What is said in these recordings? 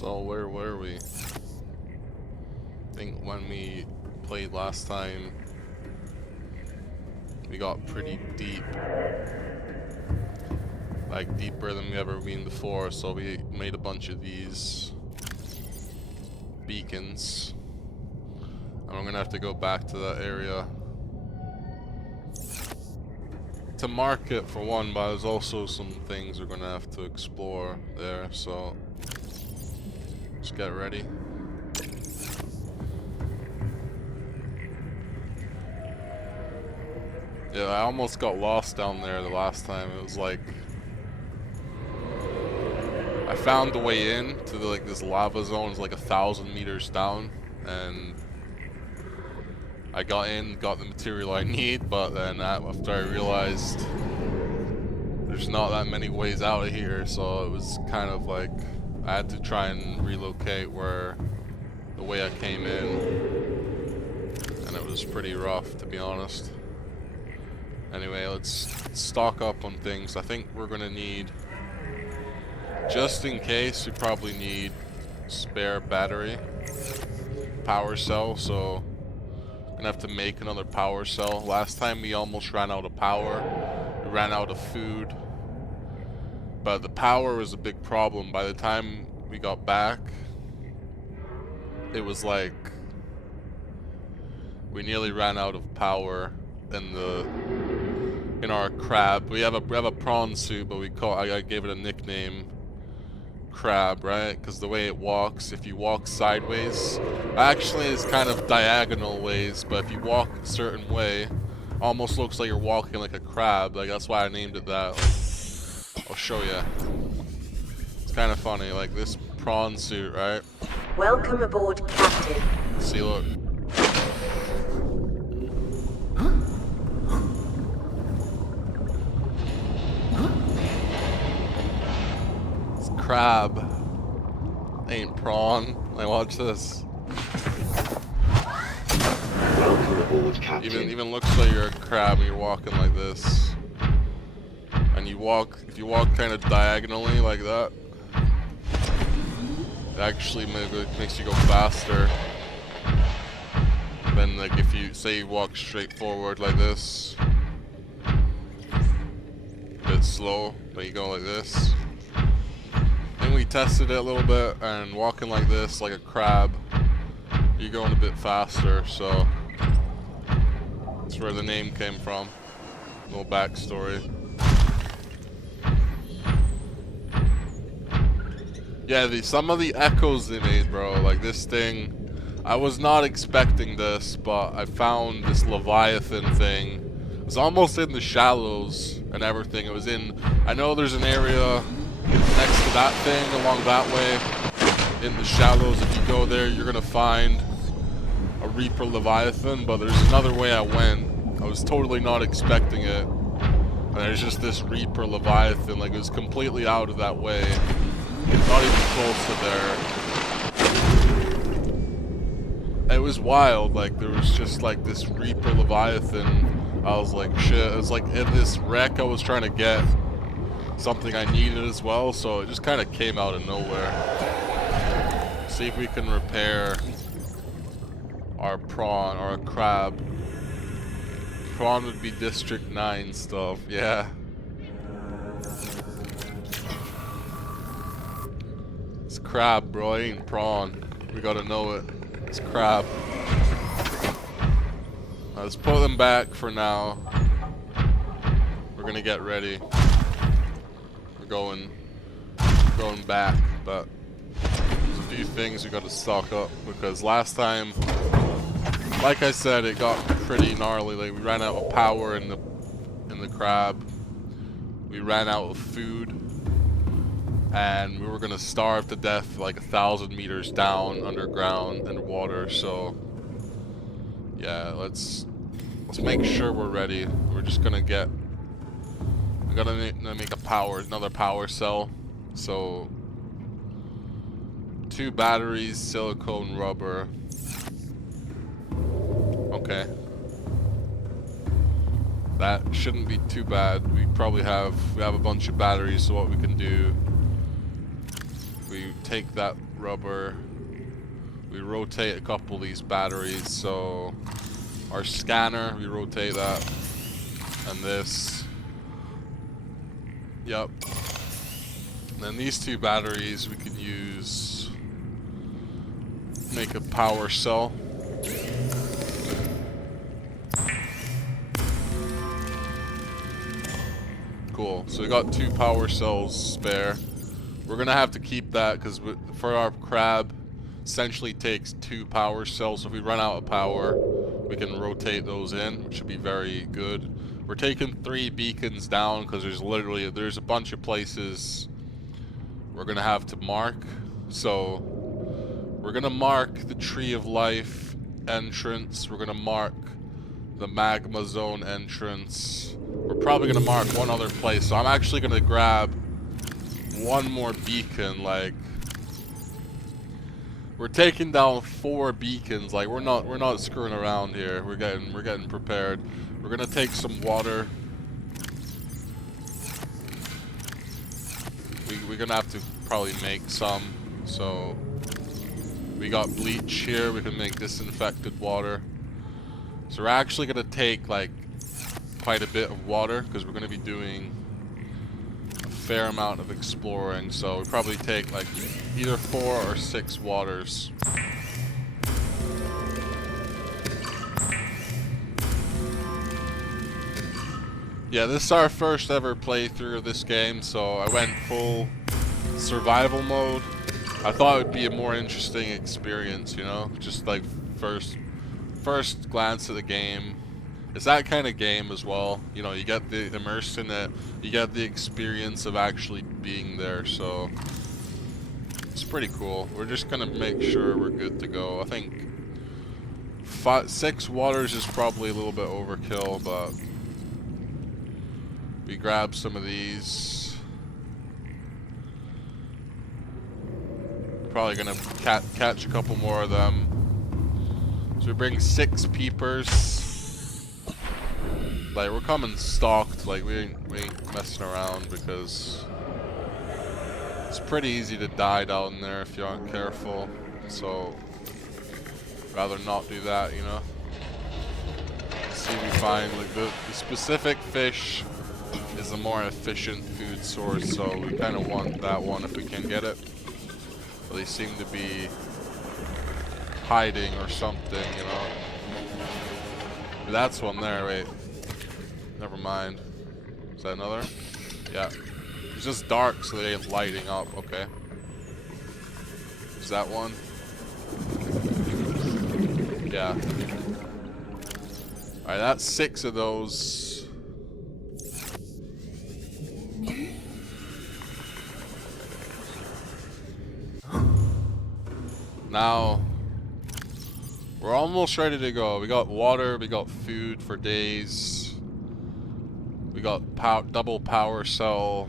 So where were we? I think when we played last time, we got pretty deep. Like deeper than we ever been before, so we made a bunch of these beacons. And we're gonna have to go back to that area to mark it for one, but there's also some things we're gonna have to explore there, so just get ready. Yeah, I almost got lost down there the last time. It was like I found the way in to like this lava zone. It's like 1,000 meters down, and I got in, got the material I need, but then after I realized there's not that many ways out of here, so it was kind of like I had to try and relocate where the way I came in, and it was pretty rough, to be honest. Anyway, let's stock up on things. I think we're gonna need, just in case, we probably need spare battery, power cell, so I'm gonna have to make another power cell. Last time we almost ran out of power, we ran out of food, but the power was a big problem. By the time we got back, it was like we nearly ran out of power in our crab. We have a prawn suit, but I gave it a nickname crab, right? Because the way it walks, if you walk sideways, actually it's kind of diagonal ways, but if you walk a certain way, almost looks like you're walking like a crab. Like, that's why I named it that. Like, I'll show you. It's kind of funny, like this prawn suit, right? Welcome aboard, Captain. See, look. It's crab. Ain't prawn. Like, watch this. Welcome aboard, Captain. Even looks like you're a crab and you're walking like this. And you walk, if you walk kind of diagonally like that, it actually makes you go faster than like if you say you walk straight forward like this. A bit slow, but you go like this. Then we tested it a little bit, and walking like this, like a crab, you're going a bit faster, so that's where the name came from. A little backstory. Yeah, some of the echoes they made, bro, like this thing, I was not expecting this, but I found this Leviathan thing. It was almost in the shallows and everything. It was in, I know there's an area next to that thing along that way in the shallows. If you go there, you're gonna find a Reaper Leviathan, but there's another way I went. I was totally not expecting it. And there's just this Reaper Leviathan, like it was completely out of that way. Not even close to there. It was wild, like there was just like this Reaper Leviathan. I was like, shit. It was like in this wreck I was trying to get something I needed as well, so it just kind of came out of nowhere. See if we can repair our prawn, or a crab. Prawn would be District 9 stuff, yeah. It's crab, bro, it ain't prawn. We gotta know it. It's crab. Let's put them back for now. We're gonna get ready. We're going back, but there's a few things we gotta stock up, because last time, like I said, it got pretty gnarly. Like we ran out of power in the crab. We ran out of food. And we were gonna starve to death like 1,000 meters down underground in water. So yeah, let's make sure we're ready. We're just gonna we gotta make another power cell. So 2 batteries, silicone, rubber. Okay, that shouldn't be too bad. We have a bunch of batteries, so what we can do, we take that rubber. We rotate a couple of these batteries, so our scanner, we rotate that. And this. Yep. And then these two batteries we can use, make a power cell. Cool. So we got 2 power cells spare. We're gonna have to keep that because for our crab, essentially takes 2 power cells. So if we run out of power, we can rotate those in, which should be very good. We're taking 3 beacons down because there's a bunch of places we're gonna have to mark. So we're gonna mark the Tree of Life entrance. We're gonna mark the magma zone entrance. We're probably gonna mark one other place. So I'm actually gonna grab one more beacon. Like, we're taking down 4 beacons. Like, we're not screwing around here. We're getting prepared. We're gonna take some water. We're gonna have to probably make some. So we got bleach here. We can make disinfected water. So we're actually gonna take like quite a bit of water because we're gonna be doing a fair amount of exploring. So we probably take like either 4 or 6 waters. Yeah, this is our first ever playthrough of this game, so I went full survival mode. I thought it would be a more interesting experience, you know? Just like first glance at the game. It's that kind of game as well. You know, you get the immersed in it, you get the experience of actually being there, so it's pretty cool. We're just gonna make sure we're good to go. I think 6 waters is probably a little bit overkill, but we grab some of these. Probably gonna catch a couple more of them. So we bring 6 peepers. Like, we're coming stocked. Like, we ain't messing around because it's pretty easy to die down there if you aren't careful. So rather not do that, you know. See if we find like the specific fish is a more efficient food source, so we kind of want that one if we can get it. But they seem to be hiding or something, you know. But that's one there, wait. Never mind. Is that another? Yeah. It's just dark, so they ain't lighting up. Okay. Is that one? Yeah. Alright, that's 6 of those. Now, we're almost ready to go. We got water, we got food for days. We got double power cell.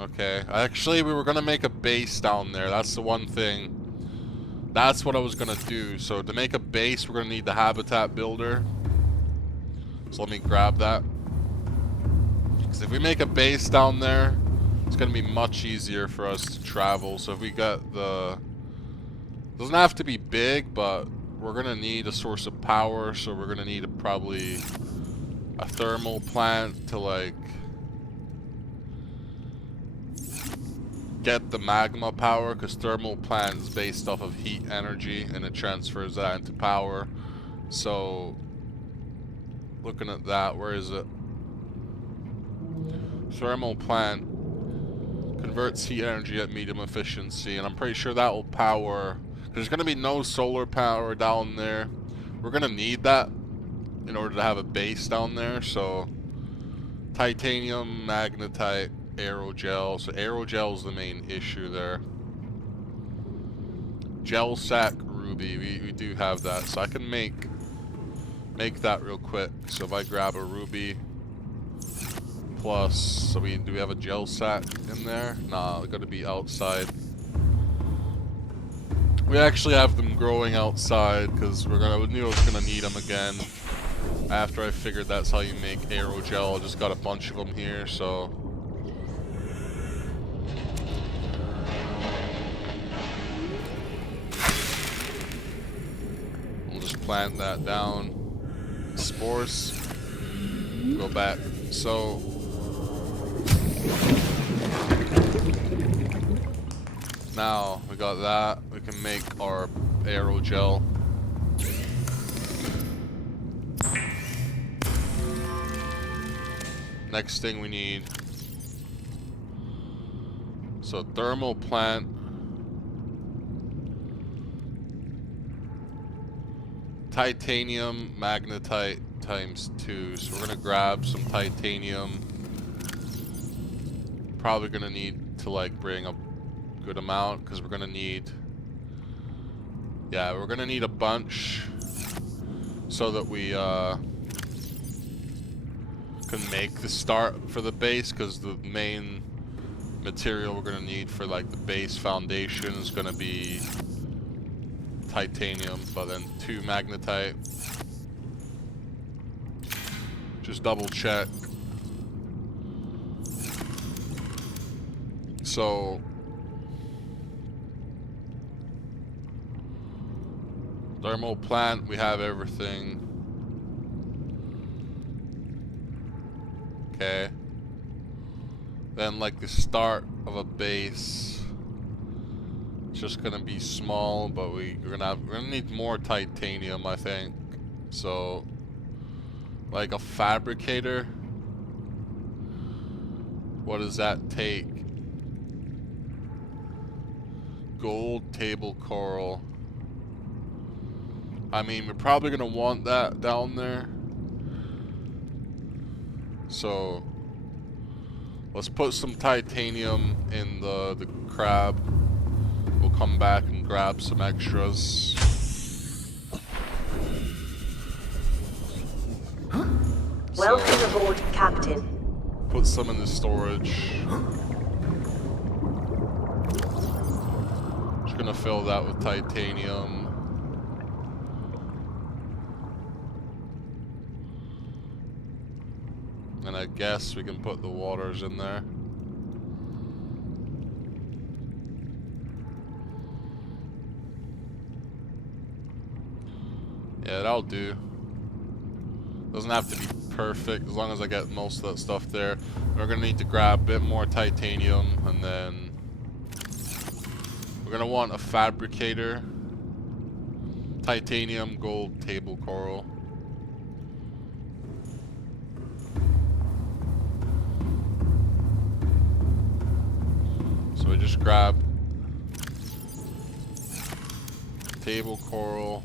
Okay, actually we were gonna make a base down there. That's the one thing. That's what I was gonna do. So to make a base, we're gonna need the habitat builder. So let me grab that. Because if we make a base down there, it's gonna be much easier for us to travel. So if we got the... Doesn't have to be big, but we're gonna need a source of power. So we're gonna need probably a thermal plant to like get the magma power, because thermal plant is based off of heat energy and it transfers that into power. So looking at that, where is it? Thermal plant converts heat energy at medium efficiency, and I'm pretty sure that will power. There's going to be no solar power down there. We're going to need that in order to have a base down there. So titanium, magnetite, aerogel. So aerogel is the main issue there. Gel sac ruby, we do have that, so I can make that real quick. So if I grab a ruby plus, so do we have a gel sac in there? Nah, they're gonna be outside. We actually have them growing outside because we knew I was gonna need them again. After I figured that's how you make aerogel, I just got a bunch of them here, so plant that down. Spores. Go back. So now we got that. We can make our aerogel. Next thing we need. So thermal plant. Titanium magnetite ×2. So we're gonna grab some titanium. Probably gonna need to like bring a good amount because we're gonna need. Yeah, we're gonna need a bunch so that we can make the start for the base, because the main material we're gonna need for like the base foundation is gonna be titanium, but then 2 magnetite. Just double check. So thermal plant, we have everything. Okay. Then like the start of a base, it's just gonna be small, but we're gonna need more titanium, I think. So like a fabricator. What does that take? Gold table coral. I mean, we're probably gonna want that down there. So let's put some titanium in the crab. We'll come back and grab some extras. Welcome aboard, Captain. Put some in the storage. Just gonna fill that with titanium. And I guess we can put the waters in there. Yeah, that'll do. Doesn't have to be perfect, as long as I get most of that stuff there. We're gonna need to grab a bit more titanium, and then we're gonna want a fabricator. Titanium, gold, table coral. So we just grab table coral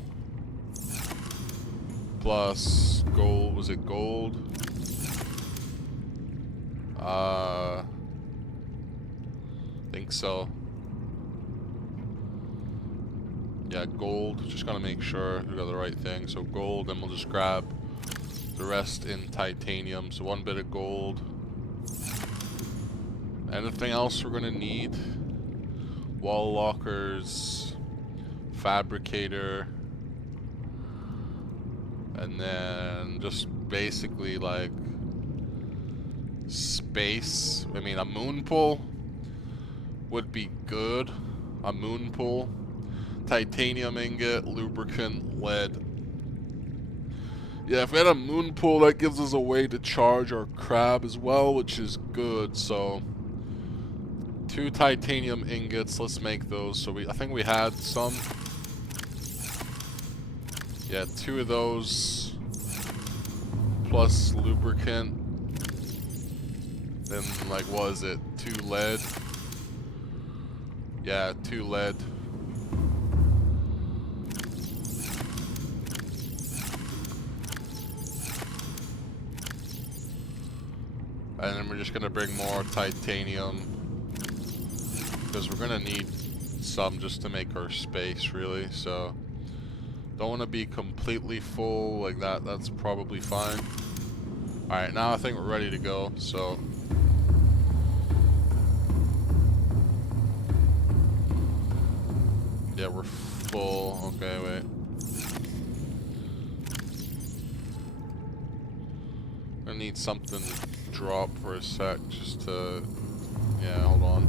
plus gold. Was it gold? Think so. Yeah, gold. Just gotta make sure we got the right thing. So gold, and we'll just grab the rest in titanium. So 1 bit of gold. Anything else we're gonna need? Wall lockers, fabricator, and then just basically like space. I mean, a moon pool would be good. A moon pool. Titanium ingot, lubricant, lead. Yeah, if we had a moon pool, that gives us a way to charge our crab as well, which is good. So 2 titanium ingots, let's make those. So I think we had some. Yeah, 2 of those plus lubricant. Then like, what is it? 2 lead. Yeah, 2 lead. And then we're just gonna bring more titanium, because we're gonna need some just to make our space, really. So don't want to be completely full like that. That's probably fine. All right, now I think we're ready to go. So yeah, we're full. Okay, wait. I need something to drop for a sec, just to. Yeah, hold on.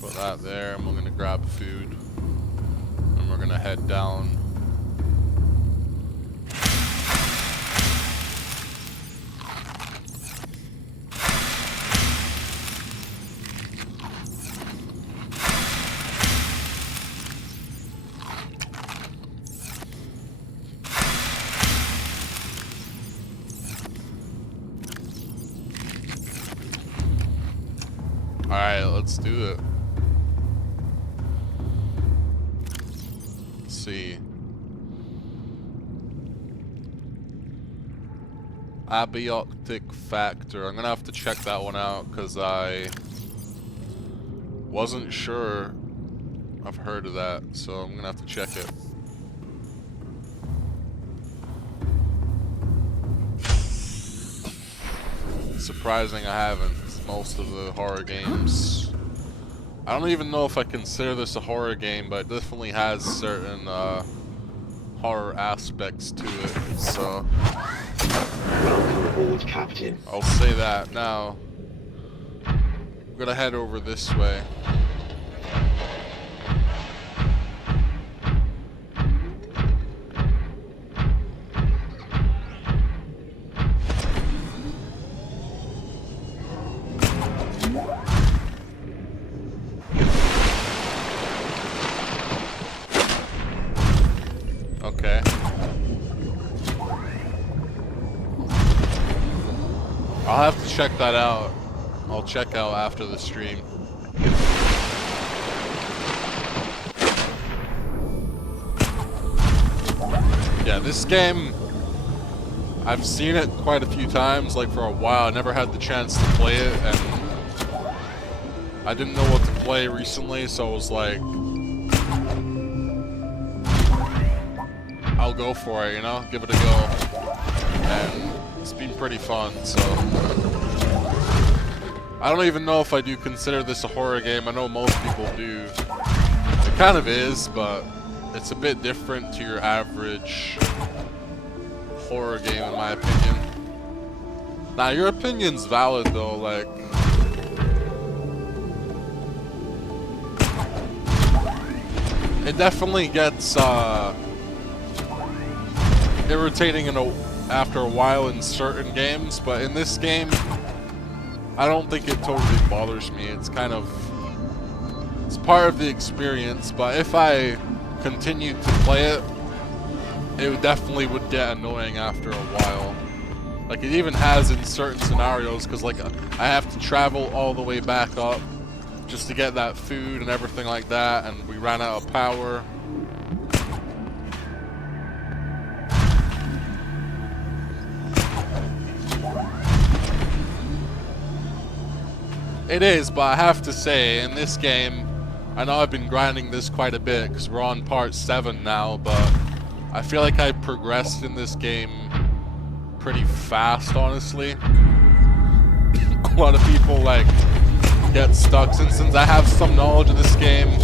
Put that there, and we're gonna grab food, and we're gonna head down. Alright, let's do it. Let's see. Abiotic factor. I'm gonna have to check that one out because I wasn't sure. I've heard of that, so I'm gonna have to check it. Surprising I haven't. Most of the horror games. I don't even know if I consider this a horror game, but it definitely has certain horror aspects to it, so Welcome aboard, Captain. I'll say that. Now, I'm gonna head over this way. Okay. I'll have to check that out. I'll check out after the stream. Yeah, this game, I've seen it quite a few times, like for a while. I never had the chance to play it, and I didn't know what to play recently, so I was like, I'll go for it, you know? Give it a go. And it's been pretty fun, so I don't even know if I do consider this a horror game. I know most people do. It kind of is, but it's a bit different to your average horror game, in my opinion. Now, your opinion's valid, though, like, it definitely gets irritating after a while in certain games, but in this game, I don't think it totally bothers me. It's kind of, it's part of the experience, but if I continued to play it, it definitely would get annoying after a while. Like, it even has in certain scenarios, because like I have to travel all the way back up just to get that food and everything like that, and we ran out of power. It is, but I have to say, in this game, I know I've been grinding this quite a bit because we're on part 7 now, but I feel like I progressed in this game pretty fast, honestly. A lot of people, like, get stuck. Since I have some knowledge of this game,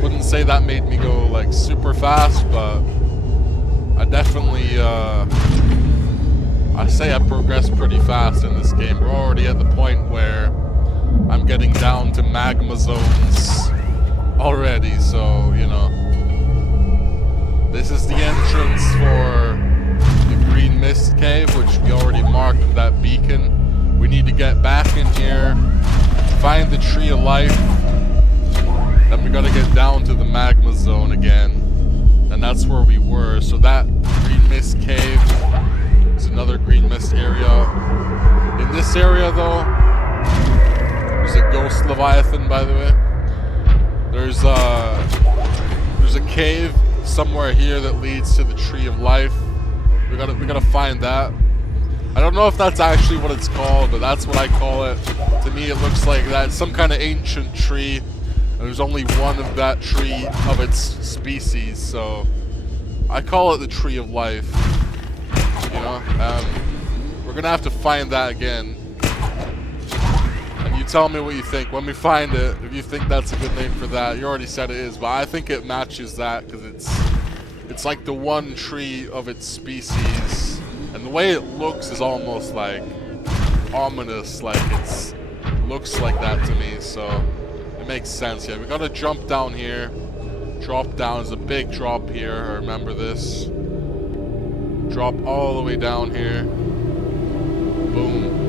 wouldn't say that made me go, like, super fast, but I definitely, I say I progressed pretty fast in this game. We're already at the point where I'm getting down to magma zones already, so, you know. This is the entrance for the Green Mist Cave, which we already marked with that beacon. We need to get back in here, find the Tree of Life, then we gotta get down to the magma zone again. And that's where we were, so that Green Mist Cave is another Green Mist area. In this area, though, there's a ghost Leviathan, by the way. There's a cave somewhere here that leads to the Tree of Life. We gotta find that. I don't know if that's actually what it's called, but that's what I call it. To me, it looks like that. It's some kind of ancient tree, and there's only one of that tree of its species, so I call it the Tree of Life. You know, we're gonna have to find that again. You tell me what you think when we find it. If you think that's a good name for that, you already said it is, but I think it matches that because it's like the one tree of its species, and the way it looks is almost like ominous. Like it looks like that to me, so it It makes sense, yeah. We gotta jump down here. Drop down. There's a big drop here. I remember this. Drop all the way down here. Boom.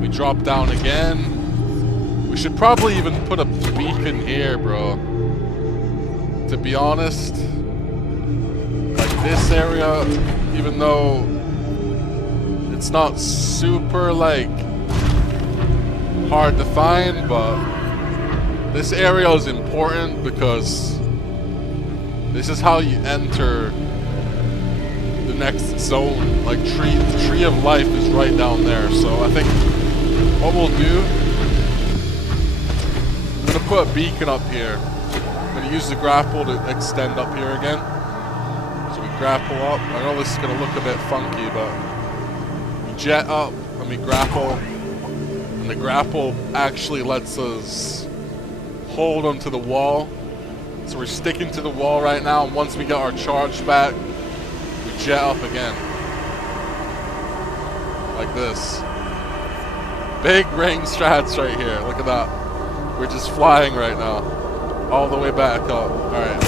We drop down again. We should probably even put a beacon here, bro. To be honest. Like this area, even though it's not super, like, hard to find, but this area is important because this is how you enter the next zone. Like, the tree of life is right down there. So I think what we'll do, I'm gonna put a beacon up here. I'm gonna use the grapple to extend up here again. So we grapple up. I know this is gonna look a bit funky, but we jet up and we grapple. And the grapple actually lets us hold onto the wall. So we're sticking to the wall right now, and once we get our charge back, we jet up again. Like this. Big range strats right here. Look at that. We're just flying right now. All the way back up. Alright.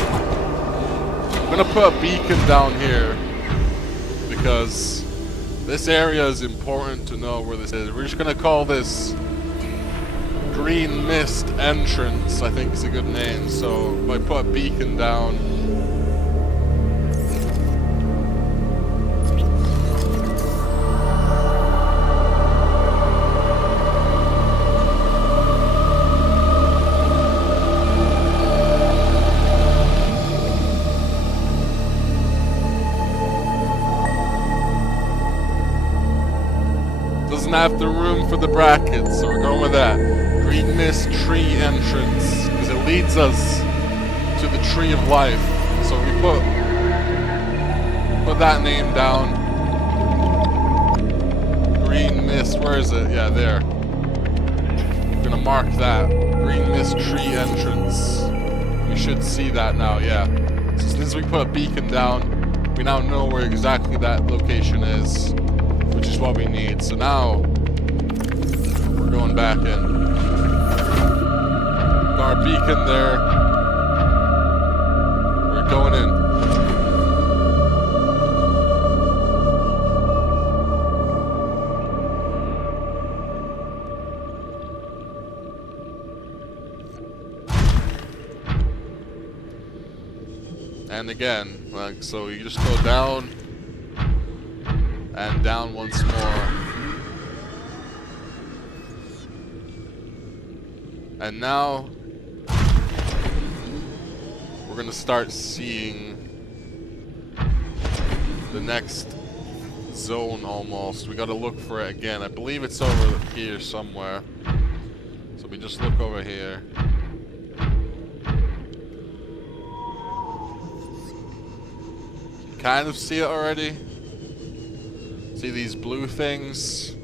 I'm gonna put a beacon down here because this area is important to know where this is. We're just gonna call this Green Mist Entrance, I think is a good name. So if I put a beacon down, doesn't have the room for the brackets, so we're going with that. Green Mist Tree Entrance, because it leads us to the Tree of Life. So we put that name down. Green Mist, where is it? Yeah, there. I'm gonna mark that. Green Mist Tree Entrance. We should see that now, yeah. So since we put a beacon down, we now know where exactly that location is, which is what we need. So now we're going back in. Got our beacon there. We're going in. And again, like, so you just go down and down once more. And now we're gonna start seeing the next zone almost. We gotta look for it again. I believe it's over here somewhere. So we just look over here. Kind of see it already. See these blue things?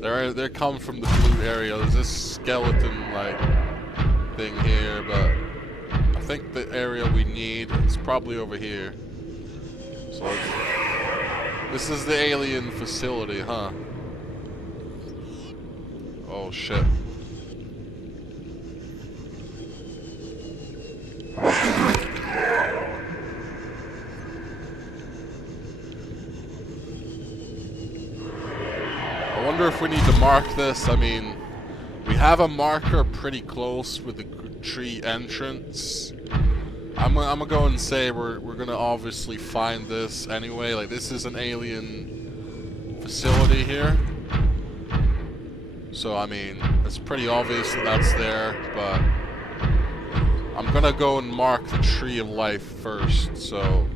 They come from the blue area. There's this skeleton like thing here, but I think the area we need is probably over here. So this is the alien facility, huh? Oh shit. I wonder if we need to mark this. I mean, we have a marker pretty close with the tree entrance. I'm gonna go and say we're gonna obviously find this anyway. Like, this is an alien facility here. So I mean, it's pretty obvious that that's there, but I'm gonna go and mark the tree of life first, so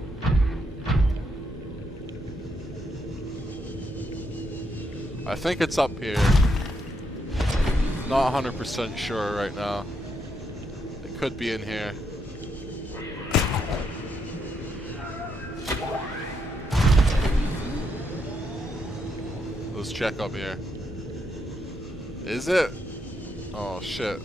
I think it's up here. Not 100% sure right now. It could be in here. Let's check up here. Is it? Oh shit.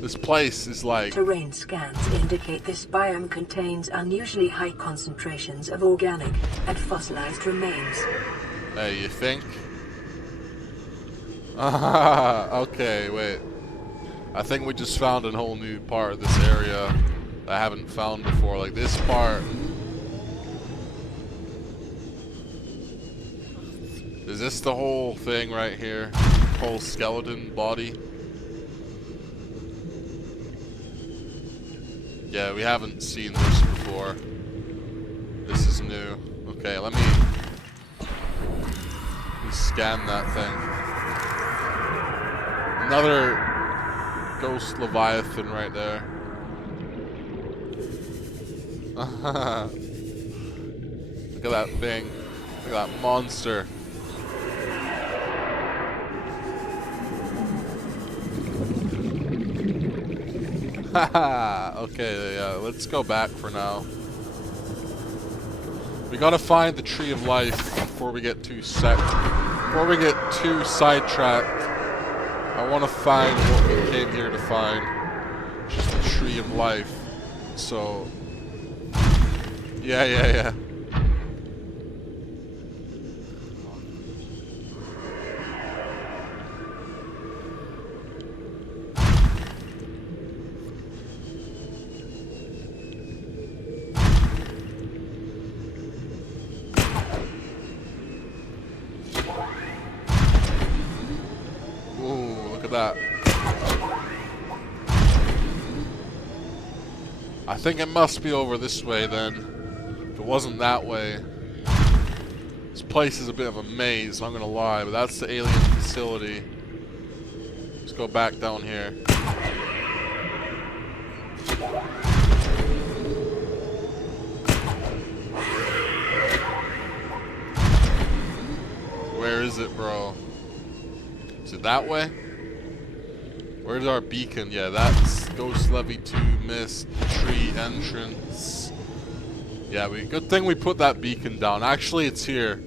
This place is like... Terrain scans indicate this biome contains unusually high concentrations of organic and fossilized remains. Hey, you think? Ah, okay, wait. I think we just found a whole new part of this area that I haven't found before. Like this part. Is this the whole thing right here? Whole skeleton body? Yeah, we haven't seen this before. This is new. Okay, let me scan that thing. Another ghost Leviathan right there. Look at that thing. Look at that monster. Haha. Okay, yeah, let's go back for now. We gotta find the Tree of Life before we get too sidetracked. I want to find what we came here to find, just the Tree of Life. So, yeah. That. I think it must be over this way then. If it wasn't that way. This place is a bit of a maze, I'm gonna lie, but that's the alien facility. Let's go back down here. Where is it, bro? Is it that way? Where's our beacon? Yeah, that's Ghost Levy 2 Mist Tree entrance. Yeah, good thing we put that beacon down. Actually, it's here.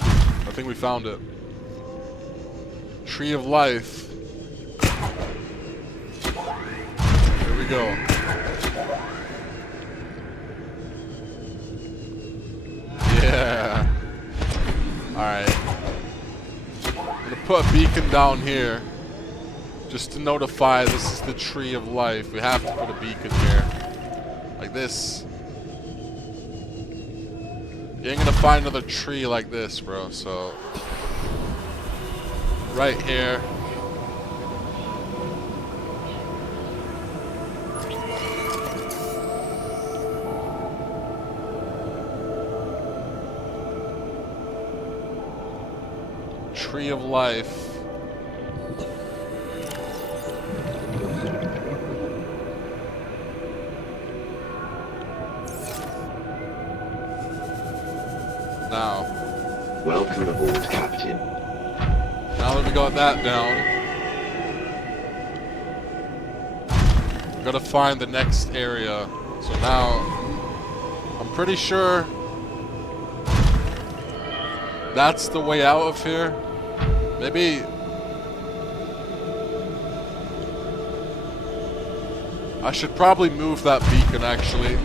I think we found it. Tree of Life. Here we go. Yeah. Alright. I'm gonna put a beacon down here. Just to notify this is the Tree of Life. We have to put a beacon here. Like this. You ain't gonna find another tree like this, bro, so... Right here. Tree of Life. Now. Welcome aboard, Captain. Now that we got that down, we gotta find the next area. So now, I'm pretty sure that's the way out of here. Maybe I should probably move that beacon actually.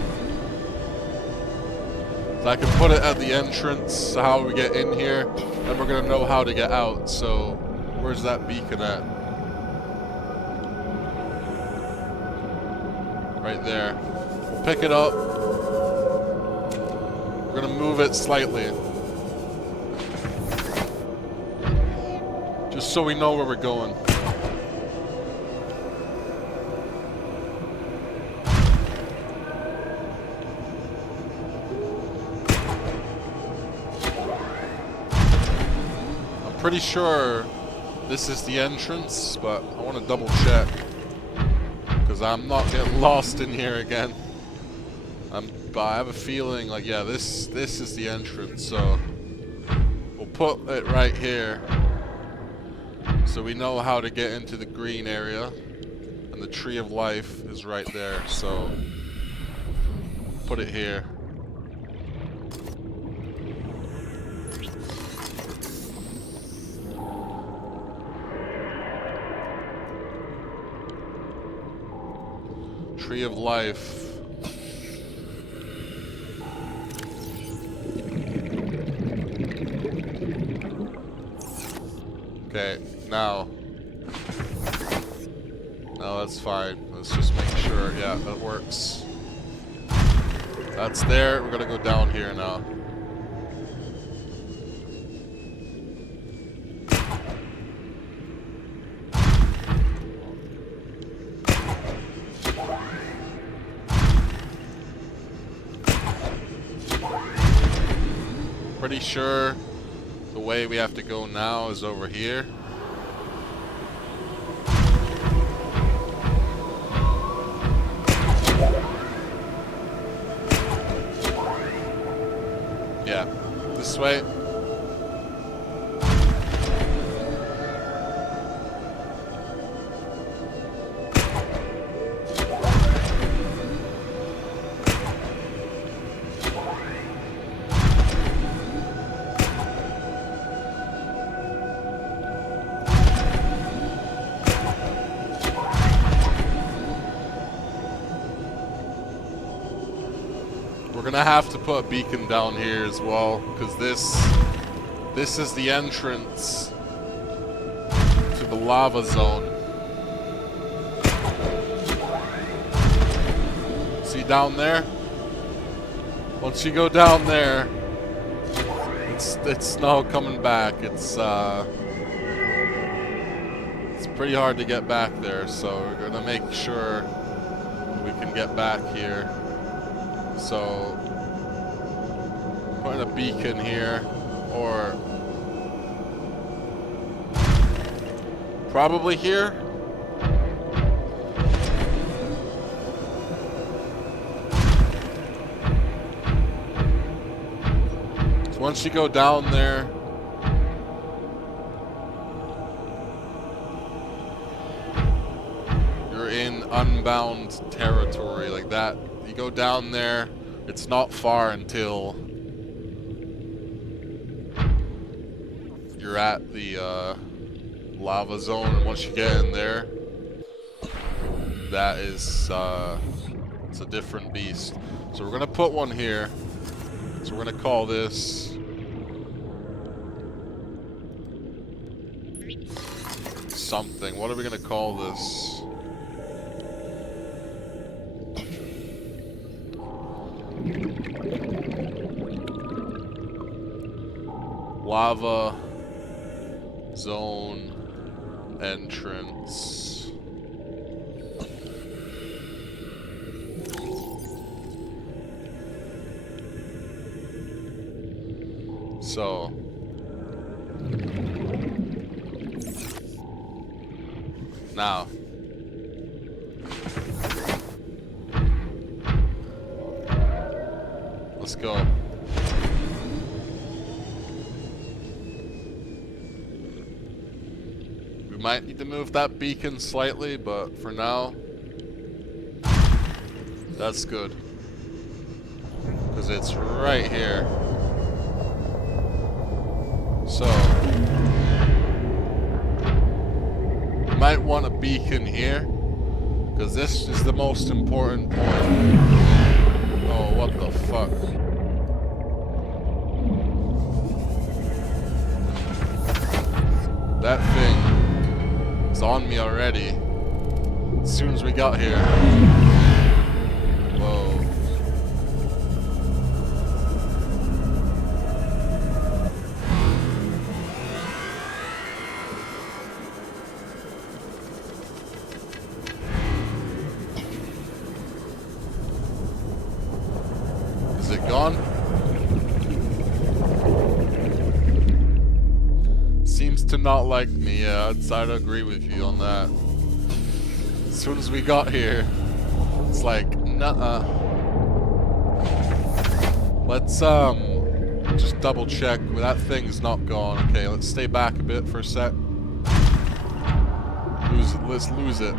I can put it at the entrance, how we get in here, and we're gonna know how to get out. So, where's that beacon at? Right there. We'll pick it up. We're gonna move it slightly. Just so we know where we're going. Pretty sure this is the entrance, but I want to double check because I'm not getting lost in here again. But I have a feeling like, yeah, this is the entrance, so we'll put it right here so we know how to get into the green area, and the Tree of Life is right there, so put it here. Tree of life. Okay, now. No, that's fine. Let's just make sure. Yeah, that works. That's there. We're gonna go down here now. Pretty sure the way we have to go now is over here. Yeah, this way. We're gonna have to put a beacon down here as well, because this is the entrance to the lava zone. See down there? Once you go down there, it's no coming back. It's pretty hard to get back there, so we're gonna make sure we can get back here. So, putting a beacon here, or probably here. So once you go down there, you're in unbound territory like that. You go down there, it's not far until you're at the lava zone, and once you get in there, that is it's a different beast. So we're gonna put one here. So we're gonna call this something. What are we gonna call this? Lava zone entrance. So now let's go. Might need to move that beacon slightly, but for now, that's good. Because it's right here. So, you might want a beacon here, because this is the most important point. Oh, what the fuck? That thing on me already as soon as we got here. Whoa. Is it gone? Seems to not like me. Yeah, I'd agree with you on that. As soon as we got here, it's like, nuh-uh. Let's just double check. That thing's not gone. Okay, let's stay back a bit for a sec. Let's lose it.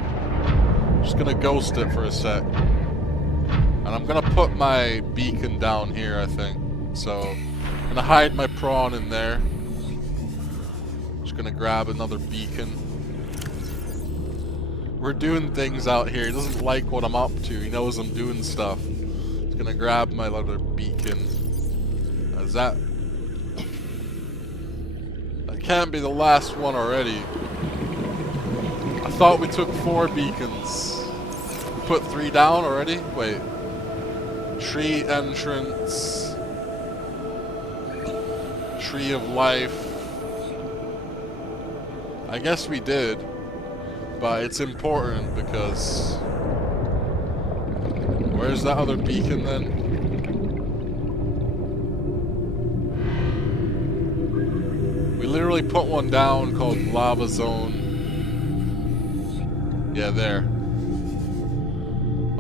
Just gonna ghost it for a sec. And I'm gonna put my beacon down here, I think. So, I'm gonna hide my prawn in there. Just gonna grab another beacon. We're doing things out here. He doesn't like what I'm up to. He knows I'm doing stuff. He's gonna grab my other beacon. Is that... That can't be the last one already. I thought we took 4 beacons. We put 3 down already? Wait. Tree entrance. Tree of life. I guess we did. But it's important because... Where's that other beacon then? We literally put one down called Lava Zone. Yeah, there.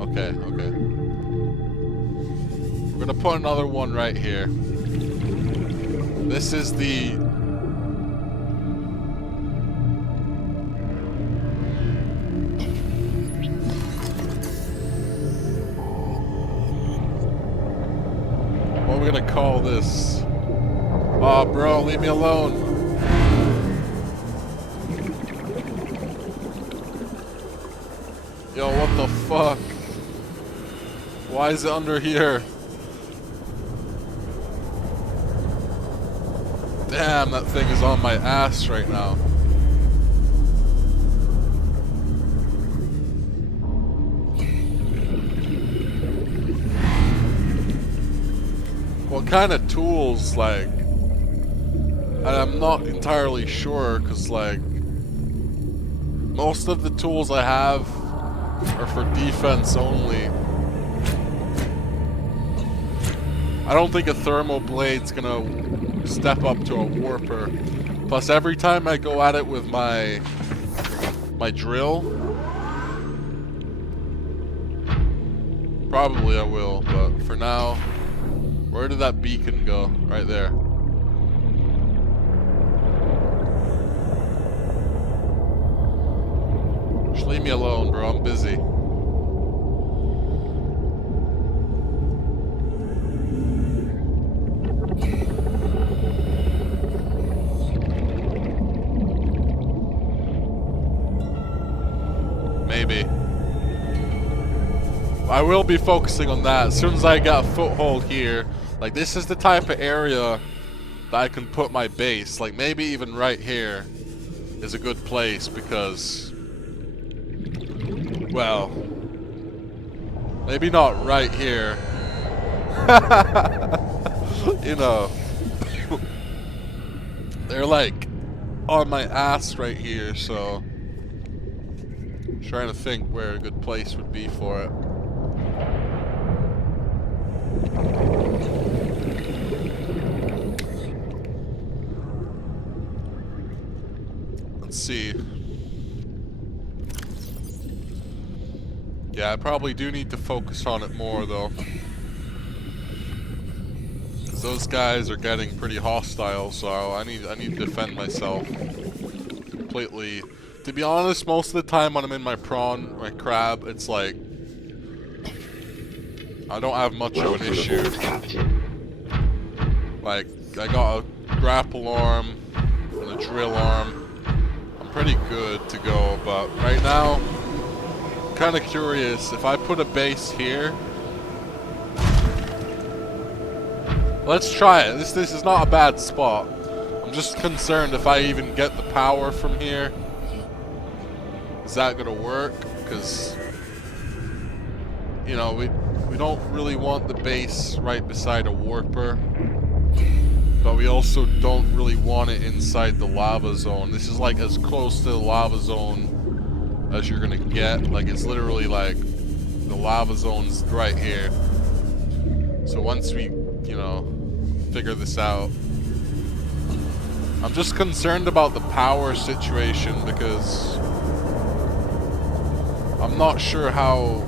Okay, okay. We're gonna put another one right here. This is the... What are we gonna call this? Aw, bro, leave me alone. Yo, what the fuck? Why is it under here? Damn, that thing is on my ass right now. What kind of tools, like... I'm not entirely sure, because, like... Most of the tools I have are for defense only. I don't think a thermal blade's gonna step up to a warper. Plus, every time I go at it with my drill, probably I will, but for now, where did that beacon go? Right there. Just leave me alone, bro. I'm busy. Maybe. I will be focusing on that as soon as I got a foothold here. Like, this is the type of area that I can put my base. Like, maybe even right here is a good place because... Well... Maybe not right here. You know. They're like on my ass right here, so... I'm trying to think where a good place would be for it. Let's see. Yeah, I probably do need to focus on it more, though. Because those guys are getting pretty hostile, so I need to defend myself completely. To be honest, most of the time when I'm in my prawn, my crab, it's like... I don't have much of an issue. Like, I got a grapple arm and a drill arm. I'm pretty good to go, but right now, I'm kind of curious. If I put a base here... Let's try it. This is not a bad spot. I'm just concerned if I even get the power from here. Is that gonna work? Because, you know, we don't really want the base right beside a warper, but we also don't really want it inside the lava zone. This is like as close to the lava zone as you're gonna get. Like, it's literally like the lava zone's right here. So once we, you know, figure this out, I'm just concerned about the power situation because I'm not sure how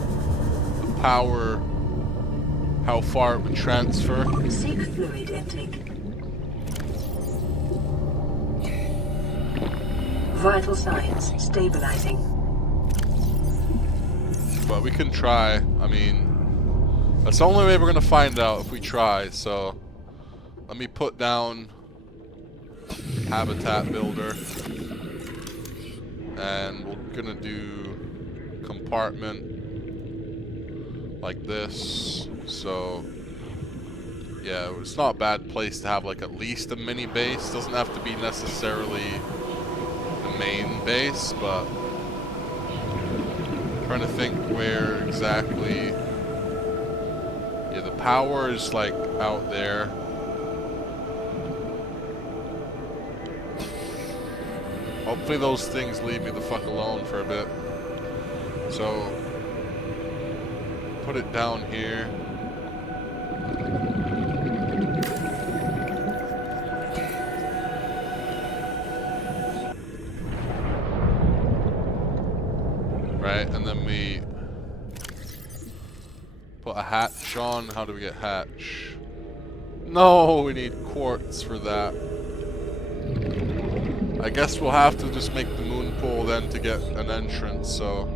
the power, how far it would transfer. Seek fluid intake. Vital signs stabilizing. But we can try. I mean, that's the only way we're gonna find out if we try. So let me put down habitat builder, and we're gonna do compartment like this. So yeah, it's not a bad place to have like at least a mini base. Doesn't have to be necessarily the main base, but I'm trying to think where exactly. Yeah, the power is like out there. Hopefully those things leave me the fuck alone for a bit. So, put it down here. Right, and then we put a hatch on. How do we get hatch? No, we need quartz for that. I guess we'll have to just make the moon pool then to get an entrance, so.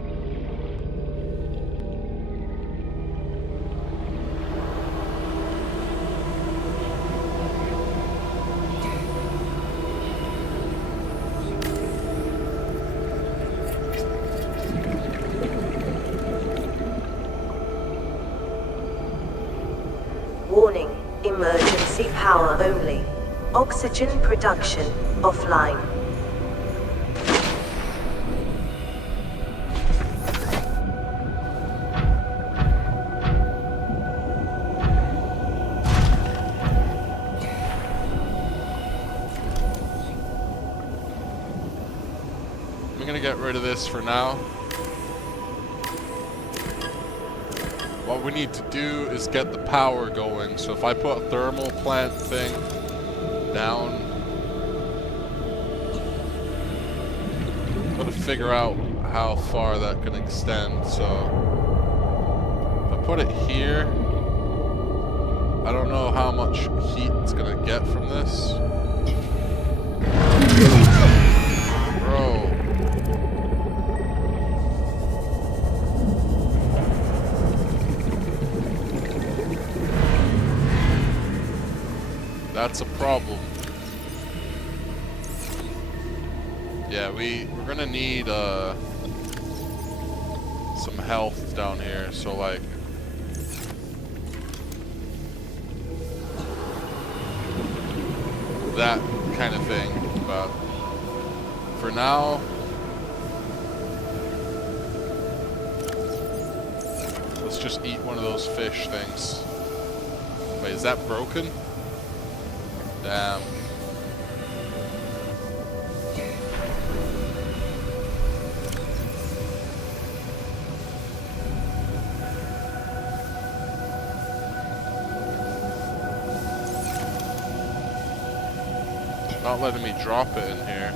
Warning, emergency power only. Oxygen production offline. I'm gonna get rid of this for now. What we need to do is get the power going. So if I put a thermal plant thing down, gotta figure out how far that can extend. So if I put it here, I don't know how much heat it's gonna get from this. Bro. That's a problem. Yeah, we're gonna need some health down here, so like that kind of thing. But for now, let's just eat one of those fish things. Wait, is that broken? Damn. Not letting me drop it in here.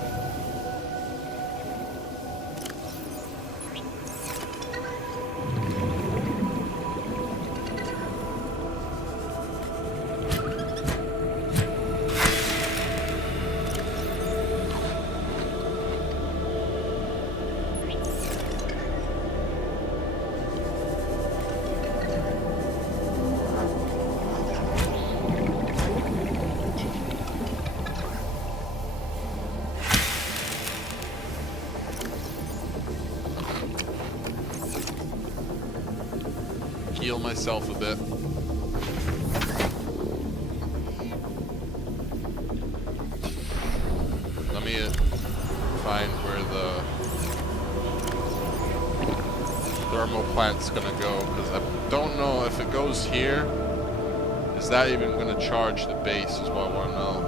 Heal myself a bit. Let me find where the thermal plant's gonna go, because I don't know if it goes here. Is that even gonna charge the base is what I want to know.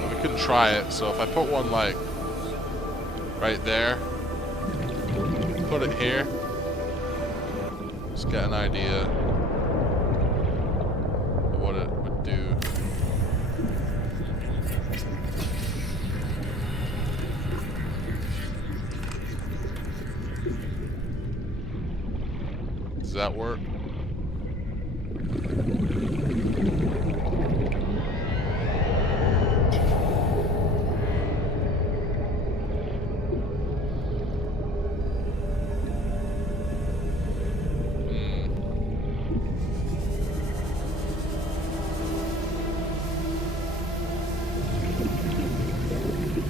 But we can try it. So if I put one like right there, put it here. Just get an idea of what it would do. Does that work?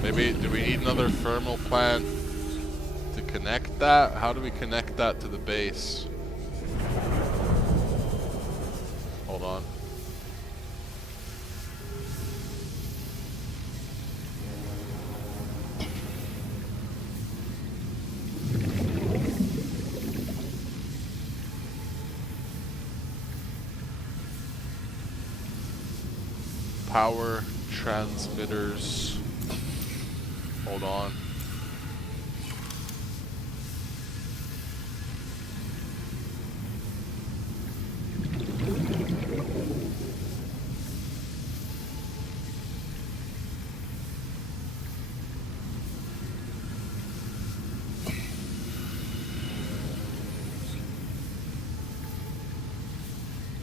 Maybe, do we need another thermal plant to connect that? How do we connect that to the base? Hold on. Power transmitters. Hold on.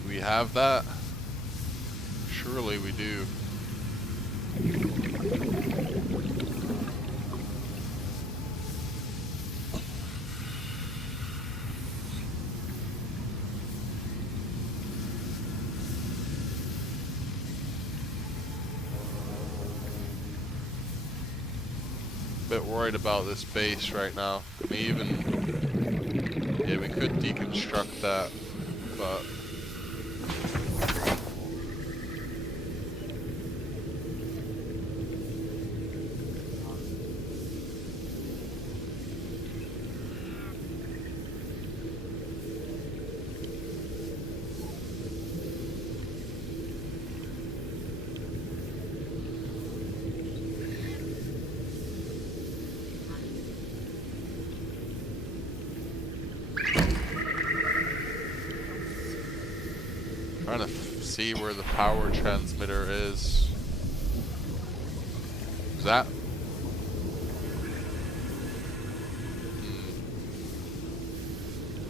Do we have that? Surely we do. Bit worried about this base right now. Can we even... Yeah, we could deconstruct that, but... Trying to see where the power transmitter is. Is that?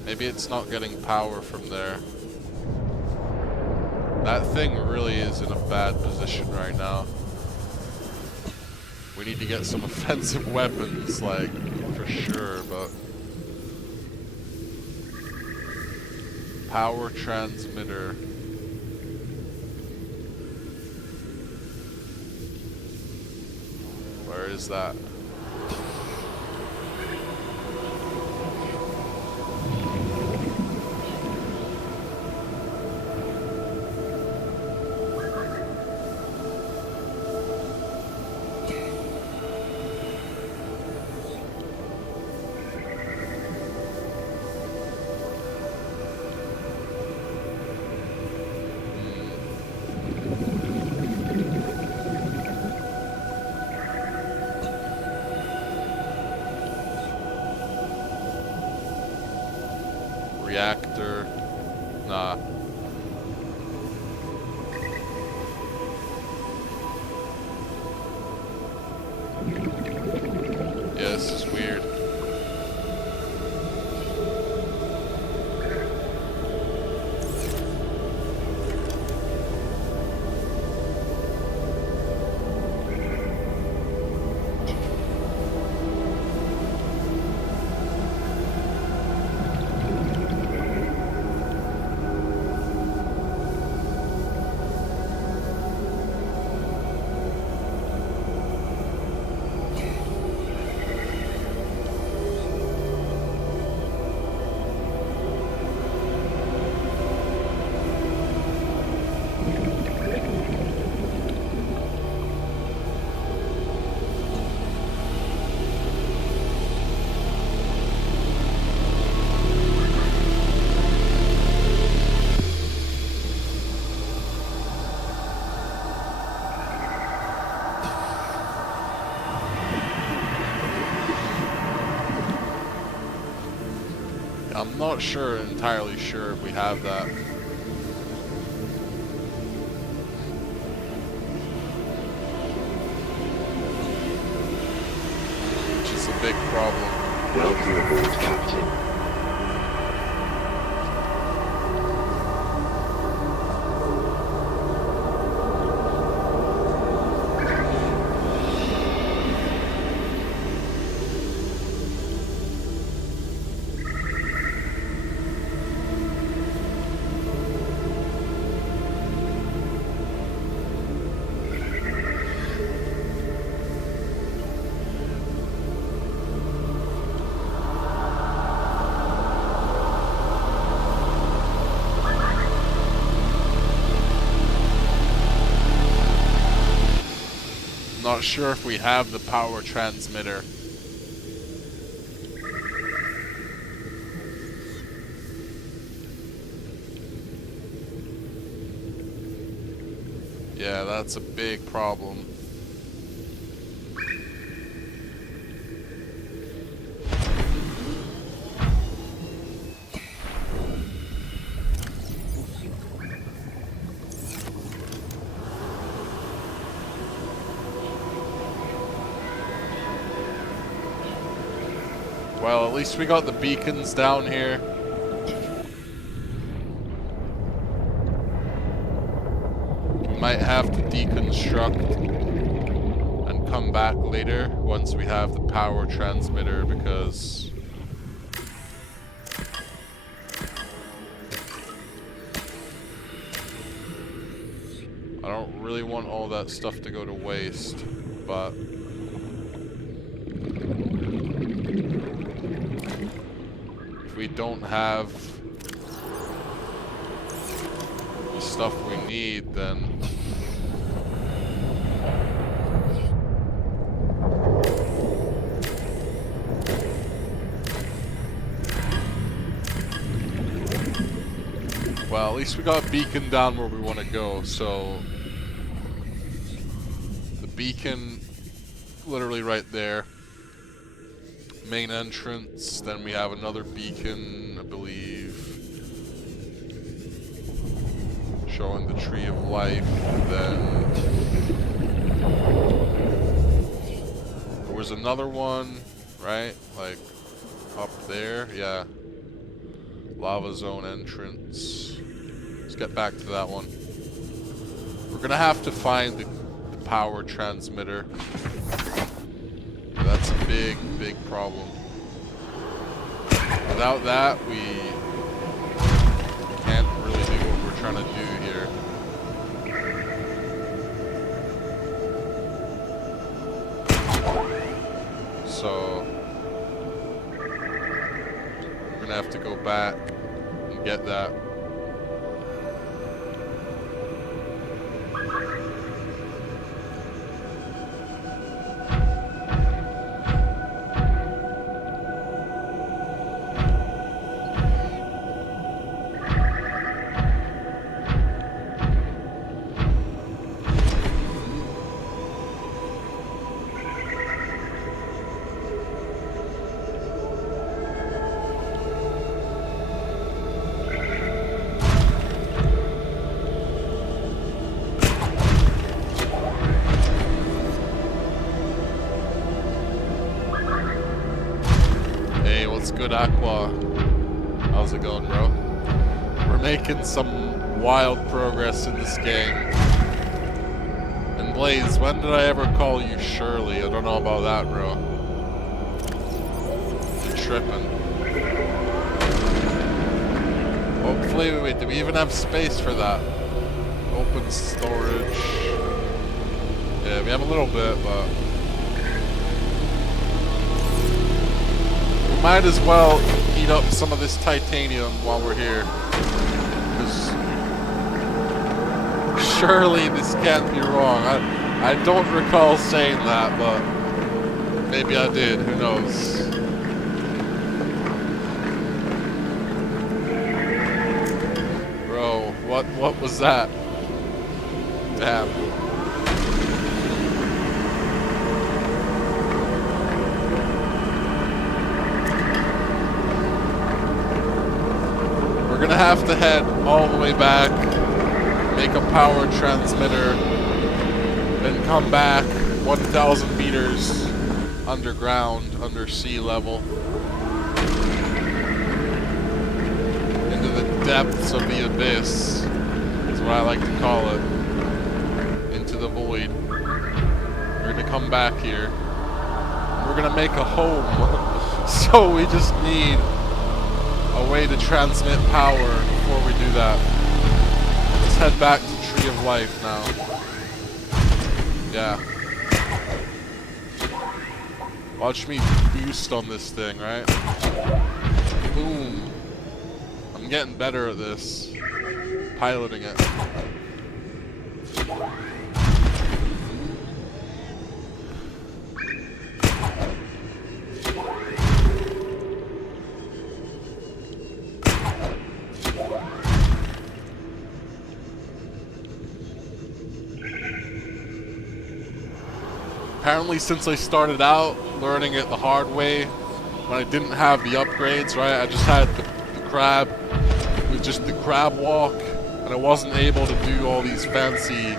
Maybe it's not getting power from there. That thing really is in a bad position right now. We need to get some offensive weapons, like, for sure, but... Power transmitter. Where is that? Reactor. Nah. Yeah, this is weird. I'm not entirely sure if we have that. Which is a big problem. Welcome aboard, Captain. not sure if we have the power transmitter. Yeah, that's a big problem. Well, at least we got the beacons down here. We might have to deconstruct and come back later once we have the power transmitter, because I don't really want all that stuff to go to waste, but if we don't have the stuff we need, then well, at least we got a beacon down where we want to go. So the beacon literally right there, main entrance. Then we have another beacon, I believe, showing the tree of life. Then there was another one, right? Like up there, yeah. Lava zone entrance. Let's get back to that one. We're gonna have to find the power transmitter. That's a big, big problem. Without that, we can't really do what we're trying to do here. So we're gonna have to go back and get that. Good Aqua. How's it going, bro? We're making some wild progress in this game. And Blaze, when did I ever call you Shirley? I don't know about that, bro. You're tripping. Hopefully, wait, do we even have space for that? Open storage. Yeah, we have a little bit, but might as well eat up some of this titanium while we're here. Because surely this can't be wrong. I don't recall saying that, but maybe I did. Who knows? Bro, what was that? Damn. We're gonna have to head all the way back, make a power transmitter, then come back 1,000 meters underground, under sea level, into the depths of the abyss, is what I like to call it, into the void. We're gonna come back here, we're gonna make a home, so we just need a way to transmit power before we do that. Let's head back to Tree of Life now. Yeah. Watch me boost on this thing, right? Boom. I'm getting better at this. Piloting it. apparently since I started out learning it the hard way, when I didn't have the upgrades, right, I just had the crab with just the crab walk, and I wasn't able to do all these fancy,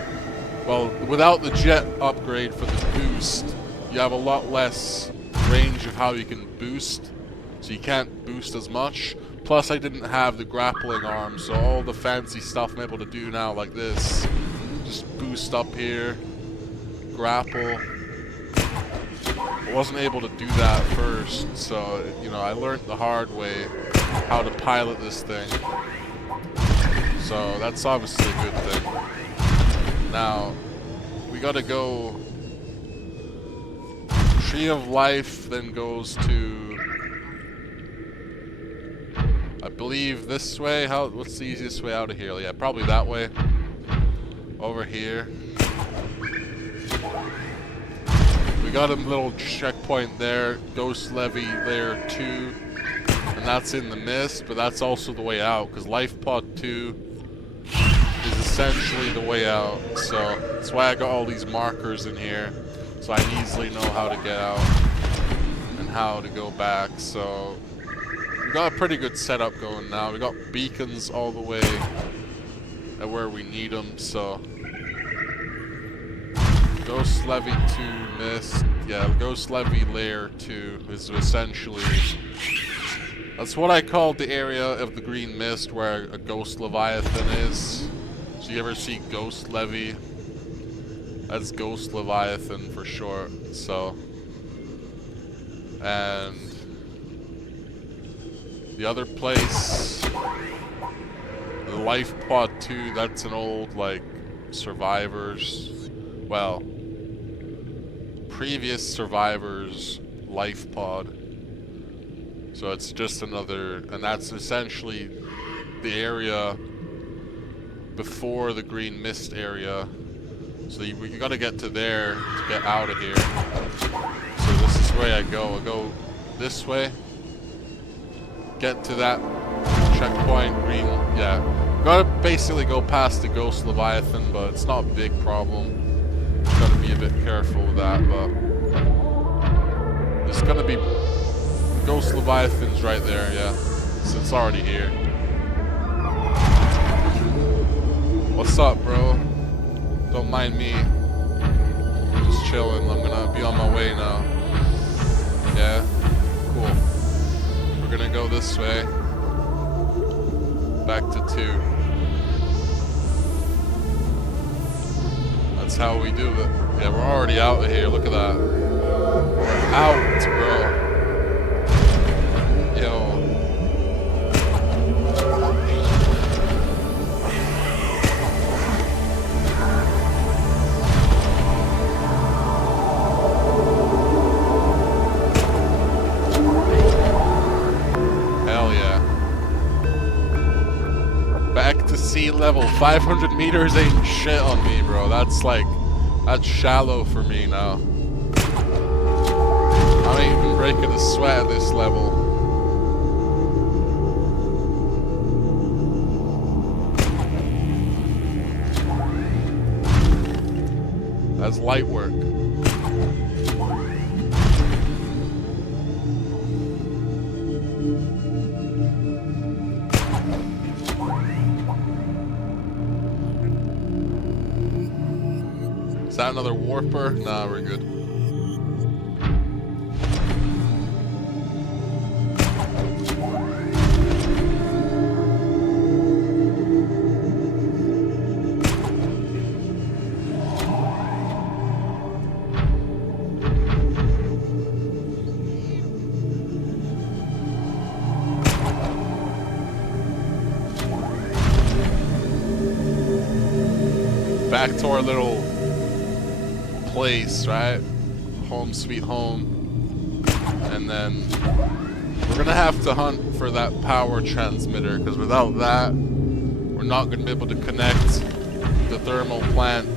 well, without the jet upgrade for the boost, you have a lot less range of how you can boost, so you can't boost as much. Plus I didn't have the grappling arm, so all the fancy stuff I'm able to do now, like this, just boost up here, grapple. I wasn't able to do that first, so, you know, I learned the hard way how to pilot this thing. So that's obviously a good thing. Now, we gotta go... Tree of Life then goes to... I believe this way. What's the easiest way out of here? Yeah, probably that way. Over here. We got a little checkpoint there. Ghost Levy Layer 2. And that's in the mist, but that's also the way out, because Life Pod 2 is essentially the way out. So that's why I got all these markers in here, so I easily know how to get out and how to go back. So we got a pretty good setup going now. We got beacons all the way at where we need them. So Ghost Levy 2 mist. Yeah, Ghost Levy Layer 2 is essentially... That's what I called the area of the green mist where a Ghost Leviathan is. So you ever see Ghost Levy? That's Ghost Leviathan for short. So... And... The other place... The Life Pod 2, that's an old, like, survivors... Well... Previous survivors life pod. So it's just another, and that's essentially the area before the green mist area. So you gotta get to there to get out of here. So this is where I go. I go this way. Get to that checkpoint, green, yeah. Gotta basically go past the Ghost Leviathan, but it's not a big problem. Gotta be a bit careful with that, but there's gonna be Ghost Leviathans right there, yeah. So it's already here. What's up, bro? Don't mind me. Just chilling. I'm gonna be on my way now. Yeah? Cool. We're gonna go this way. Back to 2. That's how we do it. Yeah, we're already out of here. Look at that. We're out, bro. Yo. Hell yeah. Back to sea level. 500 meters ain't shit on me, bro. That's like... That's shallow for me now. I ain't even breaking a sweat at this level. That's light work. Is that another warper? Nah, we're good. Back to our little place, right? Home sweet home. And then we're gonna have to hunt for that power transmitter, because without that we're not gonna be able to connect the thermal plant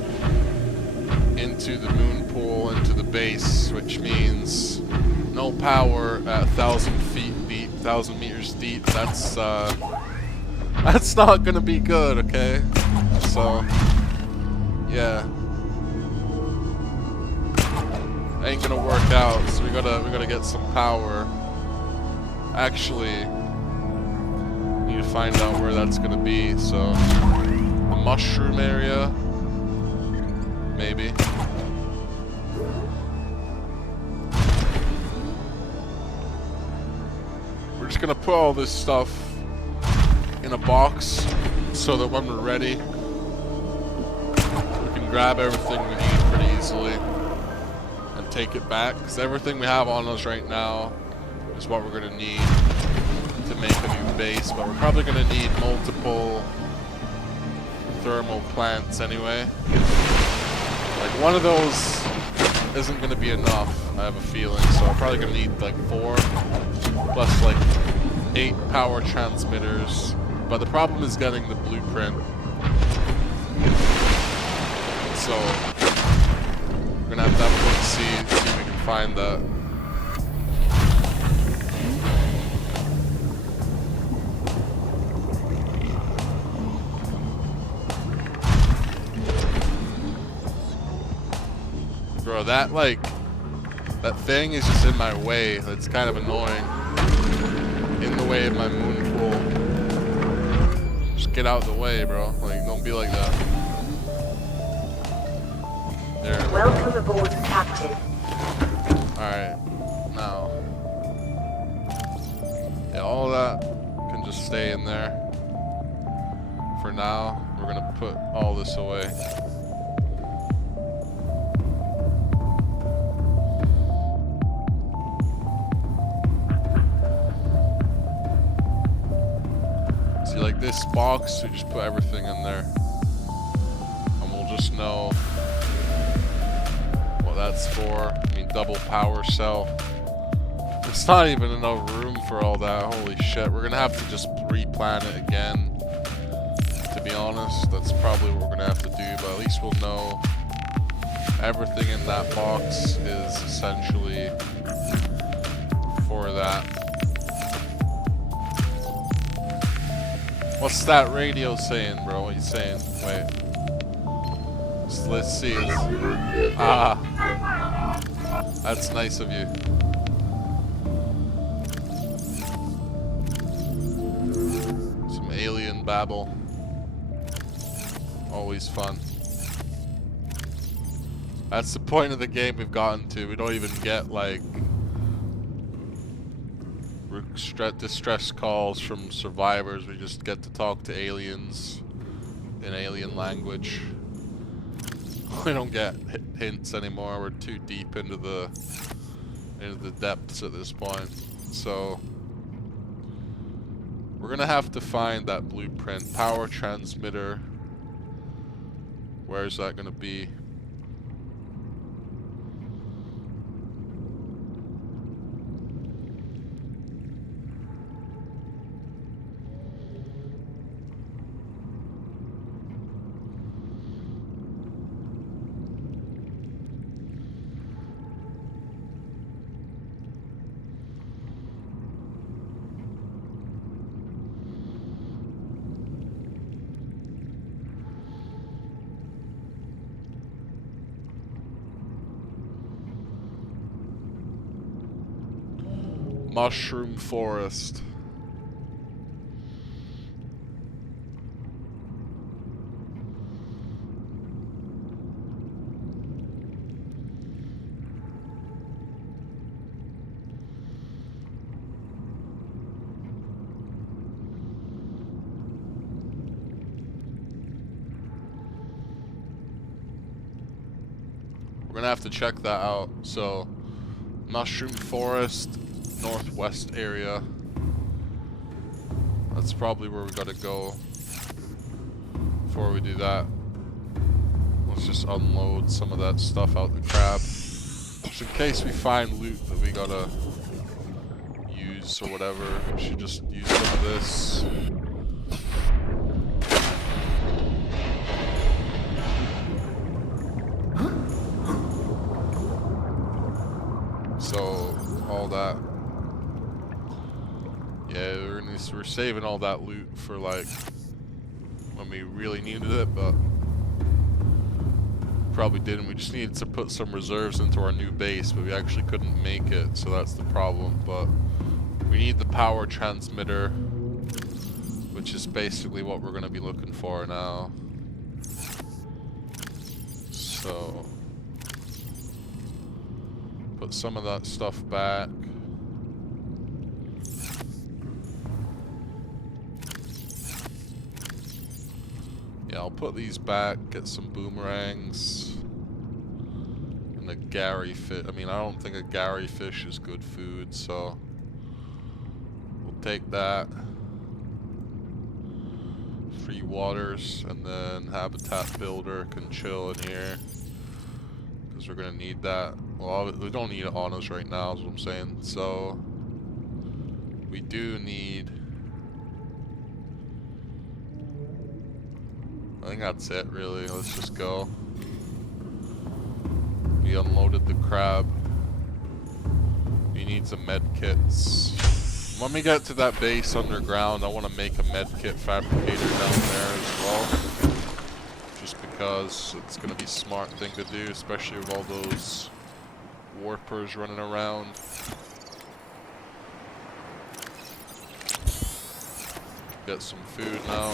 into the moon pool, into the base, which means no power at 1,000 feet deep, 1,000 meters deep. That's not gonna be good, okay? So yeah. ain't gonna work out. So we gotta get some power. Actually, need to find out where that's gonna be. So the mushroom area, maybe. We're just gonna put all this stuff in a box so that when we're ready, we can grab everything we need pretty easily and take it back. Because everything we have on us right now is what we're gonna need to make a new base, but we're probably gonna need multiple thermal plants anyway. Like one of those isn't gonna be enough, I have a feeling, so I'm probably gonna need like 4 plus like 8 power transmitters. But the problem is getting the blueprint. So we're gonna have to look and see if we can find that. Bro, that thing is just in my way. It's kind of annoying. In the way of my moon pool. Just get out of the way, bro. Like, don't be like that. There. Welcome aboard, Captain. Alright. Now. Yeah, all that can just stay in there. For now, we're gonna put all this away. Like this box, we just put everything in there and we'll just know what that's for. I mean, double power cell. It's not even enough room for all that. Holy shit, we're gonna have to just replan it again, to be honest. That's probably what we're gonna have to do, but at least we'll know everything in that box is essentially for that. What's that radio saying, bro? What are you saying? Wait. Let's see. Ah. That's nice of you. Some alien babble. Always fun. That's the point of the game we've gotten to. We don't even get, like, distress calls from survivors. We just get to talk to aliens in alien language. We don't get hints anymore. We're too deep into the depths at this point. So we're gonna have to find that blueprint. Power transmitter. Where is that gonna be? Mushroom forest. We're gonna have to check that out. So, mushroom forest. Northwest area. That's probably where we gotta go before we do that. Let's just unload some of that stuff out the crab. Just in case we find loot that we gotta use or whatever, we should just use some of this. So, all that. Yeah, we're saving all that loot for like when we really needed it, but probably didn't. We just needed to put some reserves into our new base, but we actually couldn't make it, so that's the problem. But we need the power transmitter, which is basically what we're going to be looking for now. So, put some of that stuff back. Yeah, I'll put these back, get some boomerangs. And a Gary fish. I mean, I don't think a Gary fish is good food, so we'll take that. Free waters, and then habitat builder can chill in here. Because we're going to need that. Well, we don't need it on us right now, is what I'm saying. So, we do need... I think that's it, really. Let's just go. We unloaded the crab. We need some med kits. When we get to that base underground, I want to make a med kit fabricator down there as well. Just because it's going to be a smart thing to do, especially with all those warpers running around. Get some food now.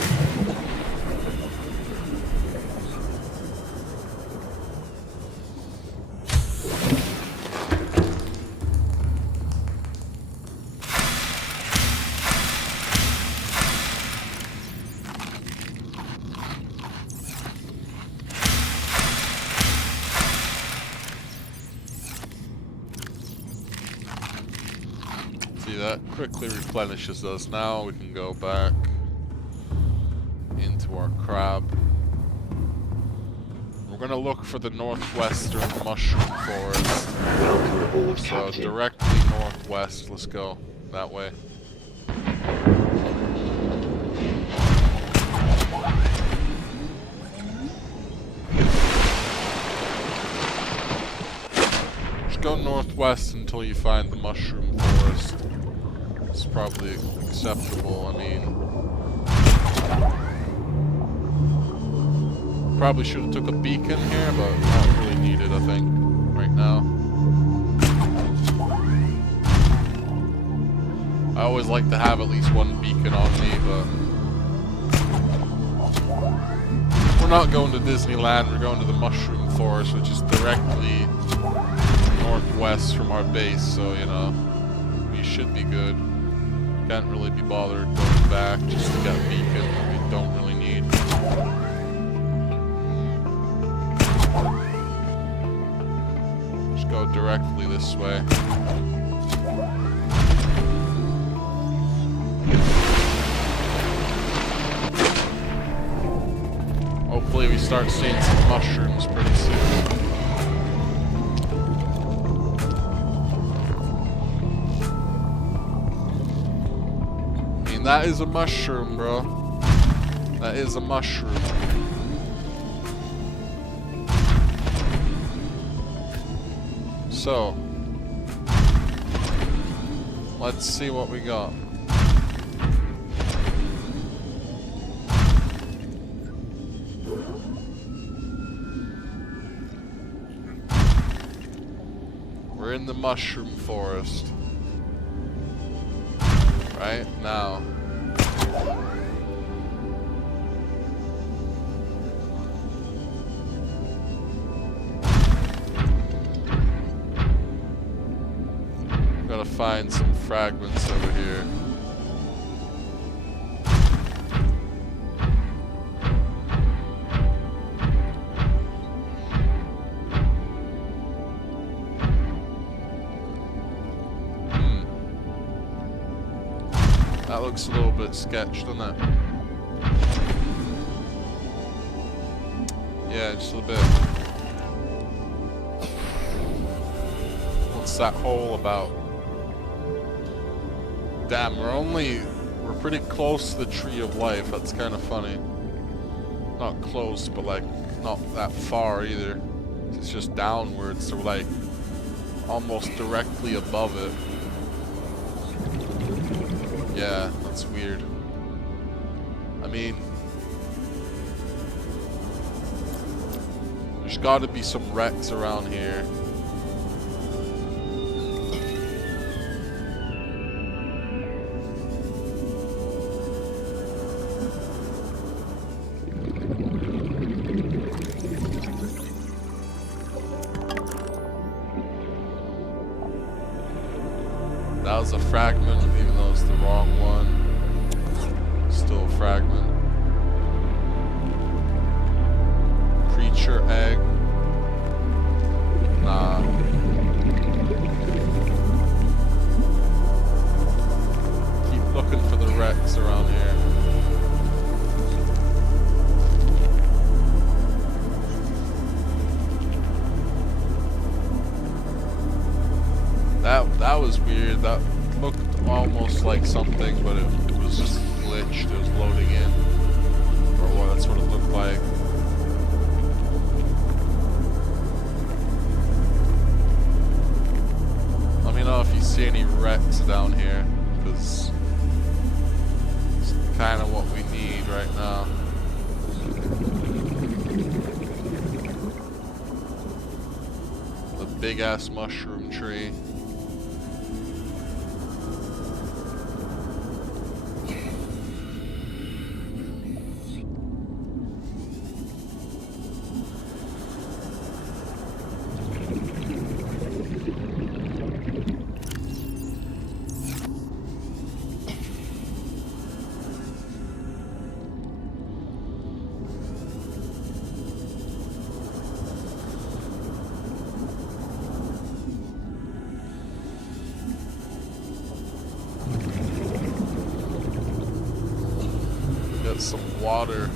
See, that quickly replenishes us. Now we can go back into our crab. We're gonna look for the northwestern mushroom forest. Welcome aboard, So Captain. directly northwest, let's go that way. Just go northwest until you find the mushroom forest. It's probably acceptable. I mean, probably should have took a beacon here, but not really needed, I think, right now. I always like to have at least one beacon on me, but we're not going to Disneyland, we're going to the mushroom forest, which is directly northwest from our base, so, you know, we should be good. Can't really be bothered going back just to get a beacon that we don't really need. Just go directly this way. Hopefully we start seeing some mushrooms pretty soon. I mean, that is a mushroom, bro. That is a mushroom. So, let's see what we got. We're in the mushroom forest. Right now. Gotta find some fragments over here. That looks a little bit sketched, doesn't it? Yeah, just a little bit. What's that hole about? Damn, we're pretty close to the tree of life. That's kind of funny. Not close, but like not that far either. It's just downwards, so we're like almost directly above it. Yeah, that's weird. I mean, There's got to be some wrecks around here. That was a fragment, even though it's the wrong one. Still a fragment. Creature egg. Nah. Keep looking for the wrecks around here. That was weird. That looked almost like something, but it was just glitched. It was loading in. Or what, that's what it looked like. Let me know if you see any wrecks down here, because it's kind of what we need right now. The big ass mushroom tree. Got some water,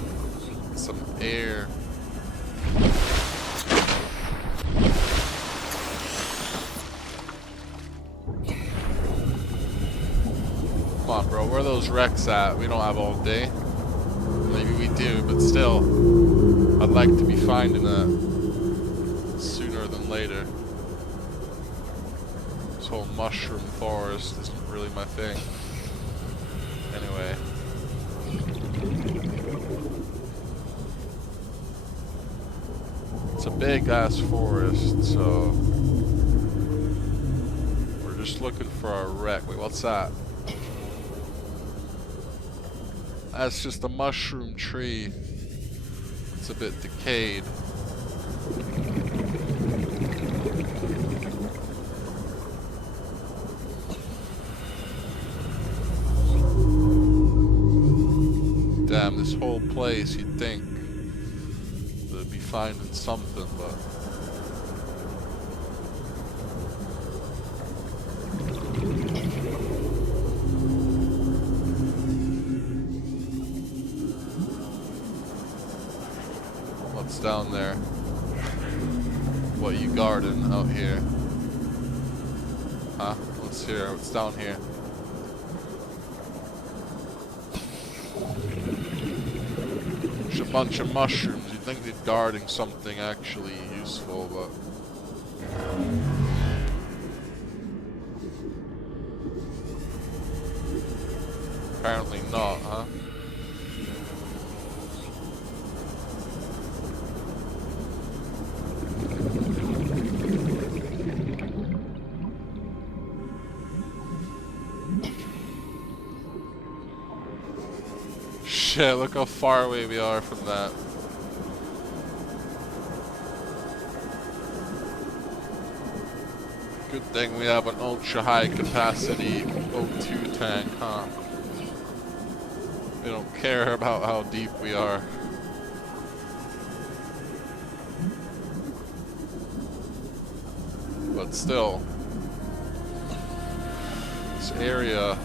some air. Come on, bro, where are those wrecks at? We don't have all day. Maybe we do, but still, I'd like to be finding that sooner than later. This whole mushroom forest isn't really my thing. Anyway. It's a big ass forest, so we're just looking for a wreck. Wait, what's that? That's just a mushroom tree. It's a bit decayed. Damn, this whole place, you'd think they'd be finding something, but what's down there? What you guarding out here? Huh? What's here? What's down here? There's a bunch of mushrooms. You'd think they'd guarding something actually useful, but apparently not, huh? Shit, look how far away we are from that. Good thing we have an ultra high capacity O2 tank, huh? We don't care about how deep we are. But still, this area,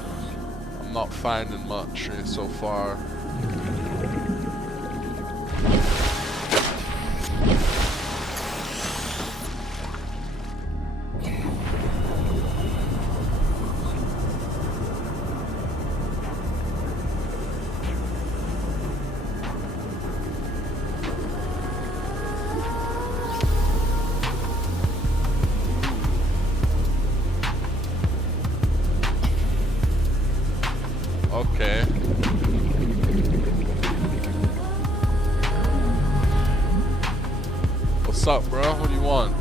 I'm not finding much so far. Okay. What's up, bro? What do you want?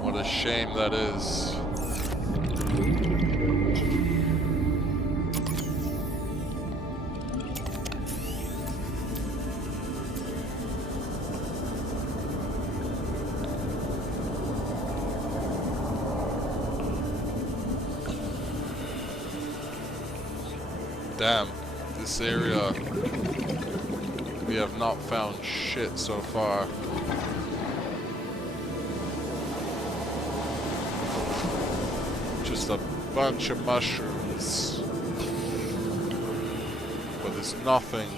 What a shame that is. Damn, this area, we have not found shit so far. Just a bunch of mushrooms. But there's nothing.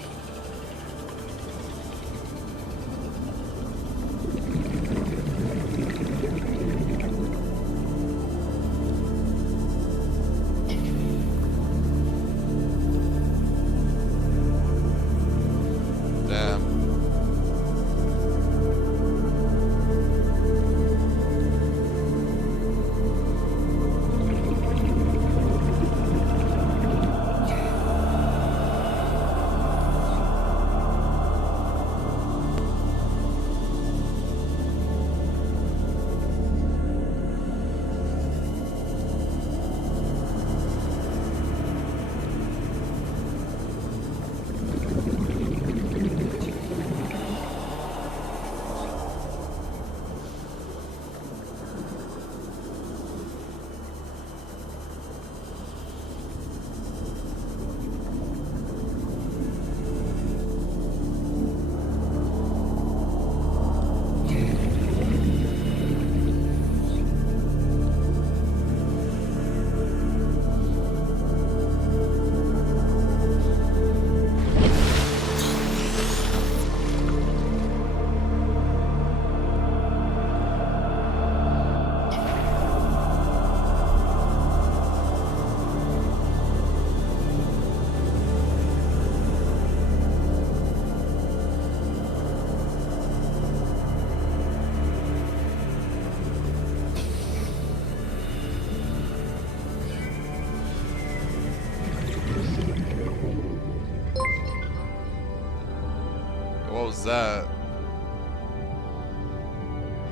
What was that?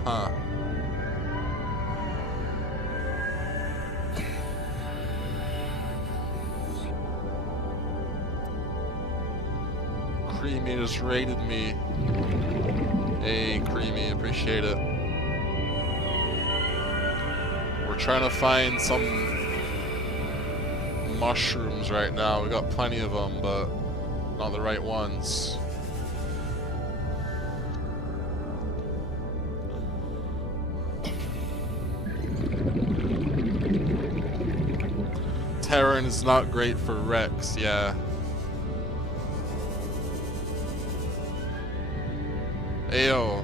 Huh. Creamy just raided me. Hey, Creamy, appreciate it. We're trying to find some mushrooms right now. We got plenty of them, but not the right ones. Terran is not great for Rex, yeah. Ayo.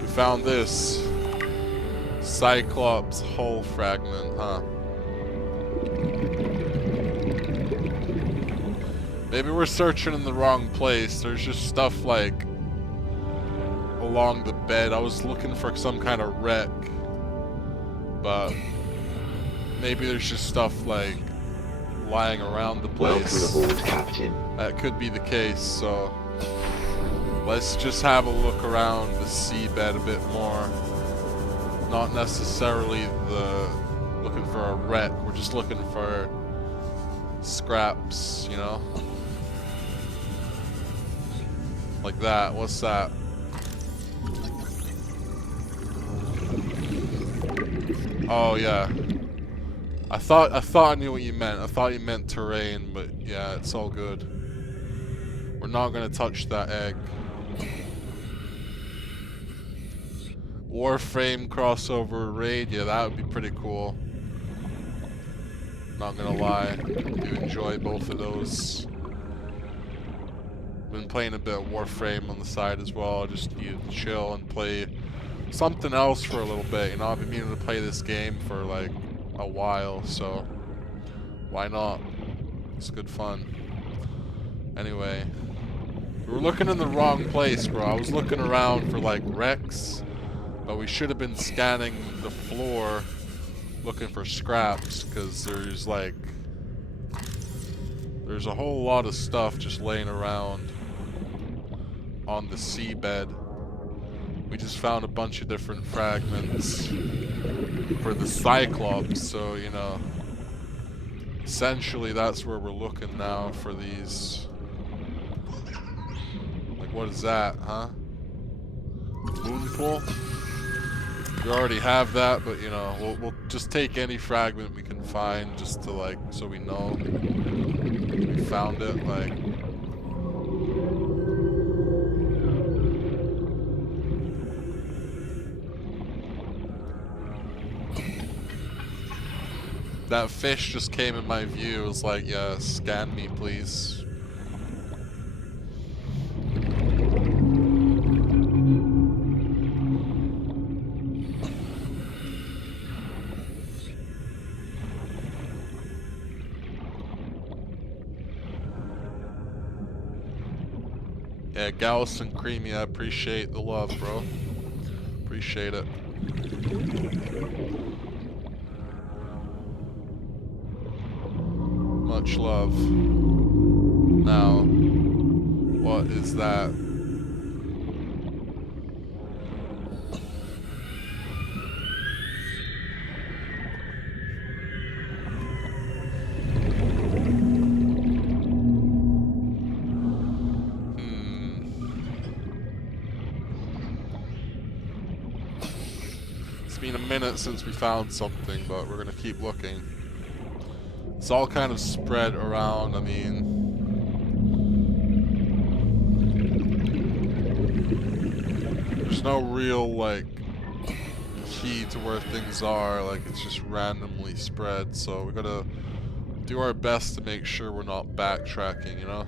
We found this. Cyclops hull fragment, huh? Maybe we're searching in the wrong place. There's just stuff like along the bed. I was looking for some kind of wreck, but maybe there's just stuff like lying around the place. Welcome aboard, Captain. That could be the case, so let's just have a look around the seabed a bit more. Not necessarily looking for a wreck, we're just looking for scraps, you know? Like that, what's that? Oh yeah. I thought I knew what you meant. I thought you meant terrain, but yeah, it's all good. We're not gonna touch that egg. Warframe crossover raid, yeah, that would be pretty cool. Not gonna lie, do enjoy both of those. Been playing a bit of Warframe on the side as well. Just need to chill and play something else for a little bit. You know, I've been meaning to play this game for like a while, so why not? It's good fun. Anyway, we were looking in the wrong place, bro. I was looking around for like wrecks, but we should have been scanning the floor looking for scraps, because there's a whole lot of stuff just laying around on the seabed. We just found a bunch of different fragments for the Cyclops, so you know, essentially that's where we're looking now for these. Like, what is that, huh? Moon pool? We already have that, but you know, we'll just take any fragment we can find just to like, so we know we found it. Like, that fish just came in my view. It was like, yeah, scan me, please. Yeah, Gauss and Creamy, I appreciate the love, bro. Appreciate it. Much love. Now, what is that? It's been a minute since we found something, but we're gonna keep looking. It's all kind of spread around. I mean, there's no real like key to where things are. Like, it's just randomly spread. So we gotta do our best to make sure we're not backtracking, you know?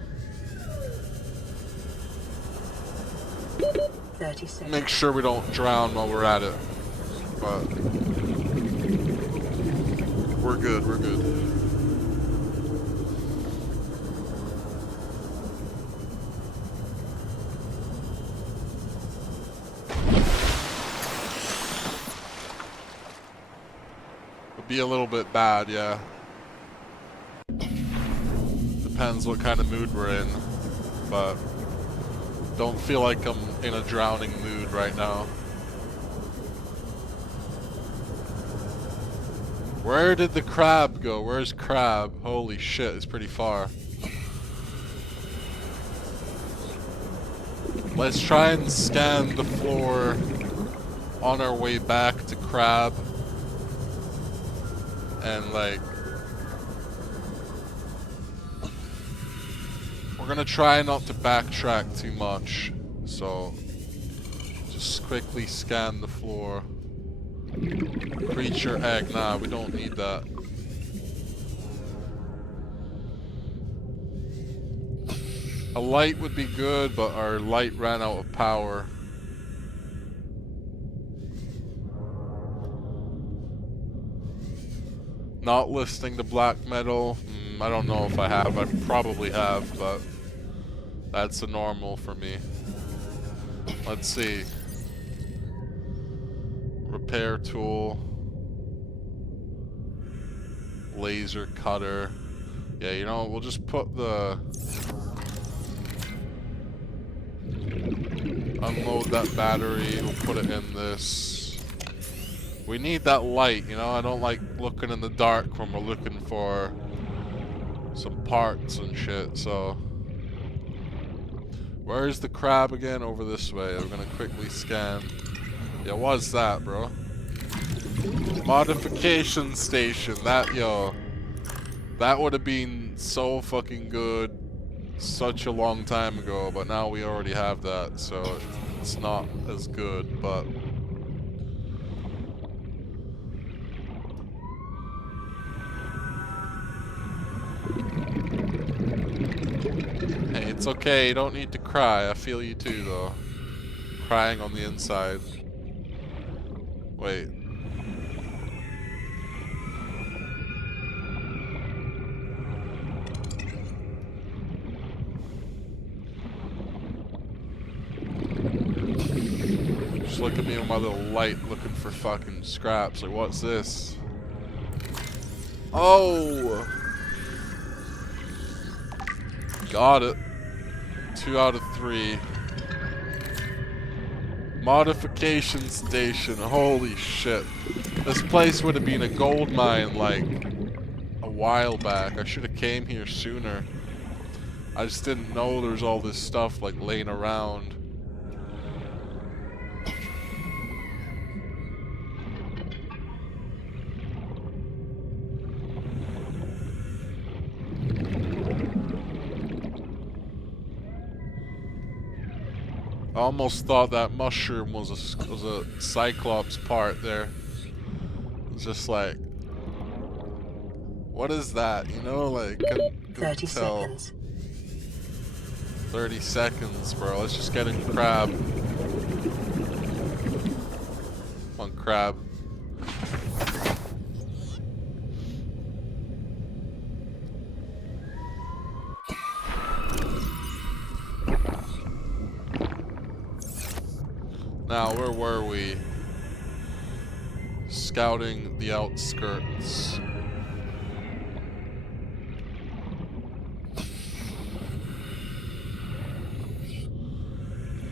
30 seconds. Make sure we don't drown while we're at it. But we're good, we're good. Would be a little bit bad, yeah. Depends what kind of mood we're in, but don't feel like I'm in a drowning mood right now. Where did the crab go? Where's crab? Holy shit, it's pretty far. Let's try and scan the floor on our way back to crab. And like, we're gonna try not to backtrack too much. So just quickly scan the floor. Creature egg, nah, we don't need that. A light would be good, but our light ran out of power. Not listing the black metal. I don't know if I have. I probably have, but that's a normal for me. Let's see. Repair tool. Laser cutter. Yeah, you know, we'll just put the... Unload that battery. We'll put it in this. We need that light, you know? I don't like looking in the dark when we're looking for some parts and shit, so... Where's the crab again? Over this way. We're gonna quickly scan. Yeah, what's that, bro? Modification station. That, yo. That would have been so fucking good such a long time ago, but now we already have that, so it's not as good, but... Hey, it's okay, you don't need to cry. I feel you too, though. Crying on the inside. Wait. Just look at me with my little light looking for fucking scraps. Like, what's this? Oh! Got it. 2 out of 3. Modification station. Holy shit. This place would have been a gold mine like a while back. I should have came here sooner. I just didn't know there's all this stuff like laying around. I almost thought that mushroom was a Cyclops part there. It's just like, what is that? You know, like, couldn't 30 tell. seconds. 30 seconds, bro. Let's just get in crab. Come on, crab. Now, where were we? Scouting the outskirts.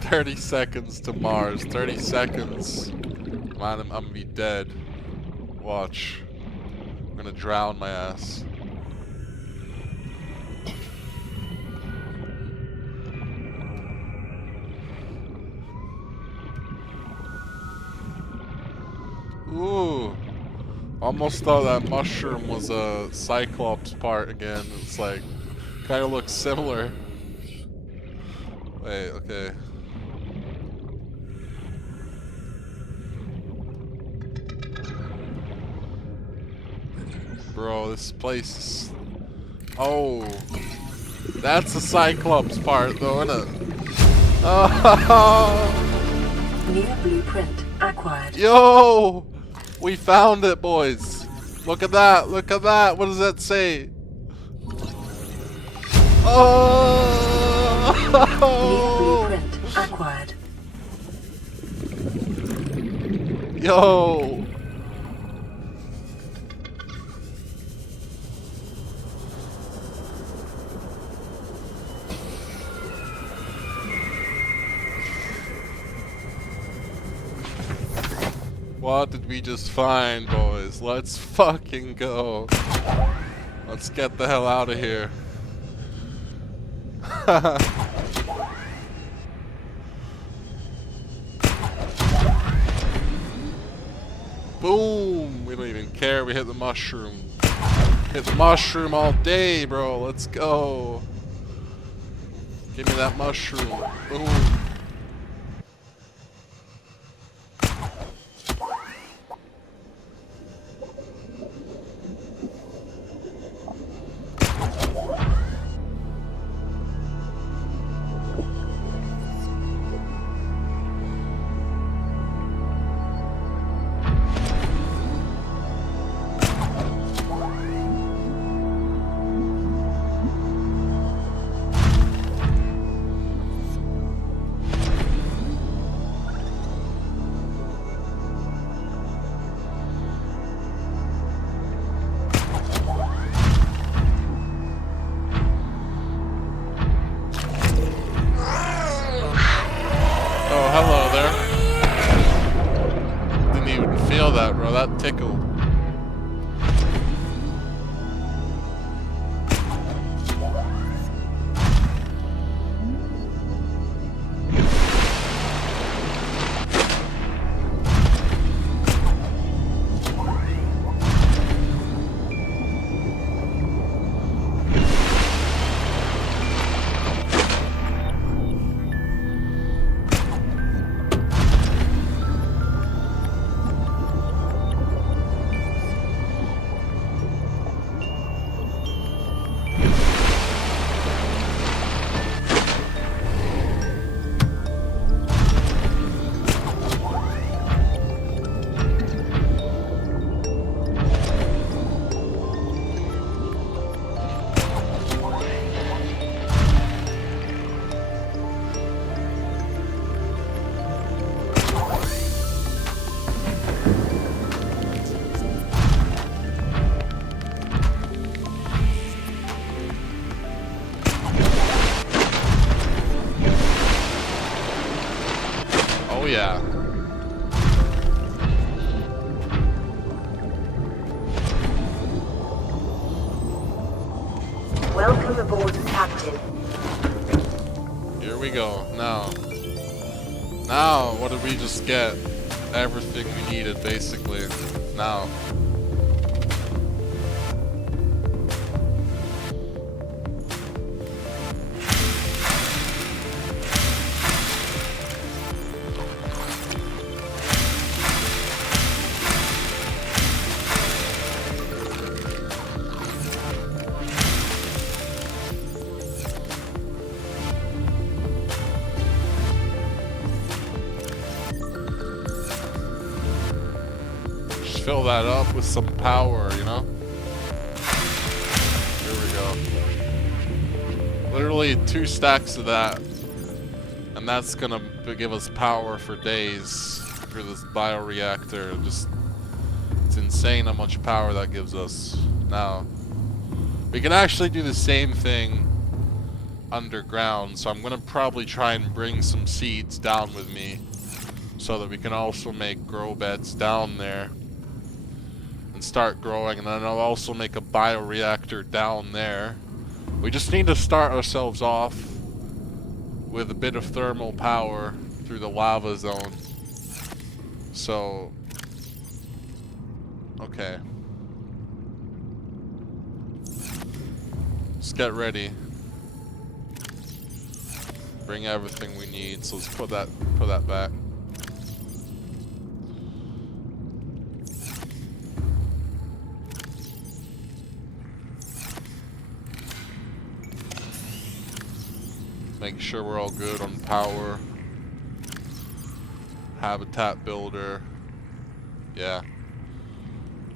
"30 seconds to Mars. 30 seconds. Man, I'm gonna be dead. Watch. I'm gonna drown my ass. Ooh. Almost thought that mushroom was a Cyclops part again. It's like, kind of looks similar. Wait, okay. Bro, this place is... Oh. That's the Cyclops part though, isn't it? Oh. New blueprint acquired. Yo! We found it, boys. Look at that. Look at that. What does that say? Oh! New blueprint acquired. Yo! What did we just find, boys? Let's fucking go. Let's get the hell out of here. Boom! We don't even care. We hit the mushroom. Hit the mushroom all day, bro. Let's go. Give me that mushroom. Boom. Overboard captain. Here we go. Now, what did we just get? Everything we needed, basically. Now. Fill that up with some power, you know? Here we go. Literally 2 stacks of that. And that's gonna give us power for days through this bioreactor. Just, it's insane how much power that gives us. Now, we can actually do the same thing underground, so I'm gonna probably try and bring some seeds down with me so that we can also make grow beds down there. Start growing, and then I'll also make a bioreactor down there. We just need to start ourselves off with a bit of thermal power through the lava zone. So, okay. Let's get ready. Bring everything we need. So let's put that back. Make sure we're all good on power. Habitat builder. Yeah.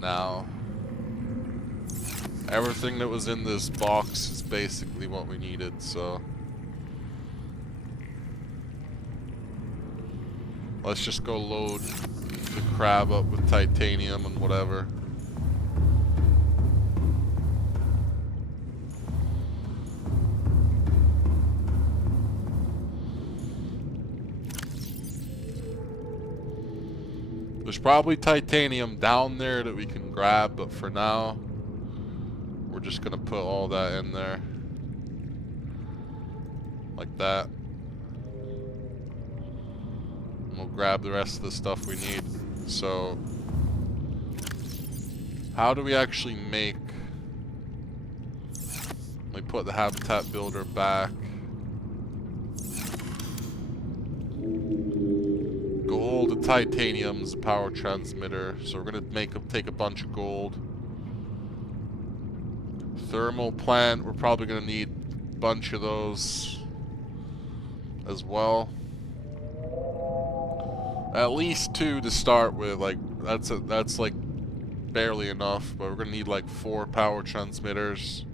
Now, everything that was in this box is basically what we needed, so let's just go load the crab up with titanium and whatever. There's probably titanium down there that we can grab, but for now, we're just gonna put all that in there. Like that. And we'll grab the rest of the stuff we need. So, how do we actually make... Let me put the habitat builder back. Gold and titanium is a power transmitter, so we're gonna take a bunch of gold. Thermal plant, we're probably gonna need a bunch of those as well. At least 2 to start with. Like that's like barely enough, but we're gonna need like 4 power transmitters,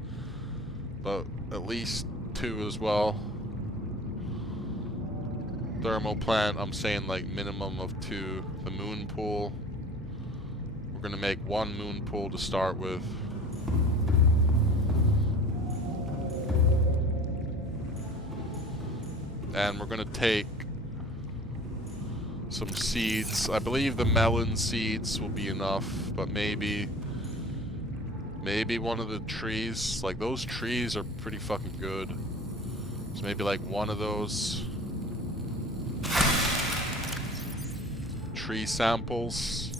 but at least 2 as well. Thermal plant, I'm saying like minimum of 2. The moon pool, we're gonna make 1 moon pool to start with. And we're gonna take some seeds. I believe the melon seeds will be enough, but maybe one of the trees, like those trees are pretty fucking good. So maybe like one of those tree samples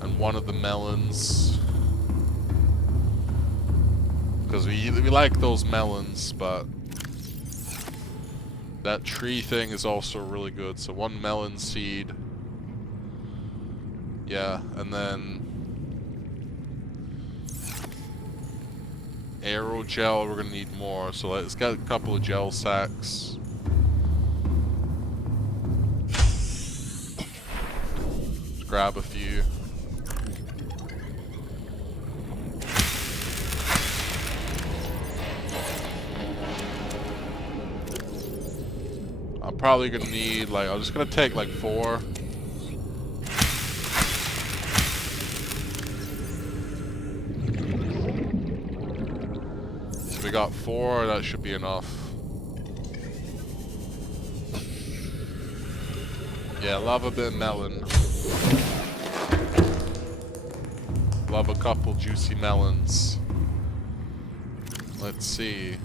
and one of the melons, because we like those melons, but that tree thing is also really good. So 1 melon seed, yeah, and then aerogel, we're gonna need more, so it's got a couple of gel sacks. Grab a few. I'm probably gonna need like, I'm just gonna take like 4. So we got 4, that should be enough. Yeah, love a bit of melon. Love a couple juicy melons. Let's see.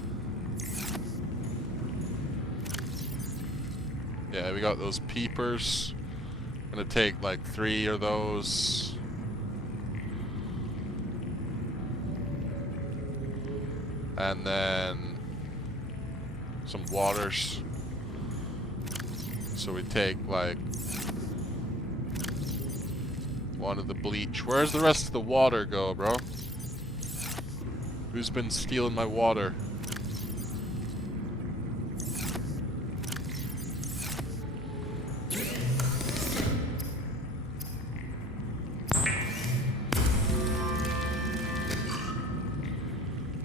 Yeah, we got those peepers. Gonna take like 3 of those. And then some waters. So we take like 1 of the bleach. Where's the rest of the water go, bro? Who's been stealing my water?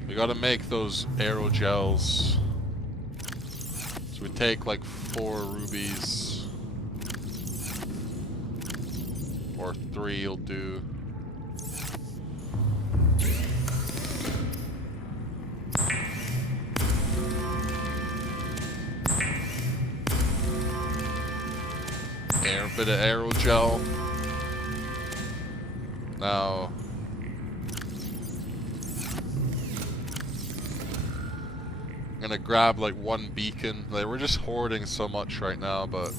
We gotta make those aerogels. So we take like 4 rubies. Or 3 will do. A bit of aerogel. Now, I'm gonna grab like 1 beacon. Like, we're just hoarding so much right now, but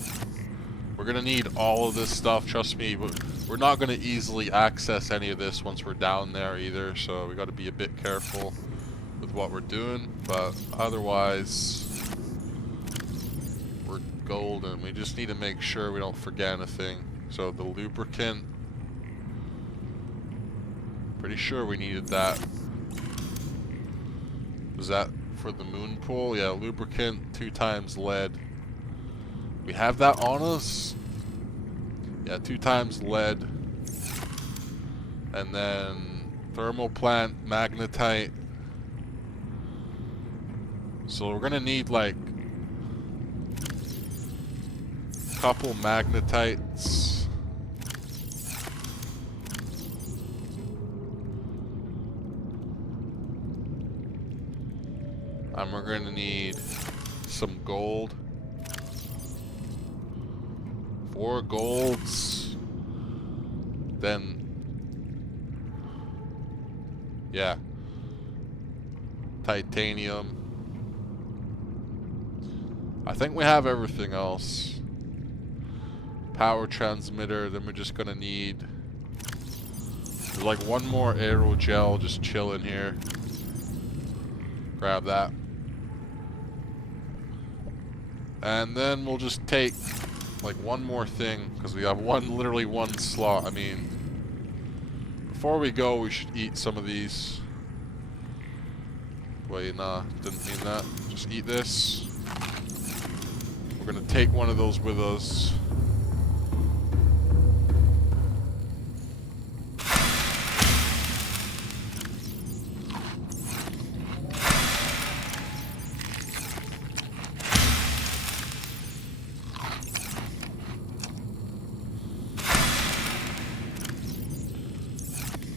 we're gonna need all of this stuff. Trust me, we're not gonna easily access any of this once we're down there either. So we got to be a bit careful with what we're doing. But otherwise, we're golden. We just need to make sure we don't forget anything. So the lubricant. Pretty sure we needed that. Was that for the moon pool? Yeah, lubricant, 2 times lead. We have that on us? Yeah, 2 times lead. And then thermal plant, magnetite. So we're gonna need like a couple magnetites. And we're gonna need some gold. 4 golds. Then, yeah, titanium. I think we have everything else. Power transmitter. Then we're just gonna need, there's like 1 more aerogel just chilling here. Grab that. And then we'll just take like 1 more thing, because we have literally one slot. I mean, before we go, we should eat some of these. Wait, nah, didn't mean that. Just eat this. We're gonna take 1 of those with us.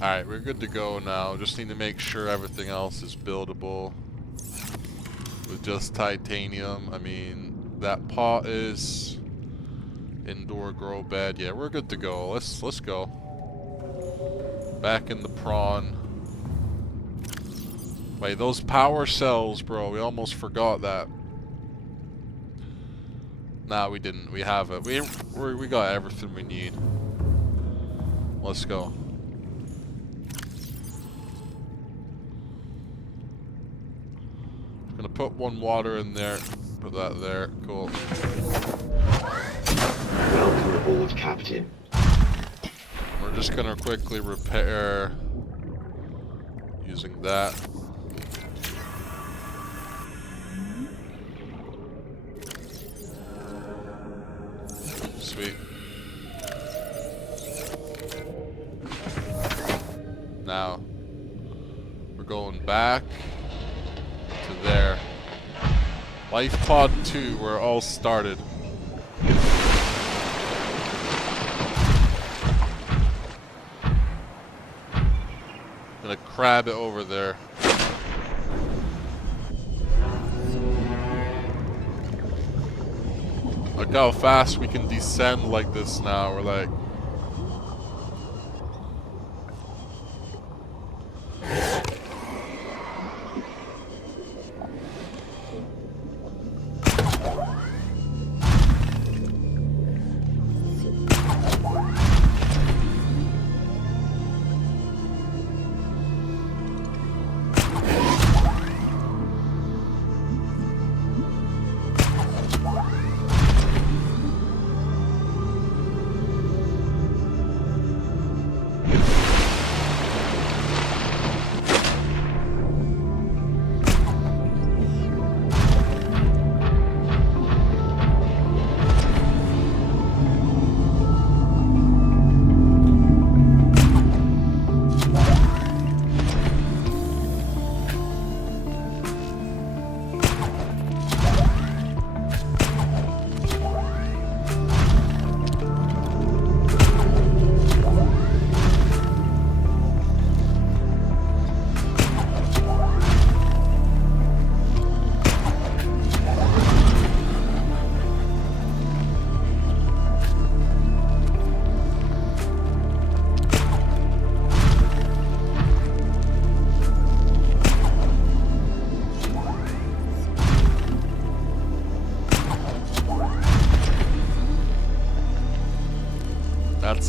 Alright, we're good to go now. Just need to make sure everything else is buildable with just titanium. I mean, that pot is indoor grow bed. Yeah, we're good to go. Let's go. Back in the prawn. Wait, those power cells, bro. We almost forgot that. Nah, we didn't. We have it. We got everything we need. Let's go. Gonna put 1 water in there. Put that there. Cool. Welcome aboard, Captain. We're just gonna quickly repair using that. Sweet. Now we're going back to there. Life Pod 2, where it all started. Gonna crab it over there. Look how fast we can descend like this now. We're like,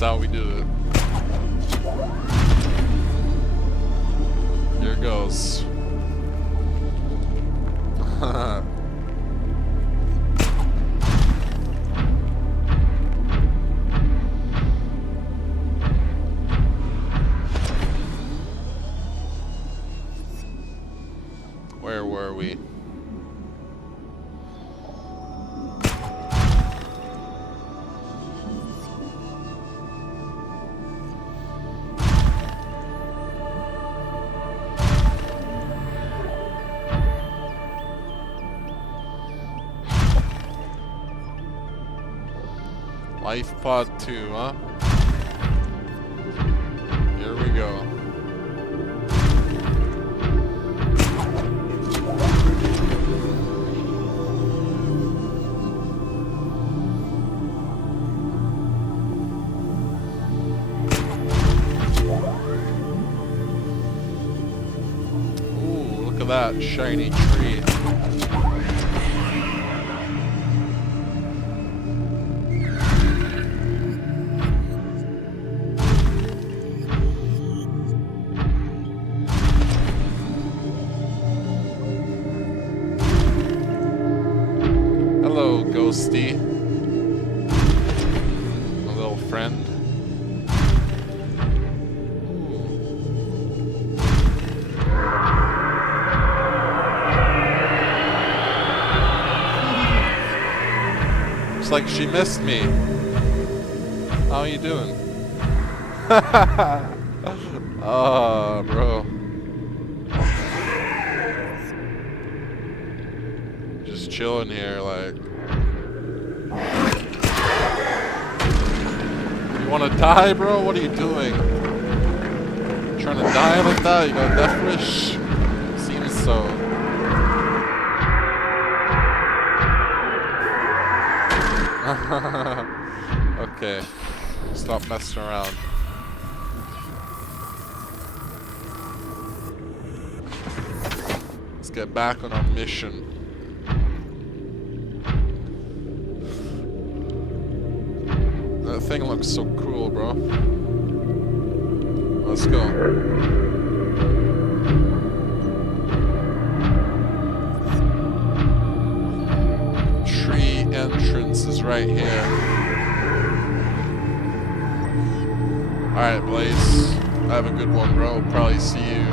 how we do it. Here goes. Where were we? Life Pod 2, huh? Here we go. Ooh, look at that shiny tree. Hello, Ghosty. My little friend. Looks like she missed me. How you doing? Oh, bro. Just chilling here, like. You wanna die, bro? What are you doing? Trying to die like that? You got a death wish? Seems so. Okay. Stop messing around. Let's get back on our mission. That thing looks so cool, bro. Let's go. Tree entrance is right here. Alright, Blaze. Have a good one, bro. Probably see you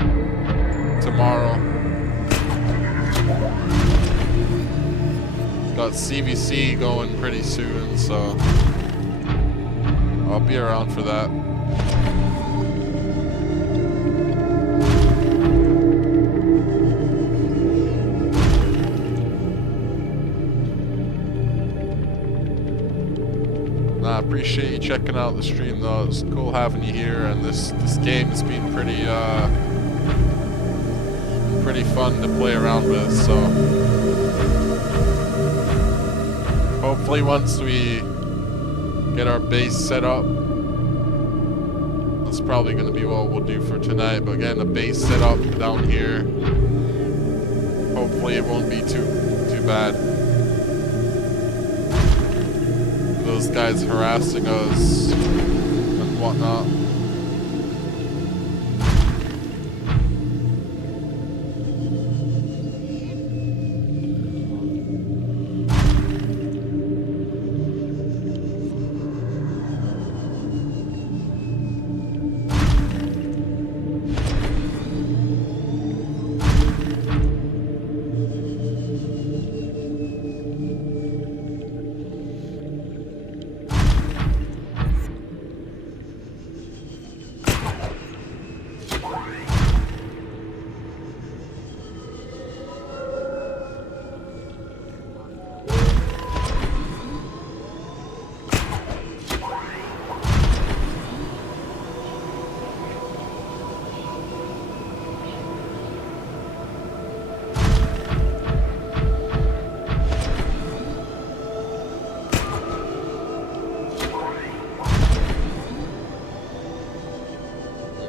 tomorrow. Got CVC going pretty soon, so I'll be around for that. I appreciate you checking out the stream though. It's cool having you here, and this game has been pretty fun to play around with, so hopefully once we get our base set up, that's probably going to be what we'll do for tonight, but getting a base set up down here, hopefully it won't be too bad. Those guys harassing us and whatnot.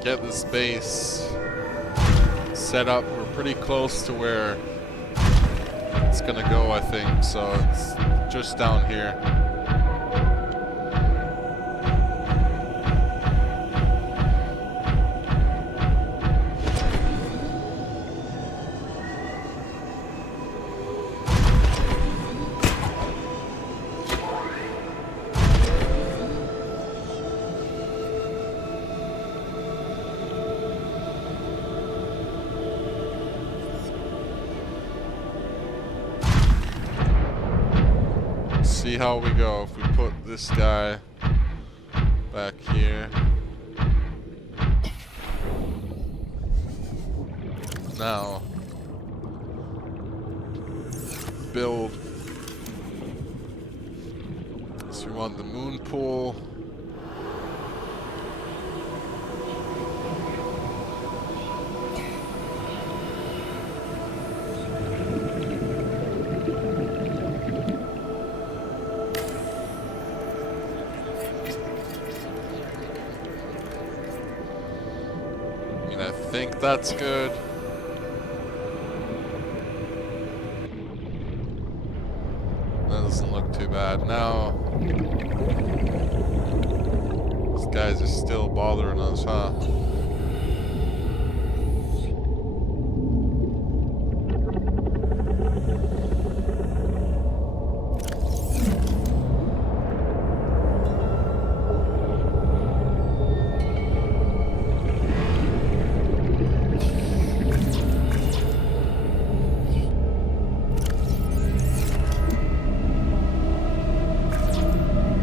Get this base set up. We're pretty close to where it's gonna go, I think, so it's just down here. how we go if we put this guy back here. Now, build. So we want the moon pool. I think that's good. That doesn't look too bad. Now, these guys are still bothering us, huh?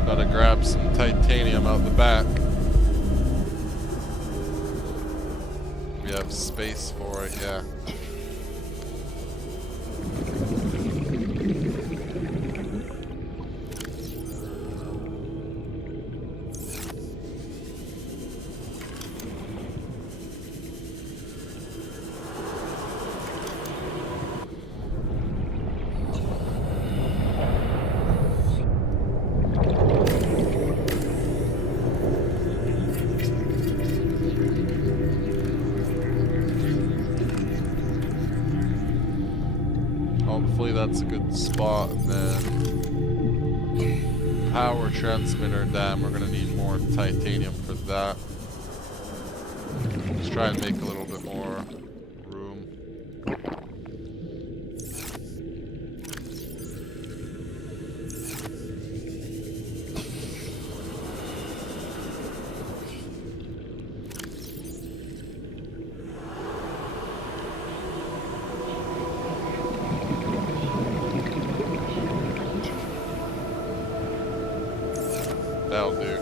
Gotta grab some titanium out the back. We have space for it, yeah. Hopefully that's a good spot. And then power transmitter dam, we're gonna need more titanium for that. Let's try and make a little bit more room. That'll do.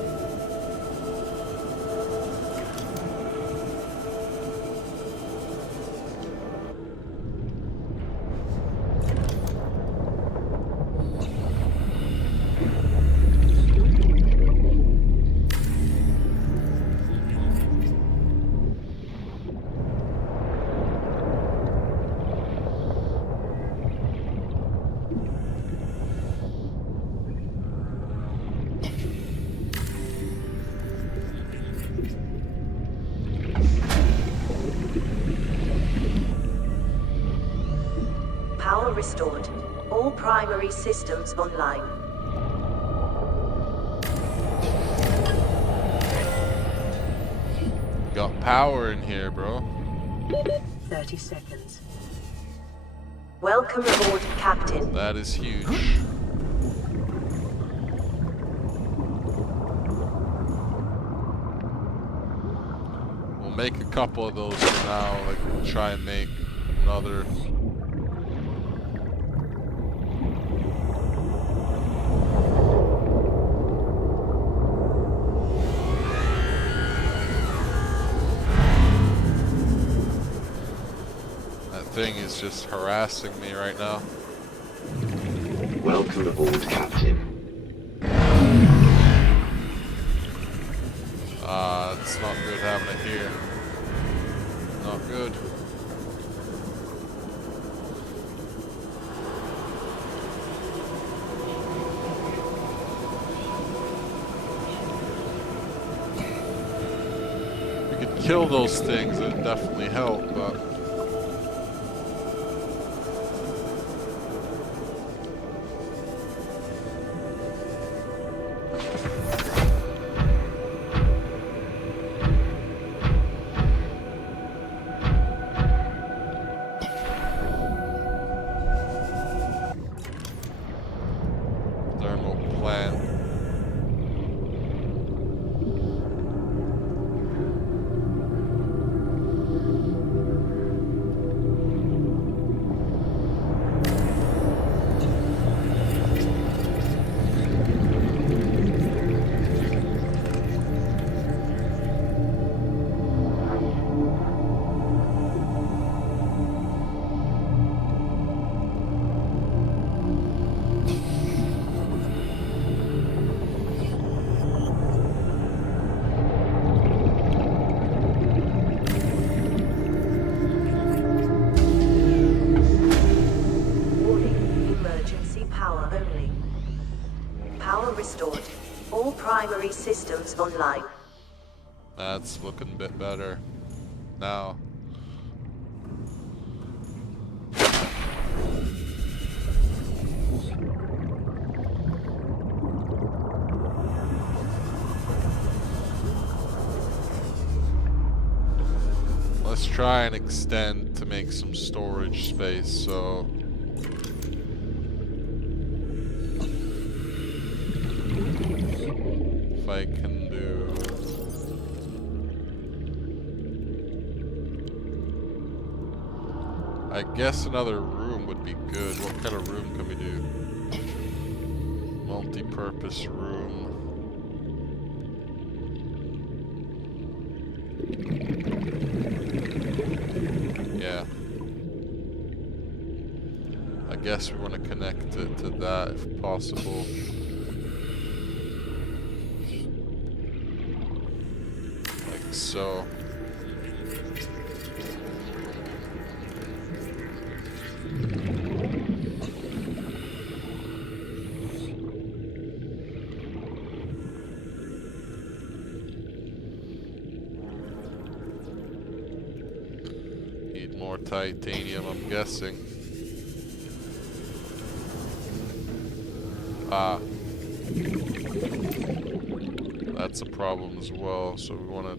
Power restored. All primary systems online. Got power in here, bro. 30 seconds. Welcome aboard, Captain. That is huge. We'll make a couple of those for now. Like, we'll try and make another. Thing is just harassing me right now. Welcome aboard, Captain. It's not good having it here. Not good. We could kill those things, it'd definitely help, but primary systems online. That's looking a bit better now. Let's try and extend to make some storage space, so if I can do I guess another room would be good. What kind of room can we do? Multi-purpose room. Yeah. I guess we want to connect it to that if possible. Like so. Need more titanium, I'm guessing. Ah. That's a problem as well, so we want to...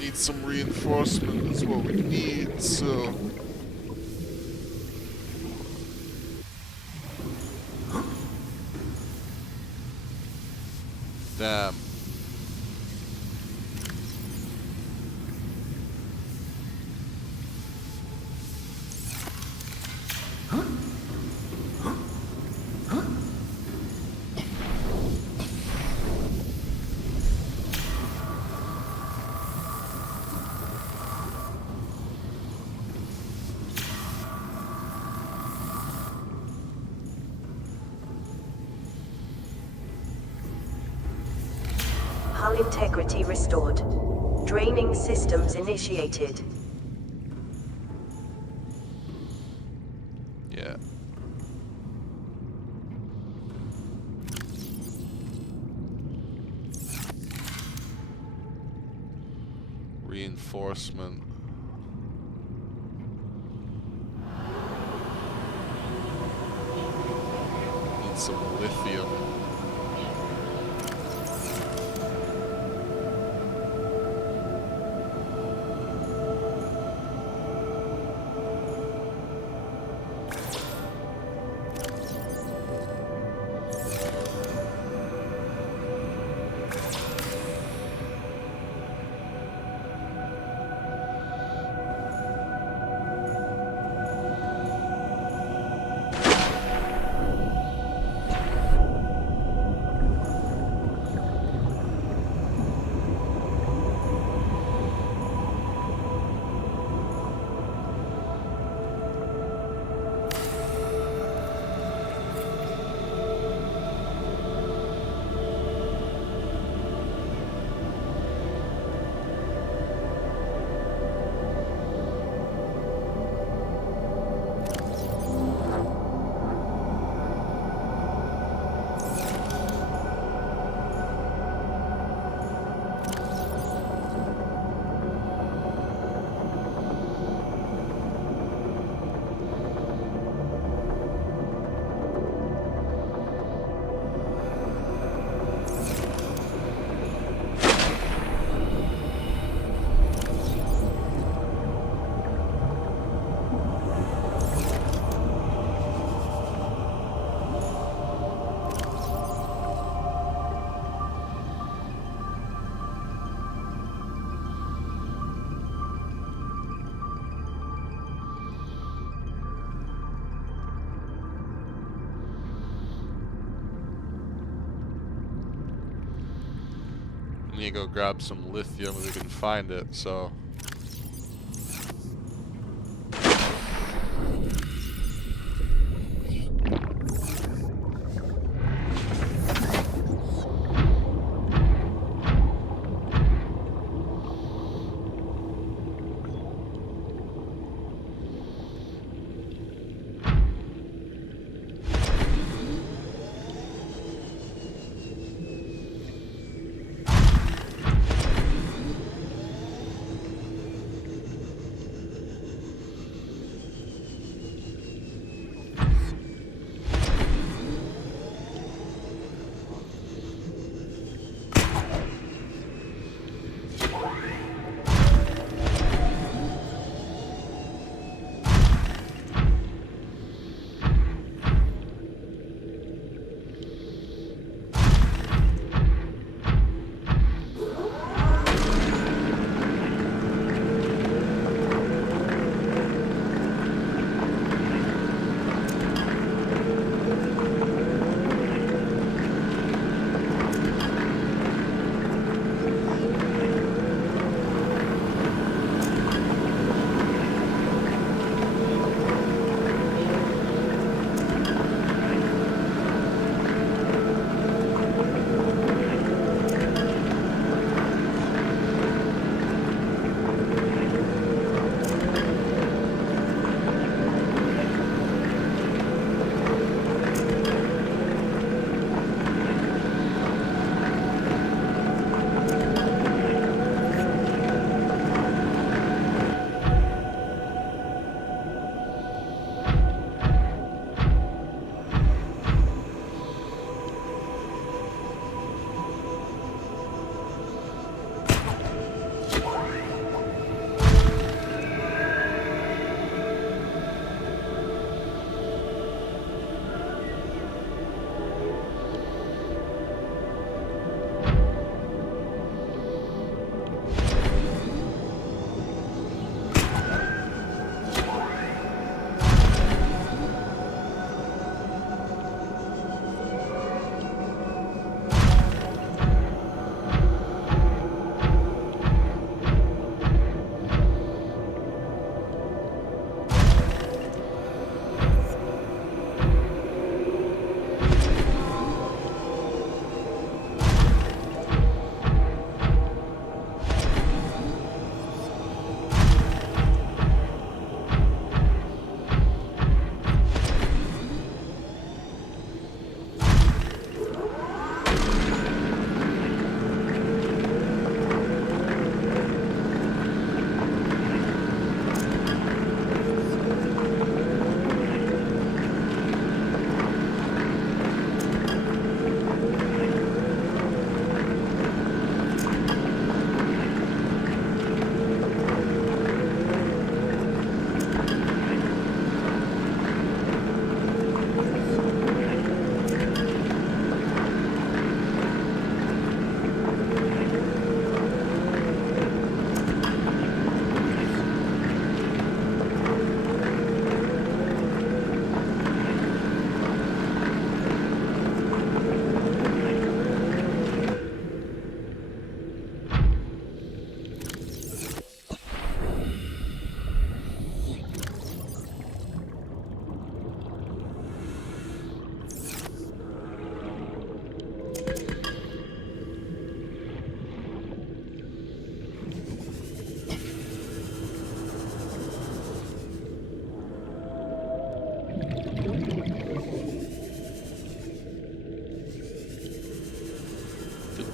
Need some reinforcement is what we need, so... Damn. Hull integrity restored. Draining systems initiated. Yeah. Reinforcement. Need some lithium. We need to go grab some lithium if we can find it, so...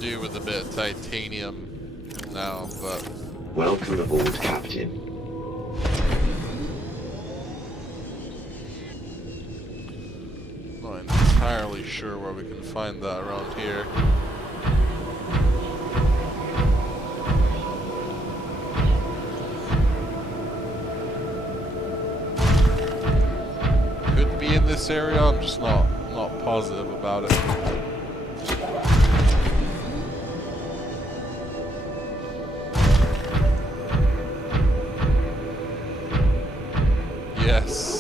do with a bit of titanium now, but Welcome aboard, Captain. not entirely sure where we can find that around here. Could be in this area, I'm just not positive about it. Yes.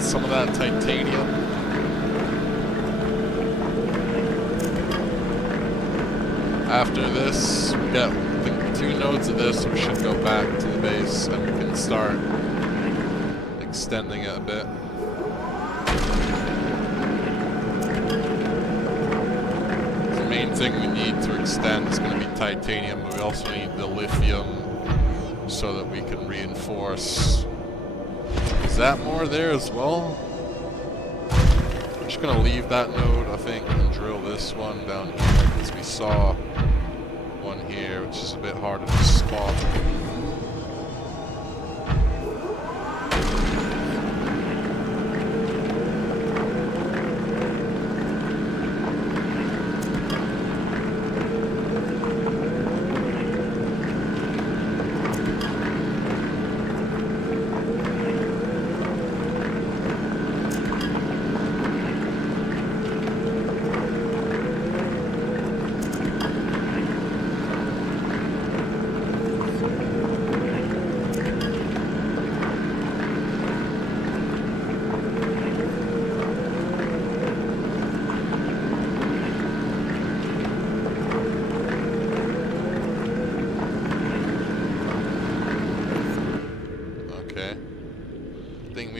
Some of that titanium. After this, we get I think 2 nodes of this, we should go back to the base and we can start extending it a bit. The main thing we need to extend is going to be titanium, but we also need the lithium so that we can reinforce. Is that more there as well? I'm just gonna leave that node, I think, and drill this one down here, because we saw one here, which is a bit harder to spot.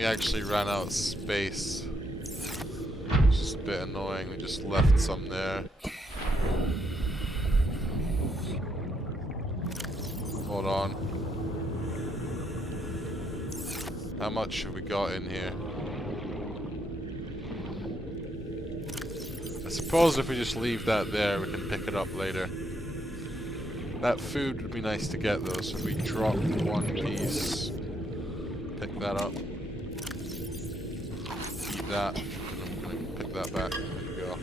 we actually ran out of space. It's just a bit annoying. We just left some there. Hold on. How much have we got in here? I suppose if we just leave that there, we can pick it up later. That food would be nice to get though, so if we drop one piece, pick that up, eat that, and I'm gonna pick that back. There we go.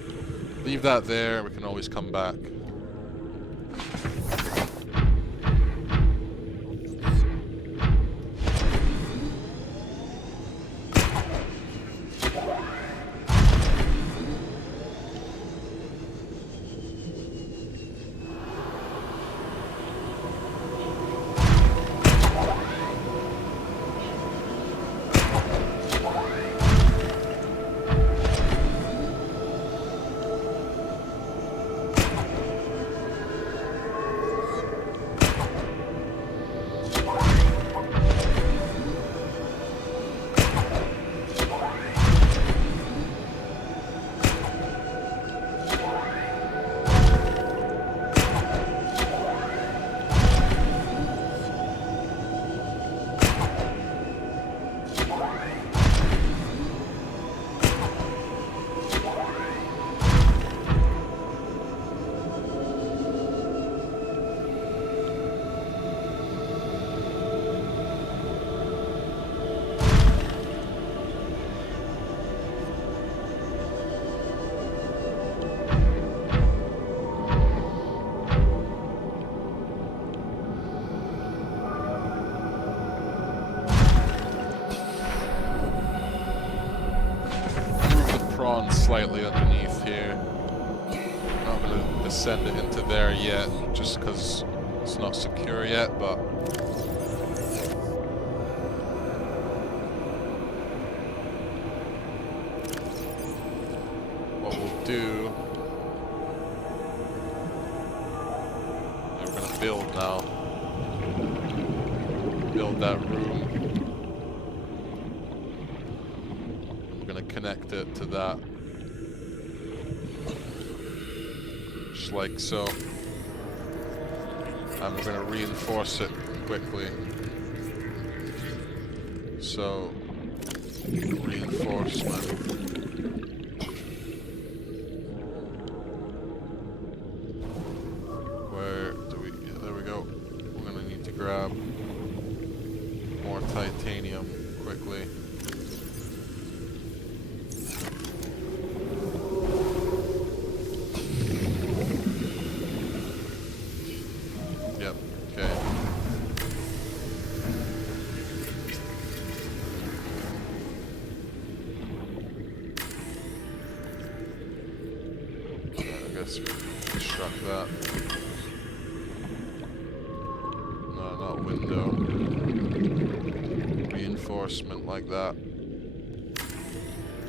Leave that there, we can always come back. Slightly underneath here. Not going to descend it into there yet, just because it's not secure yet, but what we'll do, we're going to build now. Build that room. We're going to connect it to that. Like so, and we're going to reinforce it quickly. So, reinforcement. Where do we? Yeah, there we go. We're going to need to grab more titanium quickly. Construct that. No, not window. Reinforcement like that.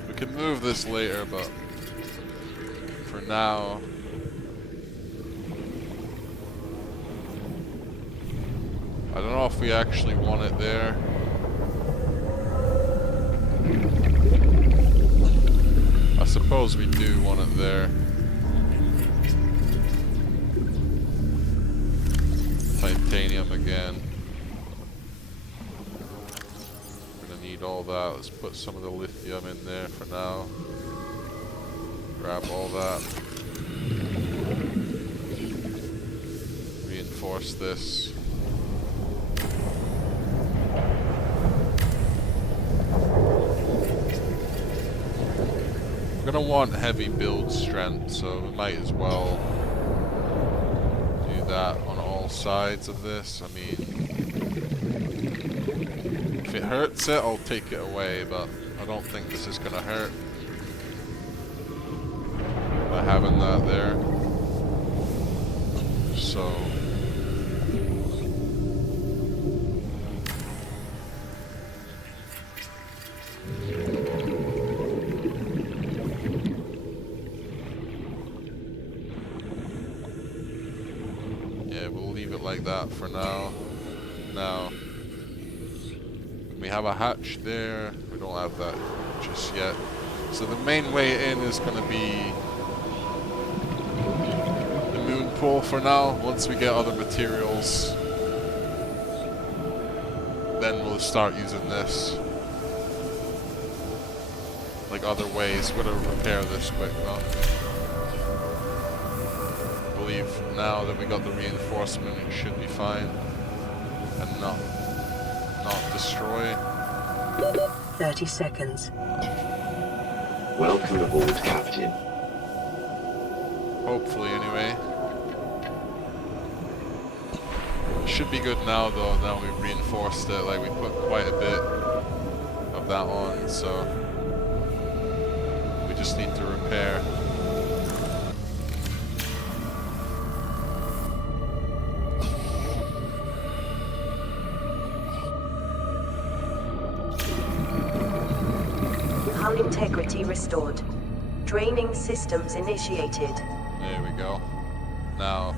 We can move this later, but for now, I don't know if we actually want it there. I suppose we do want it there. Titanium again. We're gonna need all that. Let's put some of the lithium in there for now. Grab all that. Reinforce this. We're gonna want heavy build strength, so we might as well do that on all sides of this. I mean, if it hurts it, I'll take it away, but I don't think this is gonna hurt by having that there. So yeah, we'll leave it like that for now. Now, We have a hatch there. We don't have that just yet. So the main way in is going to be the moon pool for now. Once we get other materials, then we'll start using this. Like other ways. We're going to repair this quick though. I believe now that we got the reinforcement, it should be fine. And not destroy. 30 seconds. Welcome aboard, Captain. Hopefully, anyway. Should be good now, though. Now we've reinforced it. Like, we put quite a bit of that on, so we just need to repair. Hull integrity restored. Draining systems initiated. There we go. Now,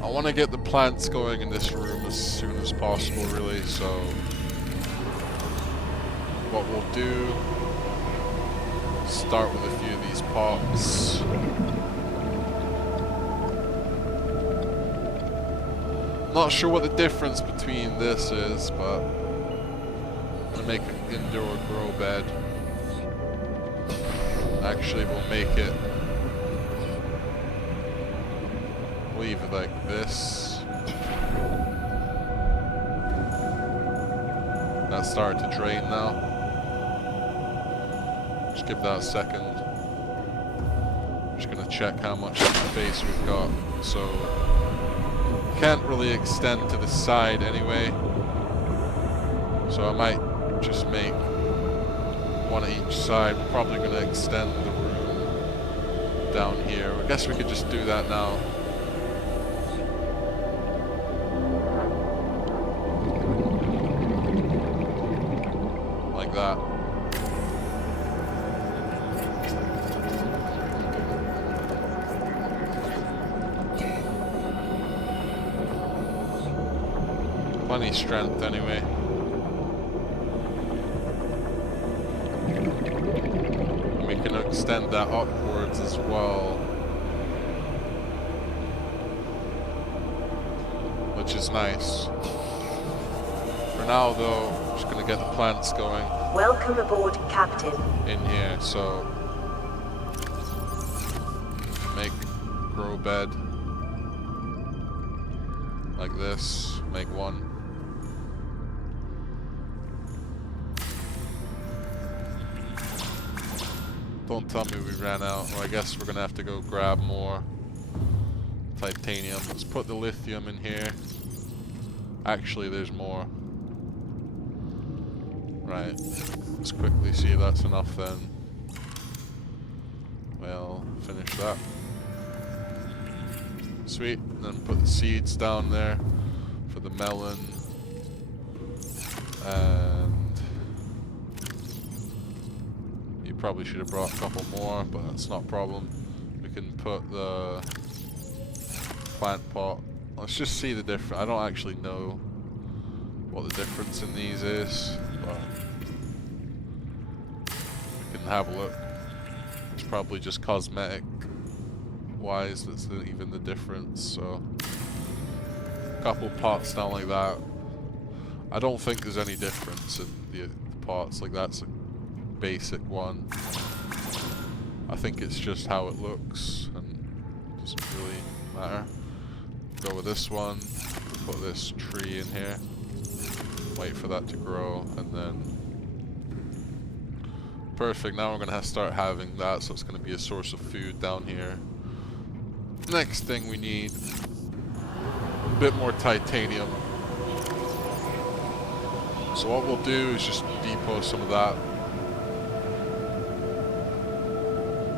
I want to get the plants going in this room as soon as possible, really, so what we'll do, start with a few of these pots. Not sure what the difference between this is, but I'm going to make an indoor grow bed. Actually, we'll make it, leave it like this. That started to drain now. Just give that a second. Just gonna check how much space we've got. So, can't really extend to the side anyway. So I might just make one on each side. We're probably going to extend the room down here. I guess we could just do that now. Like that. Plenty strength anyway. Extend that upwards as well, which is nice. For now though, I'm just gonna get the plants going. Welcome aboard, Captain. In here, so make grow bed like this, make one. Don't tell me we ran out. Well, I guess we're gonna have to go grab more titanium. Let's put the lithium in here. Actually, there's more. Right. Let's quickly see if that's enough then. Well, finish that. Sweet. And then put the seeds down there for the melon. And probably should have brought a couple more, but that's not a problem. We can put the plant pot. Let's just see the difference. I don't actually know what the difference in these is, but we can have a look. It's probably just cosmetic wise that's even the difference. So a couple pots down like that. I don't think there's any difference in the pots. Like that's a basic one. I think it's just how it looks and it doesn't really matter. Go with this one, put this tree in here, wait for that to grow, and then perfect. Now we're gonna have to start having that, so it's gonna be a source of food down here. Next thing we need a bit more titanium. So what we'll do is just depot some of that.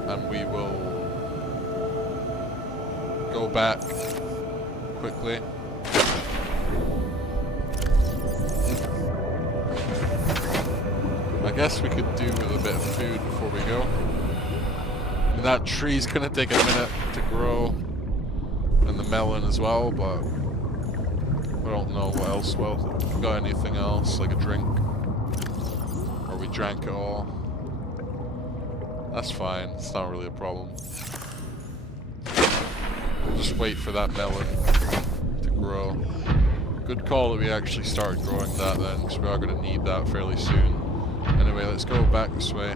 And we will go back quickly. I guess we could do with a bit of food before we go. And that tree's gonna take a minute to grow, and the melon as well, but I don't know what else. Well, if we got anything else, like a drink, or we drank it all. That's fine. It's not really a problem. We'll just wait for that melon to grow. Good call that we actually started growing that then, because we are going to need that fairly soon. Anyway, let's go back this way.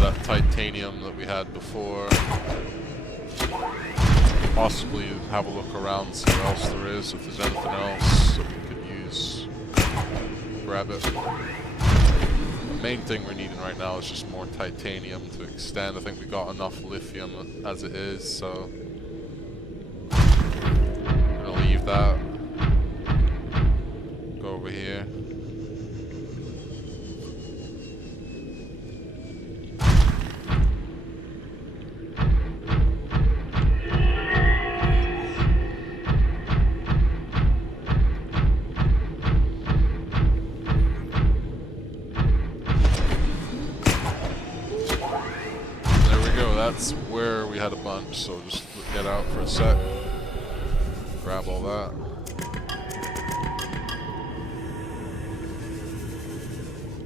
That titanium that we had before. Possibly have a look around, see what else there is, if there's anything else that we could use. Grab it. The main thing we're needing right now is just more titanium to extend. I think we got enough lithium as it is, so I'm gonna leave that. Go over here. That's where we had a bunch, so just get out for a sec. Grab all that.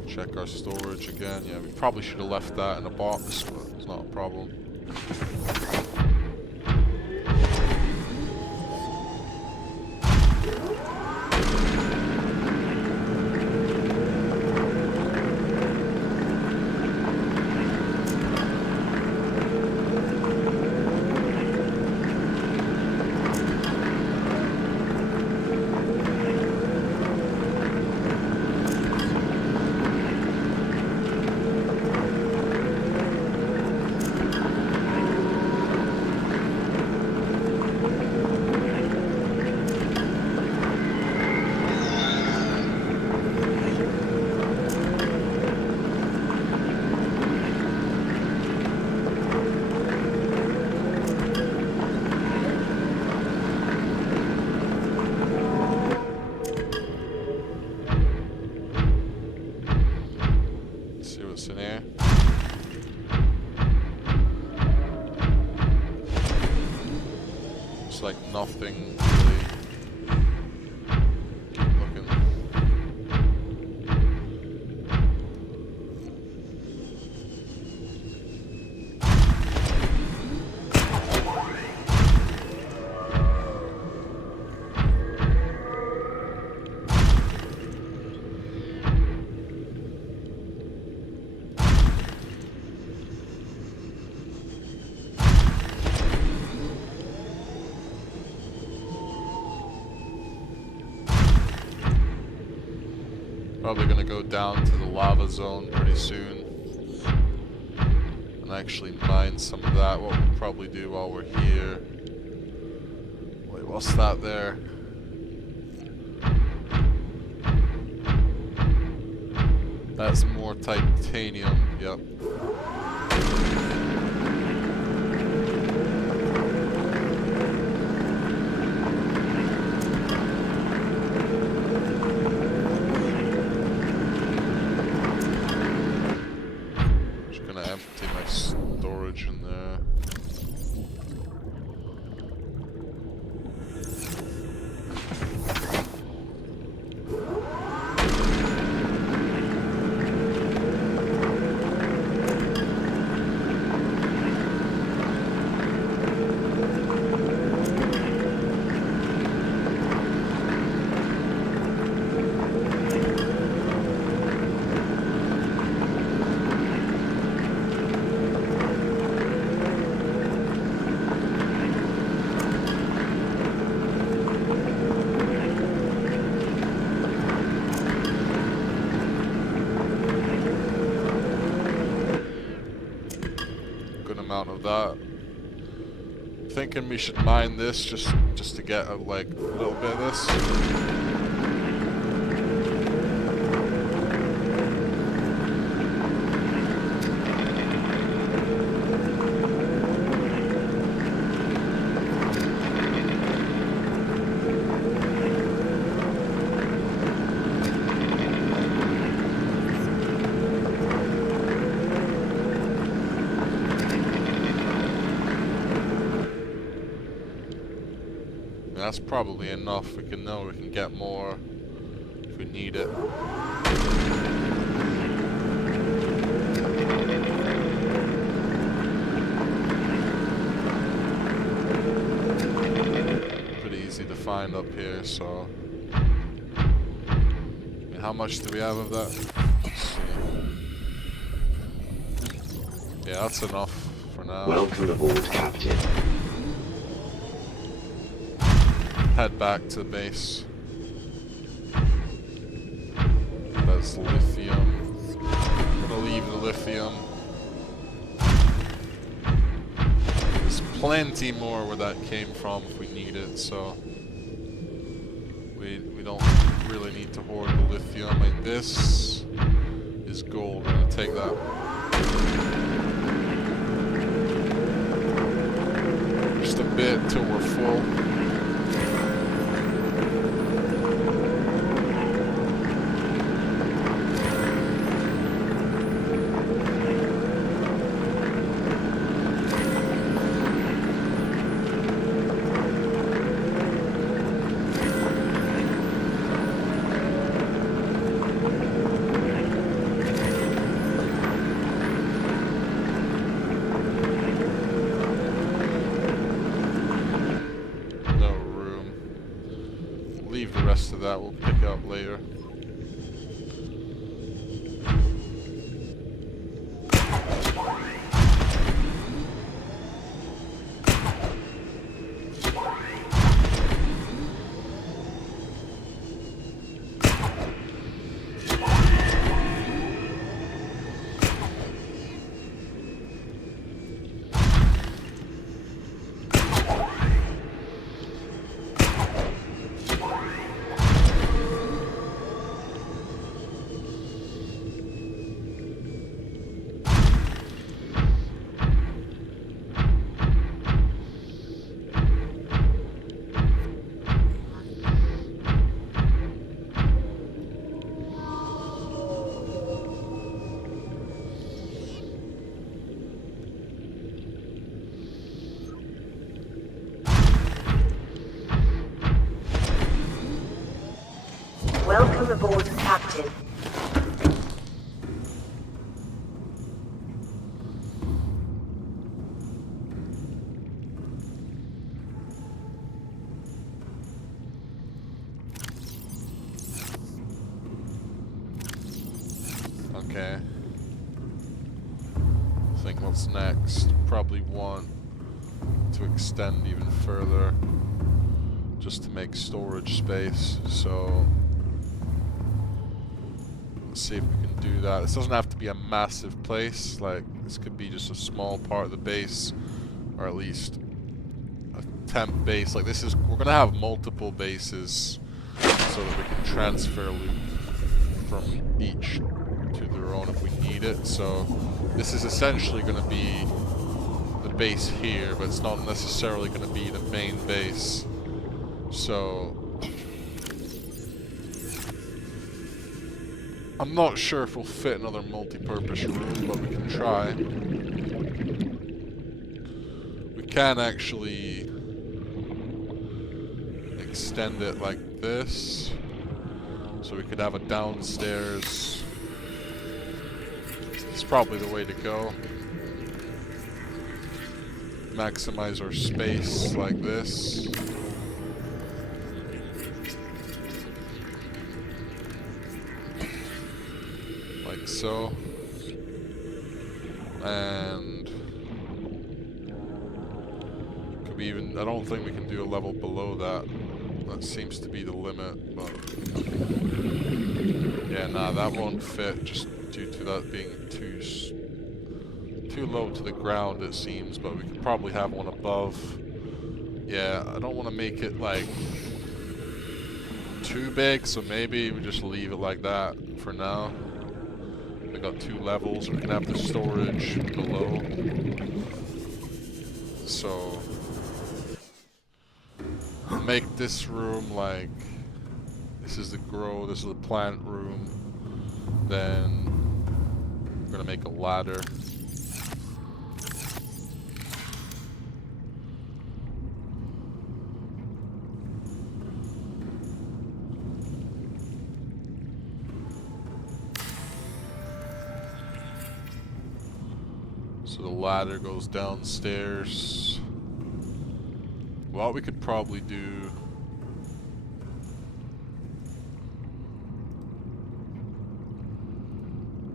Check our storage again. Yeah, we probably should have left that in a box, but it's not a problem. In here. It's like nothing really. Keep looking. Probably gonna go down to the lava zone pretty soon and actually mine some of that. What we'll probably do while we're here. Wait, what's that there? That's more titanium, yep. Empty my storage in there. Good amount of that. thinking we should mine this just to get like a little bit of this. That's probably enough. We can get more if we need it. Pretty easy to find up here, so I mean, how much do we have of that? Let's see. Yeah, that's enough for now. Welcome aboard, Captain. Head back to the base. That's lithium. I'm gonna leave the lithium. There's plenty more where that came from if we need it, so we don't really need to hoard the lithium. Like this is gold. We're gonna take that. Just a bit till we're full. The rest of that we'll pick up later. Welcome aboard, Captain. Okay. I think what's next? Probably want to extend even further just to make storage space. So let's see if we can do that. This doesn't have to be a massive place. Like, this could be just a small part of the base, or at least a temp base. Like, this is, we're gonna have multiple bases so that we can transfer loot from each to their own if we need it. So this is essentially going to be the base here, but it's not necessarily going to be the main base. So I'm not sure if we'll fit another multi-purpose room, but we can try. We can actually extend it like this, so we could have a downstairs. It's probably the way to go. Maximize our space like this. Like so. And could we even, I don't think we can do a level below that. That seems to be the limit, but yeah, nah, that won't fit just due to that being too low to the ground, it seems. But we could probably have one above Yeah, I don't want to make it like too big, so maybe we just leave it like that for now. We got 2 levels. We can have the storage below. So we'll make this room like, this is the grow, this is the plant room. Then we're gonna make a ladder. So the ladder goes downstairs. What we could probably do,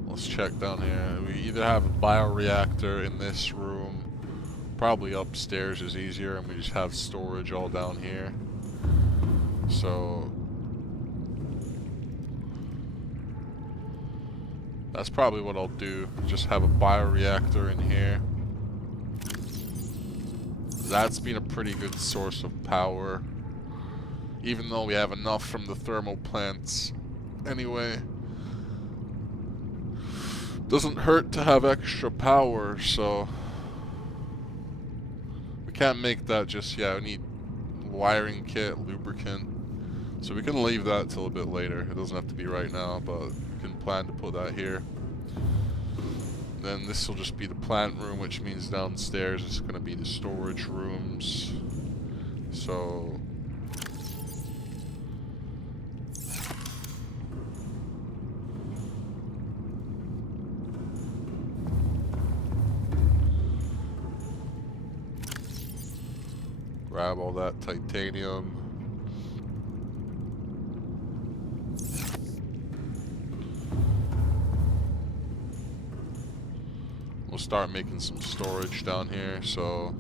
let's check down here. We either have a bioreactor in this room, probably upstairs is easier, and we just have storage all down here. So that's probably what I'll do. Just have a bioreactor in here. That's been a pretty good source of power, even though we have enough from the thermal plants anyway. Doesn't hurt to have extra power, so we can't make that just yet. We need wiring kit, lubricant, so we can leave that till a bit later. It doesn't have to be right now, but we can plan to put that here. Then this will just be the plant room, which means downstairs is going to be the storage rooms. So grab all that titanium. We'll start making some storage down here, so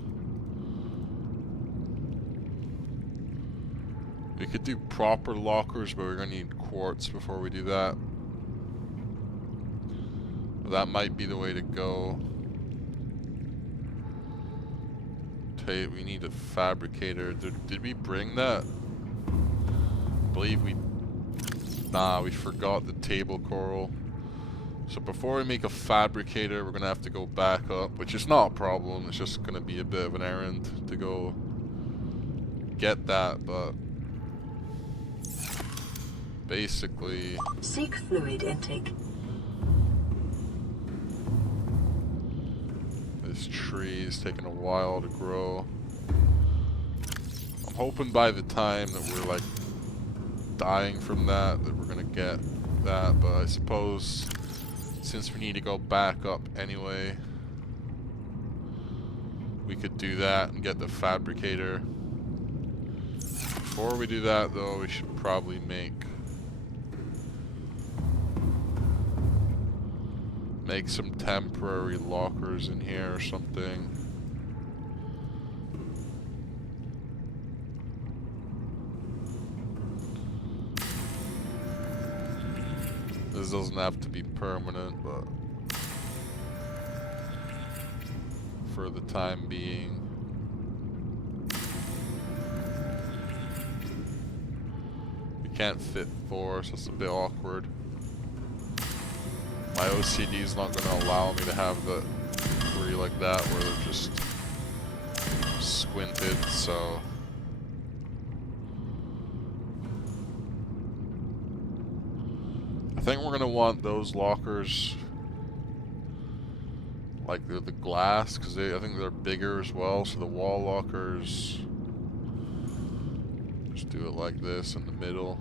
we could do proper lockers, but we're gonna need quartz before we do that. But that might be the way to go. We need a fabricator. Did we bring that? I believe we... Nah, we forgot the table coral. So before we make a fabricator, we're gonna have to go back up, which is not a problem. It's just gonna be a bit of an errand to go get that, but basically... Seek fluid intake. This tree is taking a while to grow. I'm hoping by the time that we're like dying from that we're gonna get that, but I suppose since we need to go back up anyway, we could do that and get the fabricator. Before we do that though, we should probably make some temporary lockers in here or something. This doesn't have to be permanent, but for the time being. We can't fit 4, so it's a bit awkward. My OCD is not going to allow me to have the 3 like that where they're just squinted, so I think we're going to want those lockers like the glass, because I think they're bigger as well, so the wall lockers, just do it like this in the middle.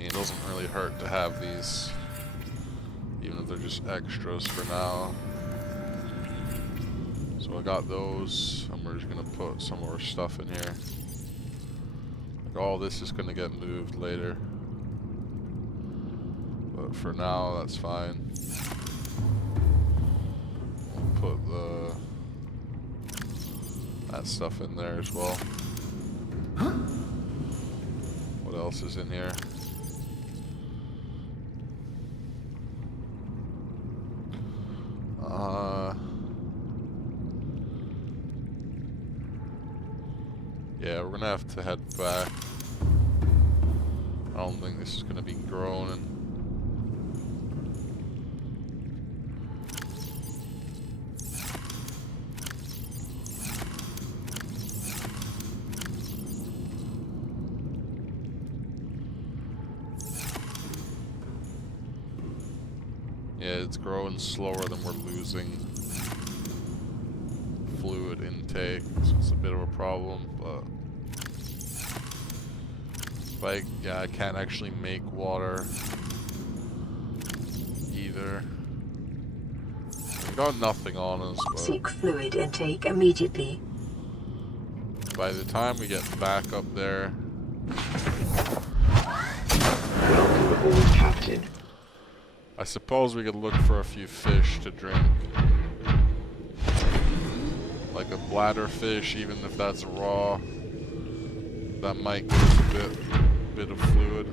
It doesn't really hurt to have these, even if they're just extras for now. So I got those, and we're just gonna put some more stuff in here. Like all this is gonna get moved later, but for now that's fine. We'll put that stuff in there as well. What else is in here? gonna have to head back. I don't think this is gonna be growing. Yeah, it's growing slower than we're losing fluid intake, so it's a bit of a problem, but yeah, I can't actually make water either. We got nothing on us, but Seek fluid intake immediately. by the time we get back up there, Welcome aboard, Captain. I suppose we could look for a few fish to drink. Like a bladder fish, even if that's raw. That might give us a bit of fluid.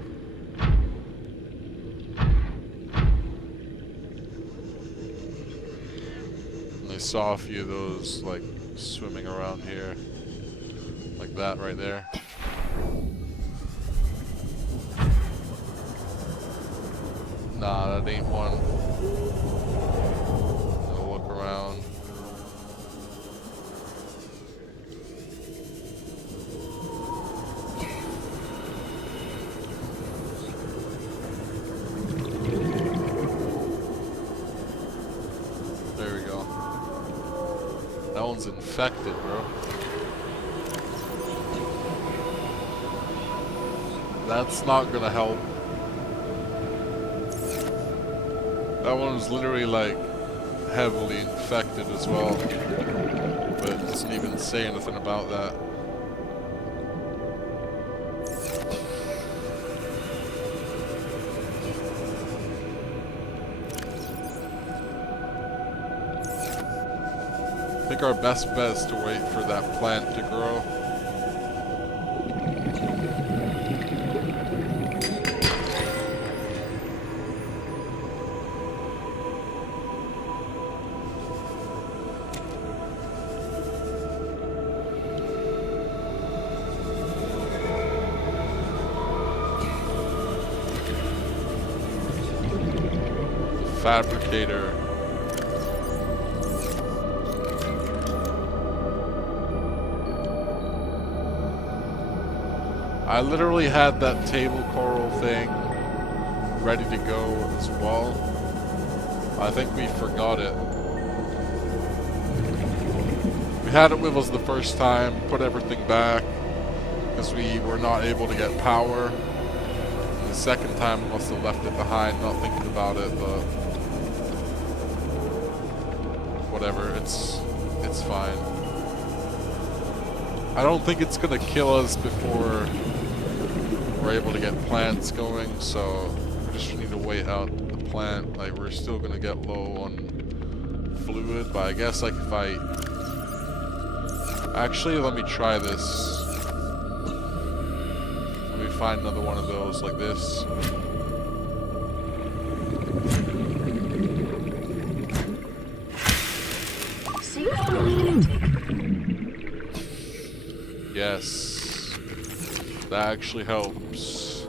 And I saw a few of those like swimming around here. Like that right there. Nah, that ain't one. I'll look around. There we go. That one's infected, bro. That's not gonna help. That one's literally like heavily infected as well, but it doesn't even say anything about that. I think our best bet is to wait for that plant to grow. Fabricator. I literally had that table coral thing ready to go as well. I think we forgot it. We had it with us the first time, put everything back because we were not able to get power. And the second time we must have left it behind, not thinking about it, but whatever, it's fine. I don't think it's gonna kill us before we're able to get plants going, so we just need to wait out the plant. Like, we're still gonna get low on fluid, but I guess like if I actually, let me try this. Let me find another one of those like this. Yes, that actually helps.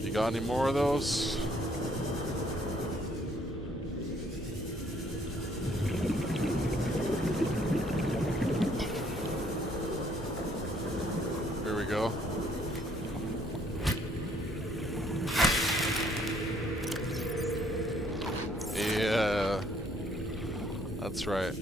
You got any more of those? Here we go. Yeah, that's right.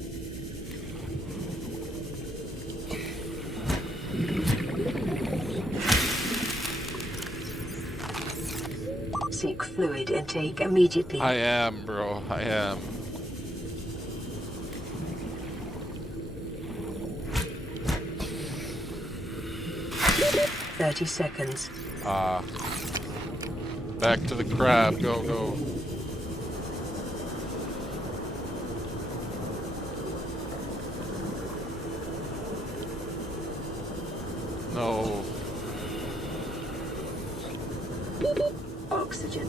Seek fluid intake immediately. I am, bro. I am. "30 seconds. Back to the crab. Go, go. No. Oxygen.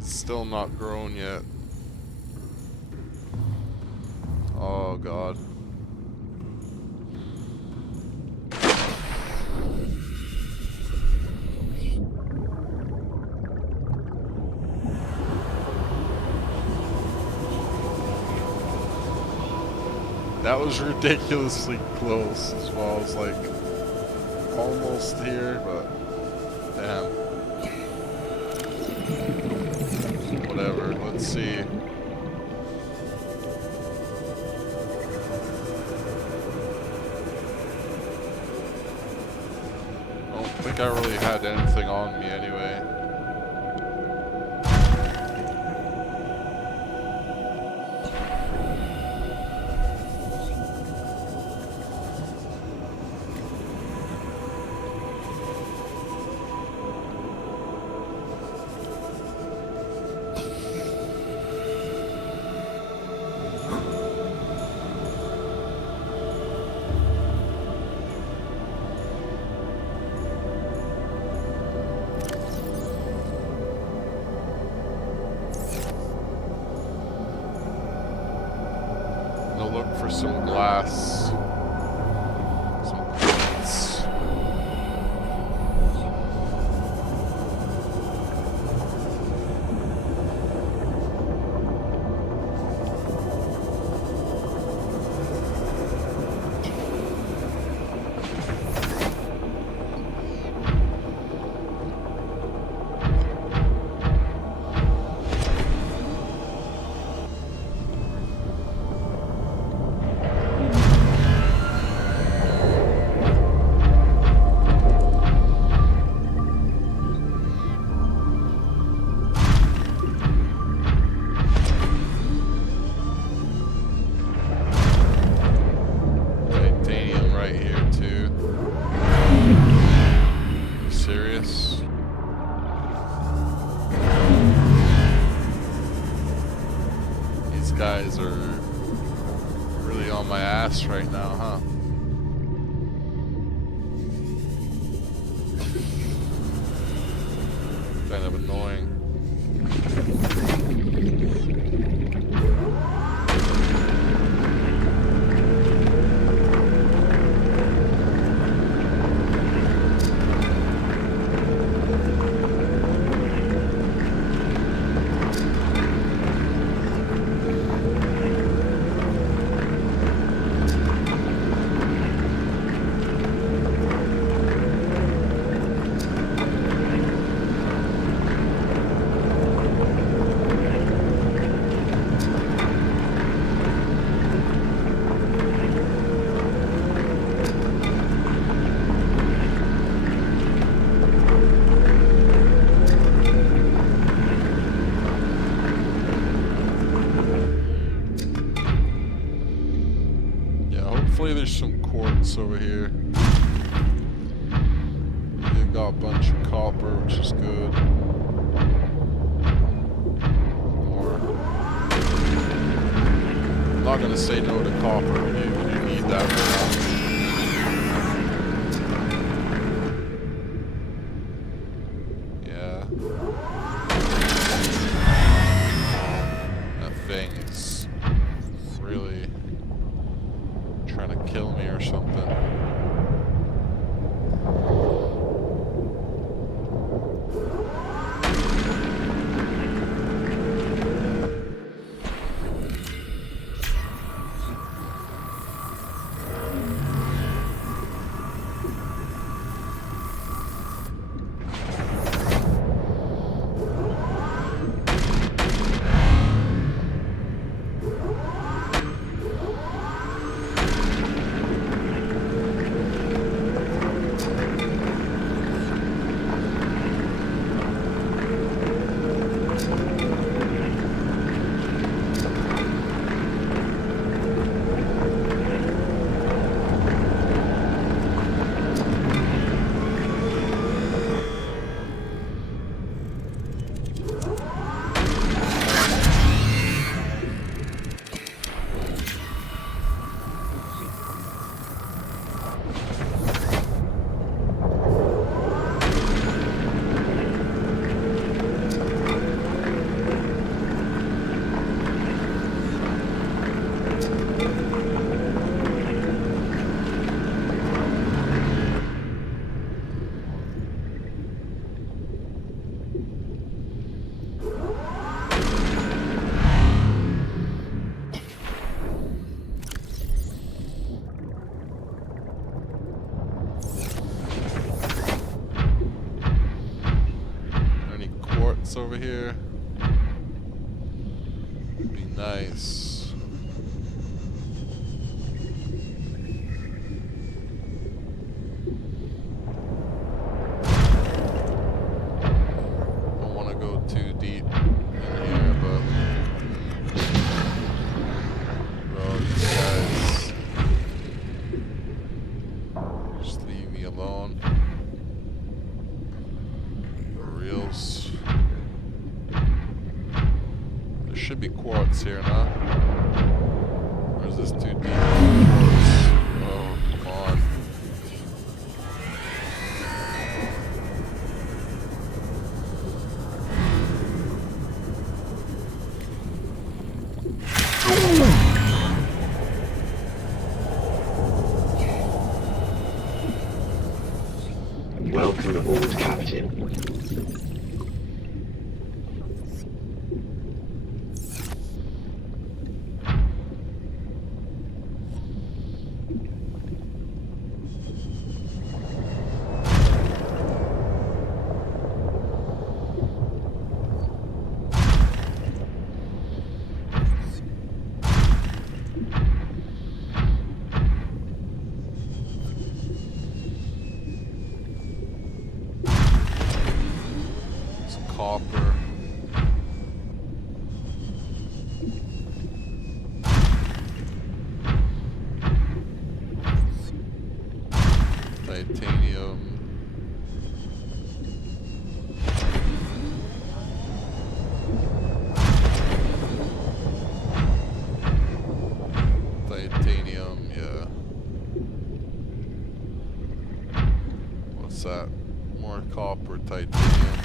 Still not grown yet. Oh god. That was ridiculously close as well. It's like almost here, but damn. Whatever, let's see. I don't think I really had anything on me anyway. I'll look for some glass, some quartz. Titanium right here too. You serious? These guys are really on my ass right now, huh? Kind of annoying. Hopefully there's some quartz over here. They've got a bunch of copper, which is good. More. I'm not gonna say no to copper. We do need that right now. Yeah. That thing is really trying to kill me or something. quartz over here. Be nice. Don't want to go too deep in here, but bro, these guys just leave me alone. For reals. There should be quartz here now. Or is this too deep? Quartz. Oh, come on. Welcome aboard, Captain. Some copper. Titanium. Titanium, yeah. What's that? More copper, titanium.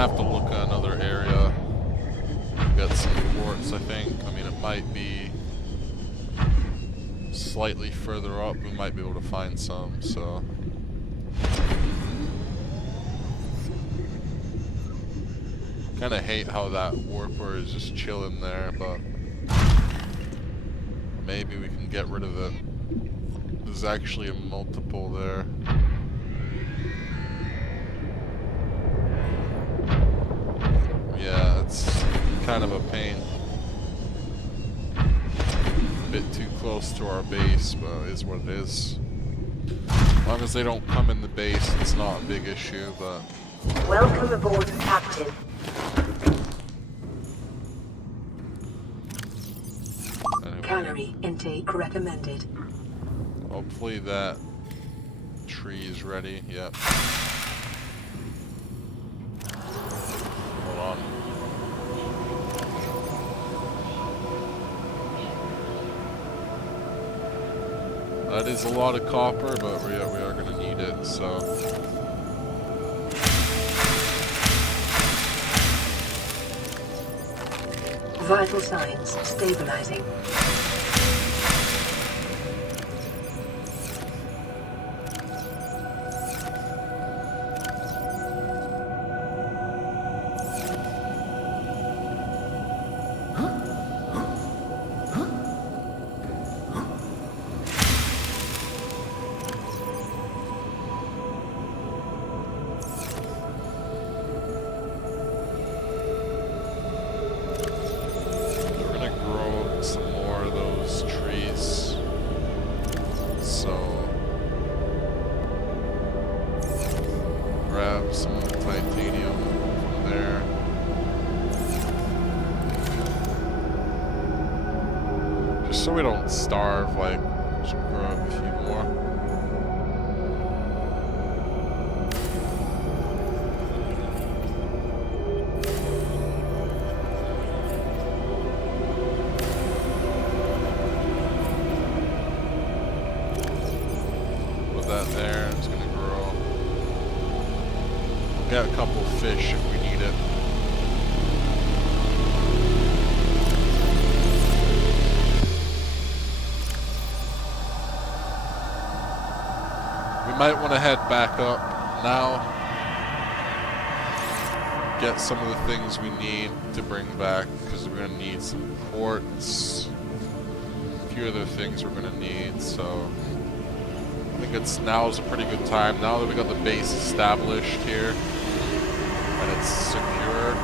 gonna have to look at another area. Get some quartz, I think. I mean, it might be slightly further up. We might be able to find some, so. Kinda hate how that warper is just chilling there, but maybe we can get rid of it. There's actually a multiple there. Yeah, it's kind of a pain. A bit too close to our base, but it is what it is. As long as they don't come in the base, it's not a big issue, but... Welcome aboard, Captain. Anyway, Calorie intake recommended. hopefully that tree is ready. Yep. Hold on. That is a lot of copper, but we are going to need it, so... Vital signs stabilizing. So we don't starve, like, just grab a few more. Put that there, it's gonna grow. We'll get a couple fish if we need it. Might want to head back up now. Get some of the things we need to bring back, because we're going to need some quartz. A few other things we're going to need, so I think now's a pretty good time. Now that we got the base established here and it's secure,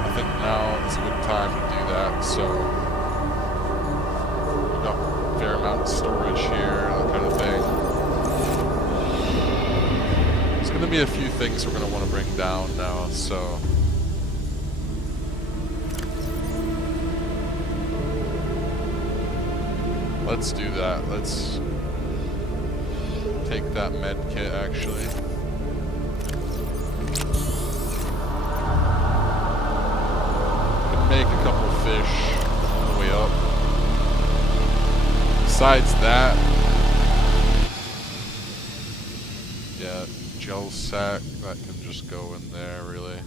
I think now is a good time to do that. So we've got a fair amount of storage here, that kind of thing. There's going to be a few things we're going to want to bring down now, so... let's do that. Let's take that med kit, actually. Can make a couple fish on the way up. Besides that... yeah. Gel sack, that can just go in there, really.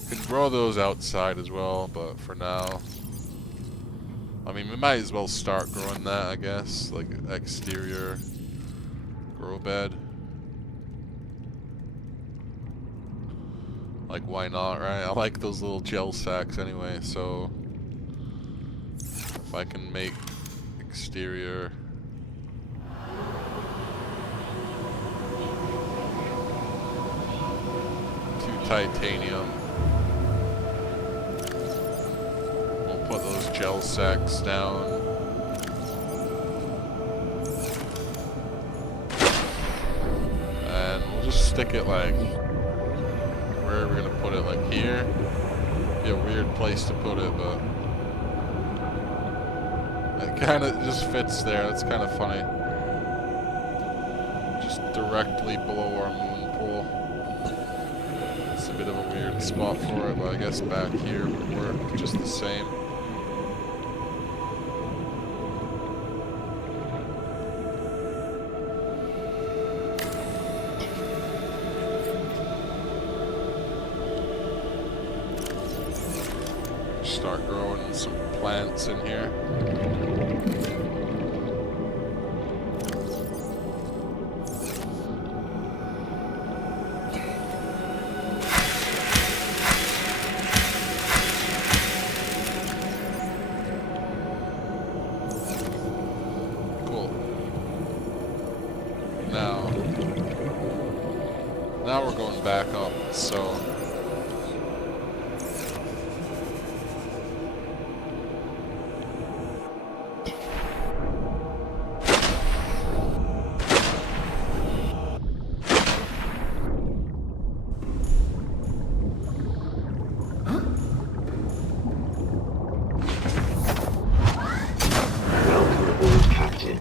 You can grow those outside as well, but for now... I mean, we might as well start growing that, I guess. Like, exterior grow bed. Like, why not, right? I like those little gel sacks anyway, so... if I can make exterior... titanium. We'll put those gel sacks down. And we'll just stick it like... where are we gonna put it? Like here? Be a weird place to put it, but... it kinda just fits there. That's kinda funny. Just directly below our moon pool. It's a bit of a weird spot for it, but I guess back here would work just the same. start growing some plants in here. Now we're going back up, so... Welcome aboard, Captain.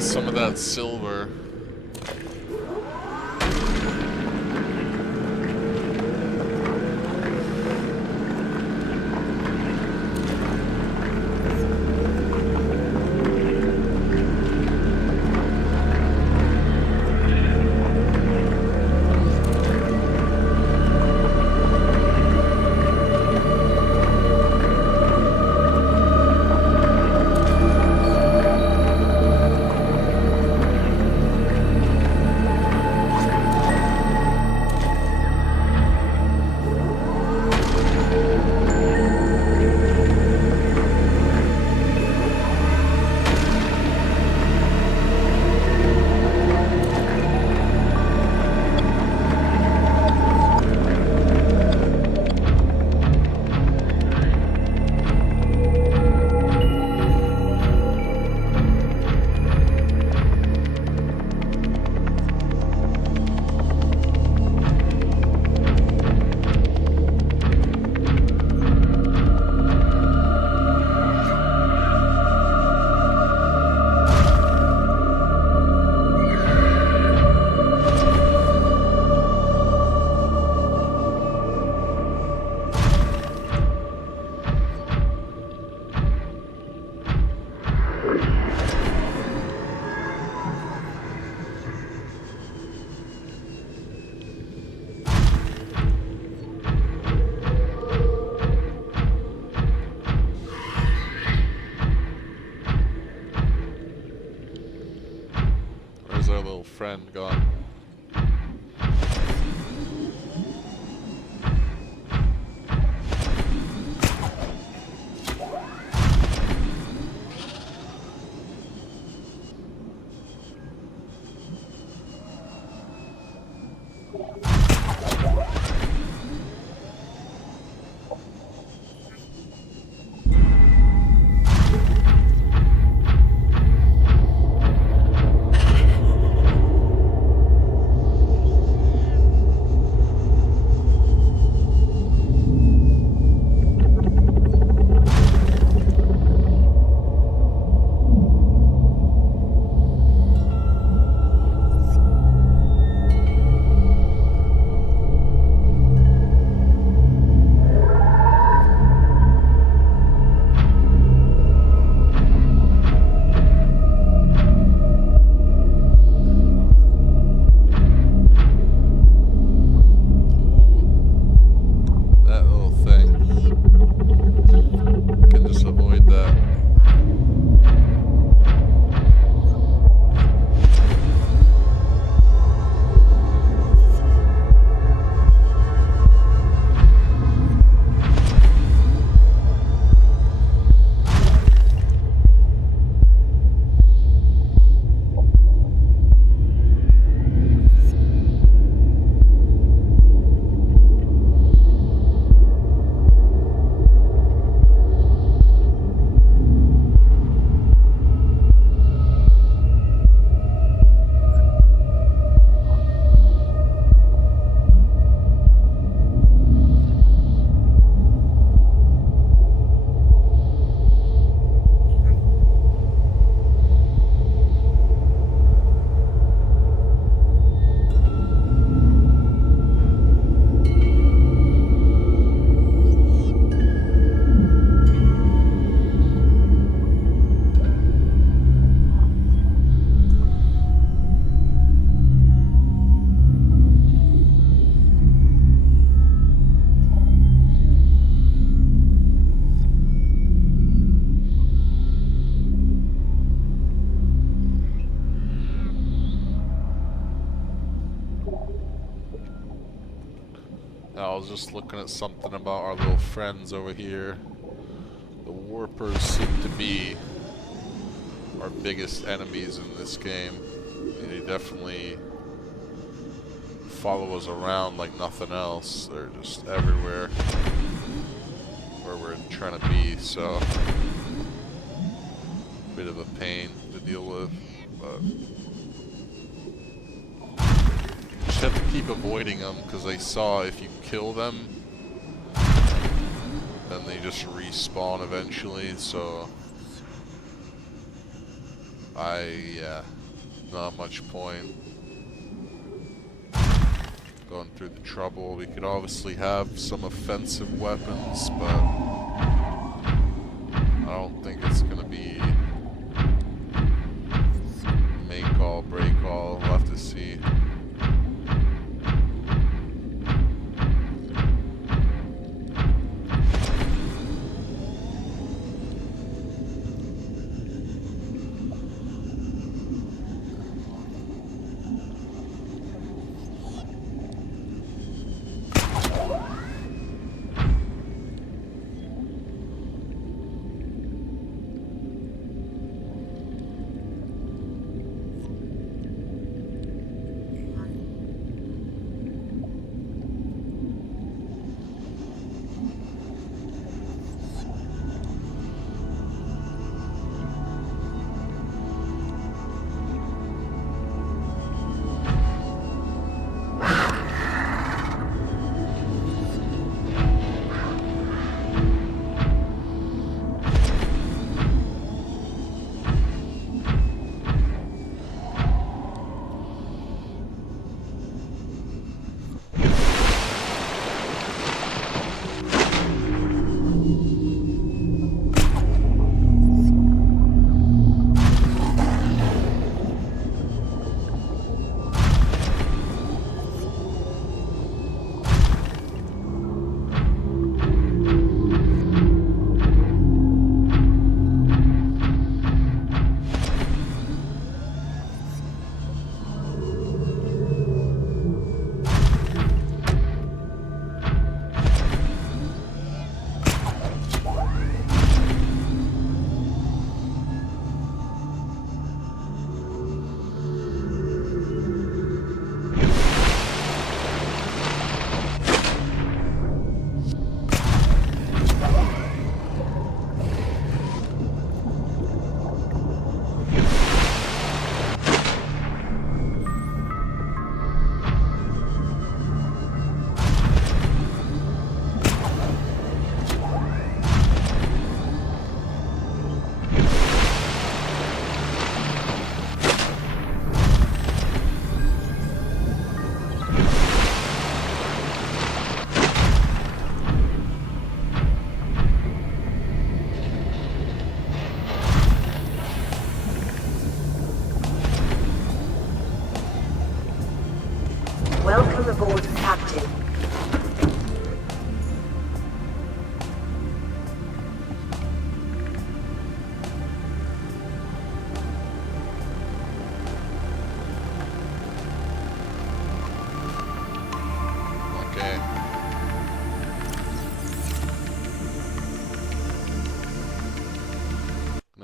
Some of that silver. our little friend gone? That little thing. Can just avoid that. I was just looking at something about our little friends over here. The warpers seem to be our biggest enemies in this game. They definitely follow us around like nothing else. They're just everywhere where we're trying to be, so bit of a pain to deal with, but just have to keep avoiding them because they saw if you kill them, then they just respawn eventually, so yeah, not much point going through the trouble. We could obviously have some offensive weapons, but I don't think it's gonna be make all, break all. We'll have to see.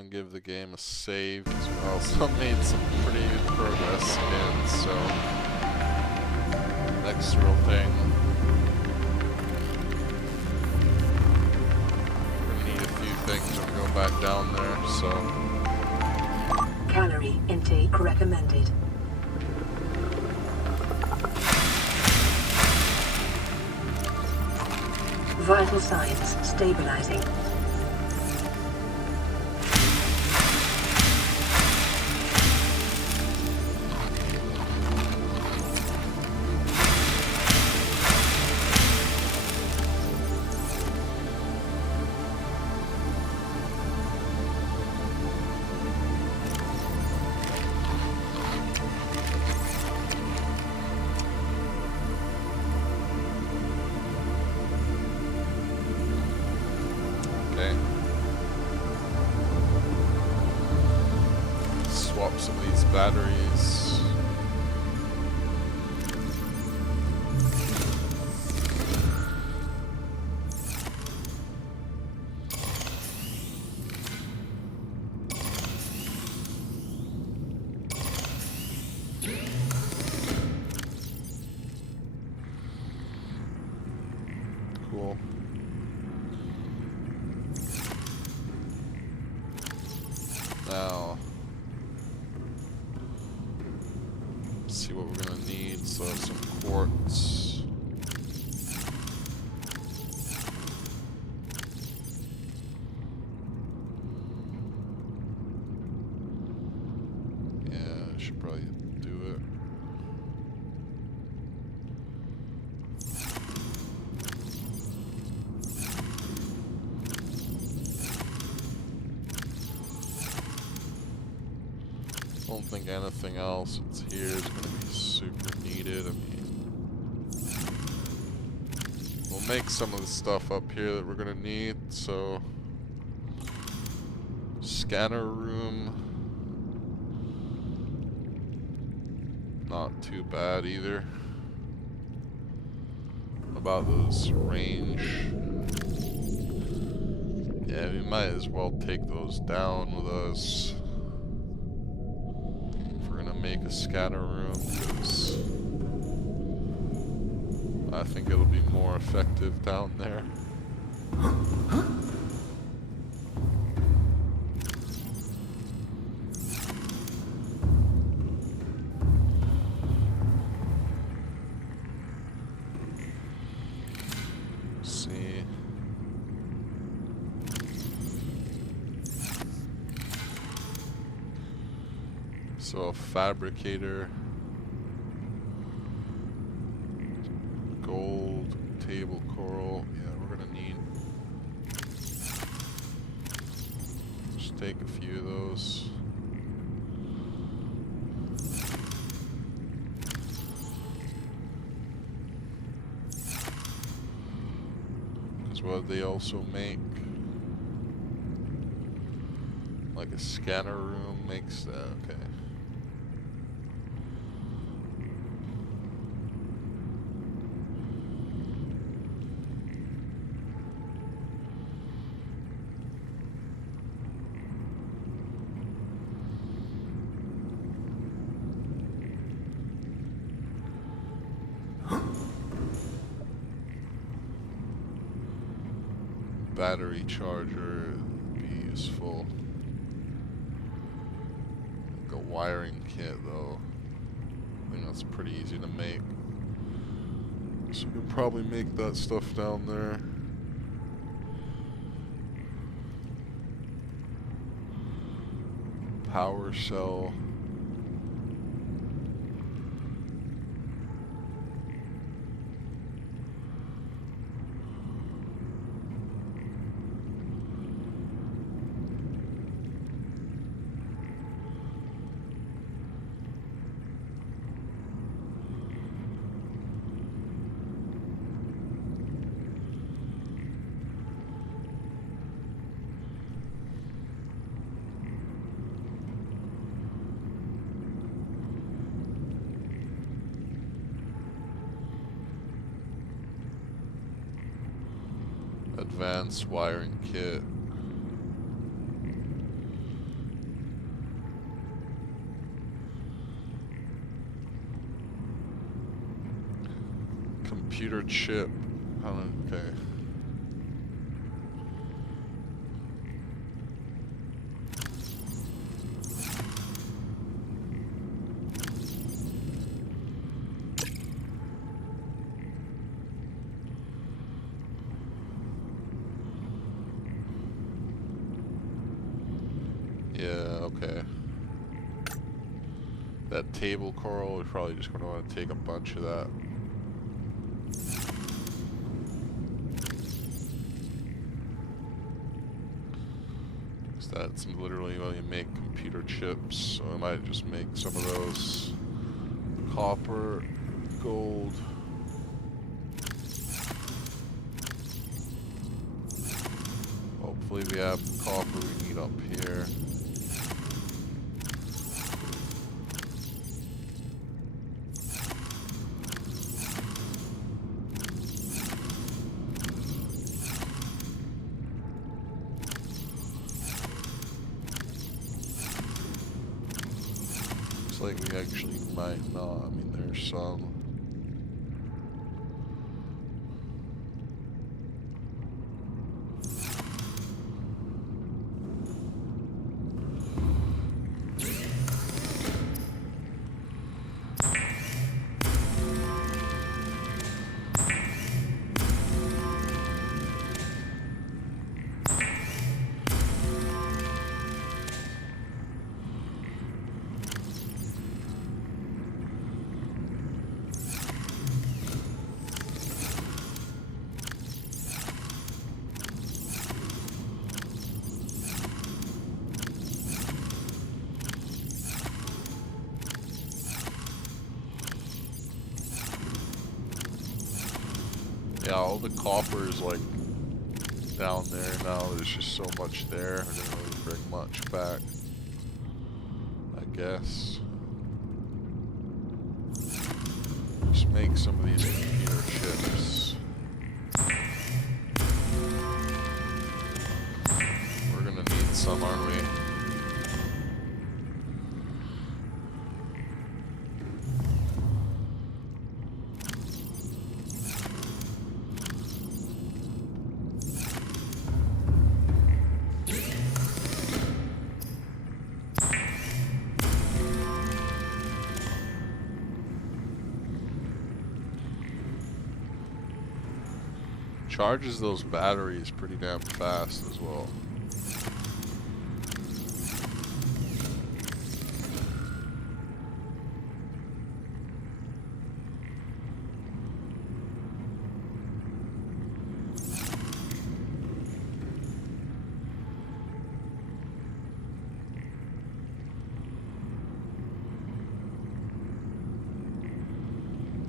and give the game a save, because we also made some pretty good progress again, so next real thing. We're gonna need a few things when we go back down there, so. Calorie intake recommended. Vital signs stabilizing. Swap some of these batteries. Cool. Now, see what we're gonna need. So some quartz. Yeah, I should probably do it. I don't think anything else that's here is going to be super needed. I mean, we'll make some of the stuff up here that we're going to need. So, scanner room, not too bad either. What about those range? Yeah, we might as well take those down with us. Make a scatter room, because I think it'll be more effective down there. See. So a fabricator, gold, table coral, yeah, we're gonna need, just take a few of those. Because what they also make, like a scanner room makes that, okay. Battery charger would be useful. Like a wiring kit though. I think that's pretty easy to make. So we can probably make that stuff down there. Power cell. Advanced wiring kit. computer chip. Okay. Yeah, okay. That table coral, we're probably just going to want to take a bunch of that. Because that's literally how you make computer chips, so I might just make some of those. Copper, gold. Hopefully we have the copper we need up here. Looks like we actually might not. I mean, there's some. Yeah, all the copper is like down there now. There's just so much there. I didn't really bring much back, I guess. Just make some of these computer chips. We're gonna need some, aren't we? Charges those batteries pretty damn fast as well.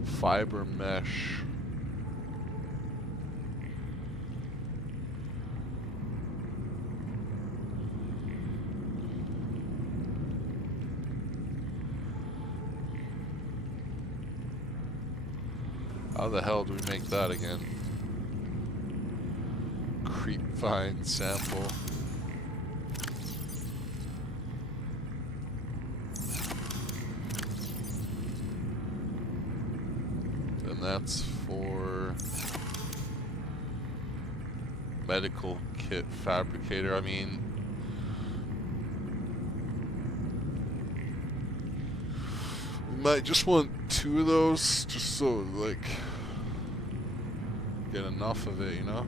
Fiber mesh. How the hell do we make that again? Creep vine sample. And that's for medical kit fabricator. I mean, we might just want 2 of those, just so like get enough of it, you know?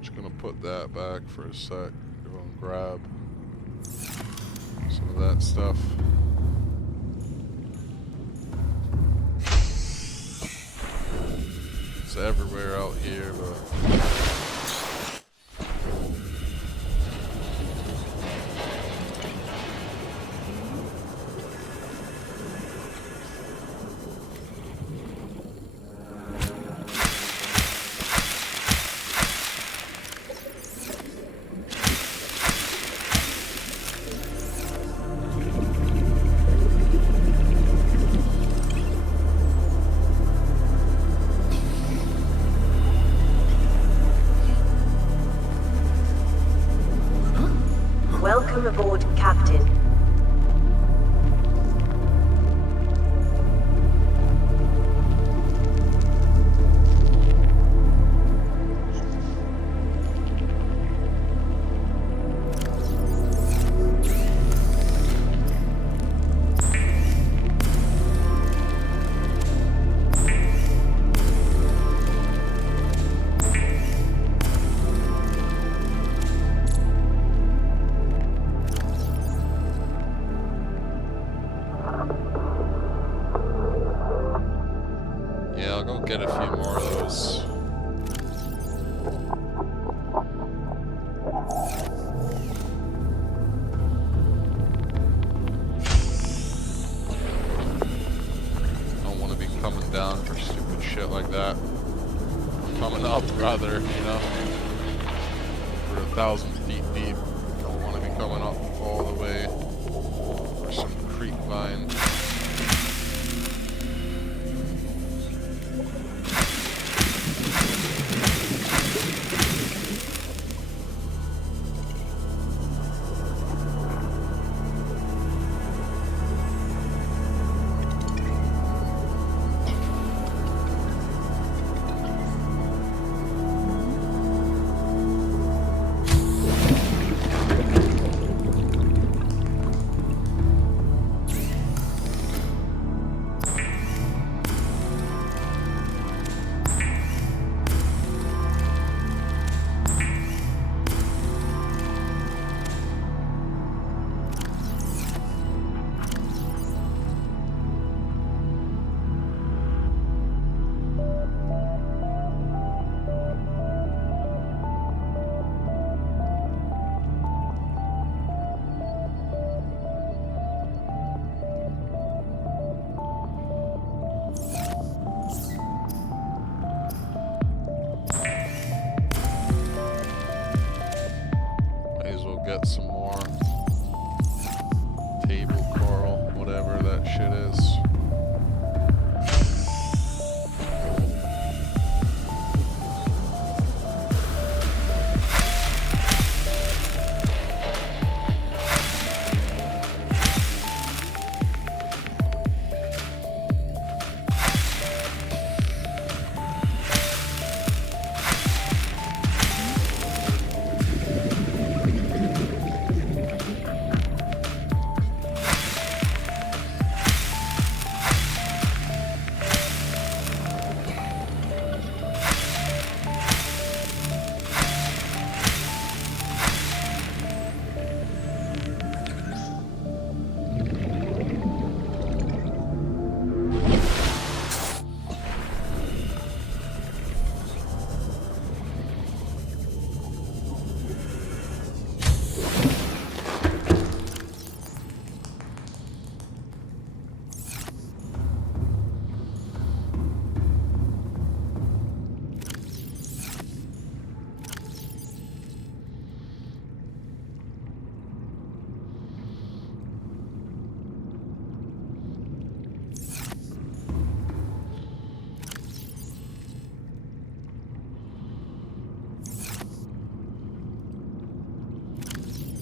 Just gonna put that back for a sec. Go and grab some of that stuff. It's everywhere out here, but Yeah, I'll go get a few more of those. Don't want to be coming down for stupid shit like that. Coming up, rather, you know. We're 1,000 feet deep. Don't want to be coming up all the way for some creek vine. Get some more table coral, whatever that shit is.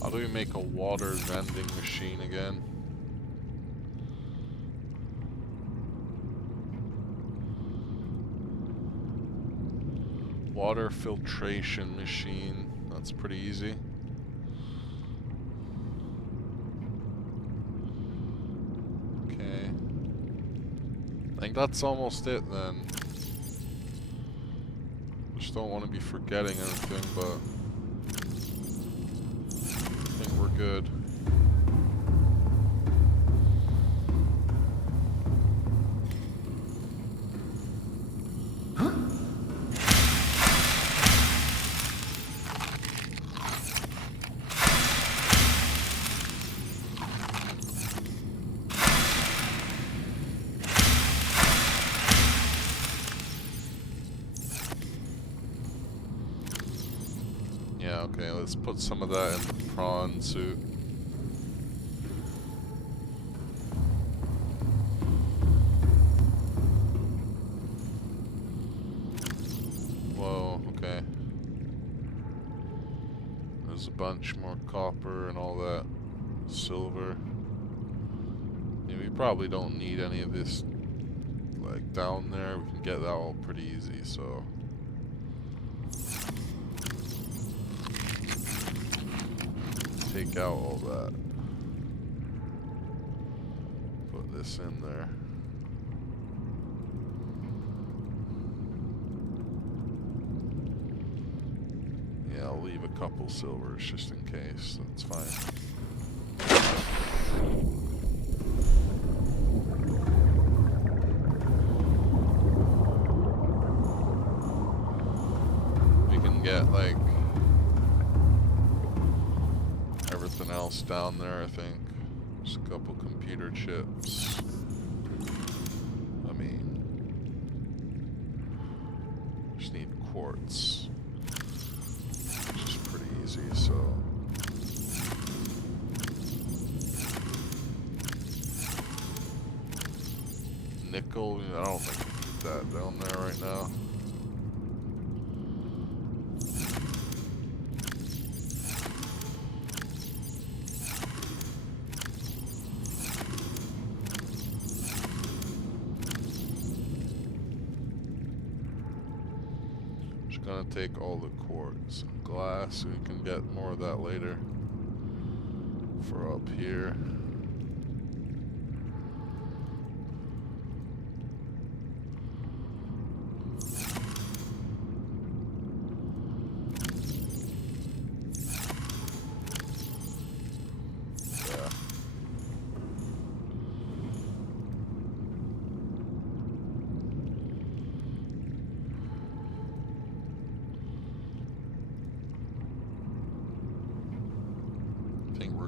How do we make a water vending machine again? Water filtration machine. That's pretty easy. Okay. I think that's almost it then. Just don't want to be forgetting anything, but I think we're good. Yeah, okay, let's put some of that in the prawn suit. Whoa, okay. There's a bunch more copper and all that silver. Yeah, we probably don't need any of this, like, down there. We can get that all pretty easy, so... take out all that. Put this in there. Yeah, I'll leave a couple silvers just in case. That's fine. get like everything else down there, I think. Just a couple computer chips. I mean, just need quartz, which is pretty easy, so. Nickel, I don't think we need that down there right now. Just gonna take all the quartz and glass, so we can get more of that later for up here.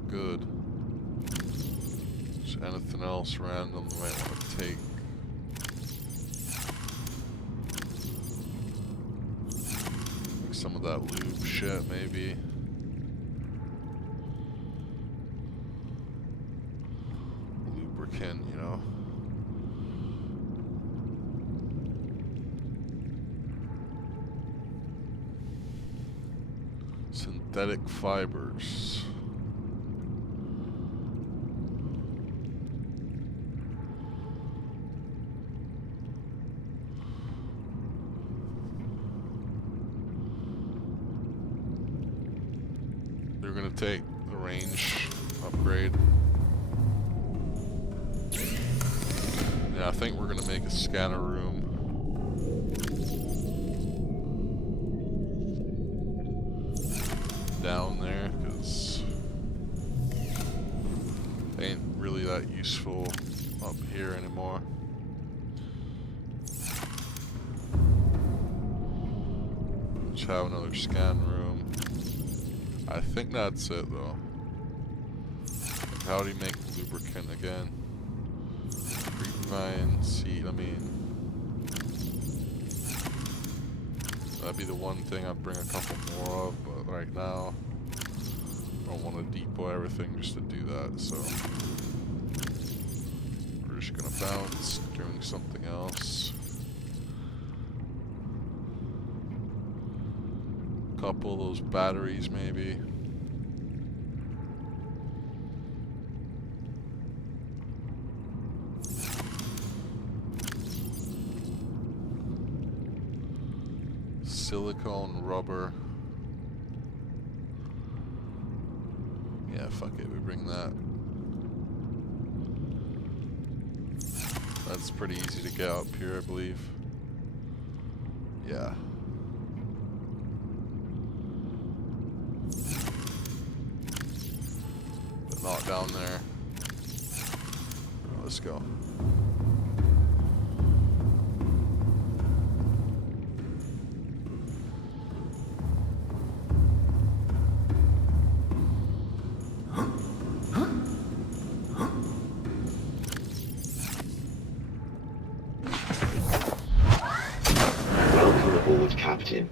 Good. Is there anything else random you might want to take? Like some of that lube shit, maybe. Lubricant, you know. Synthetic fibers. We're gonna take the range upgrade. Yeah, I think we're gonna make a scanner room. Down there, because they ain't really that useful up here anymore. Let's have another scan room. I think that's it though. Like, how do you make lubricant again? Grapevine seed, I mean, that'd be the one thing I'd bring a couple more of, but right now I don't want to depot everything just to do that, so we're just gonna bounce, doing something else. Couple of those batteries maybe. Silicone rubber. Yeah, fuck it, we bring that. That's pretty easy to get up here, I believe. Yeah. Not down there. Let's go. Welcome aboard, Captain.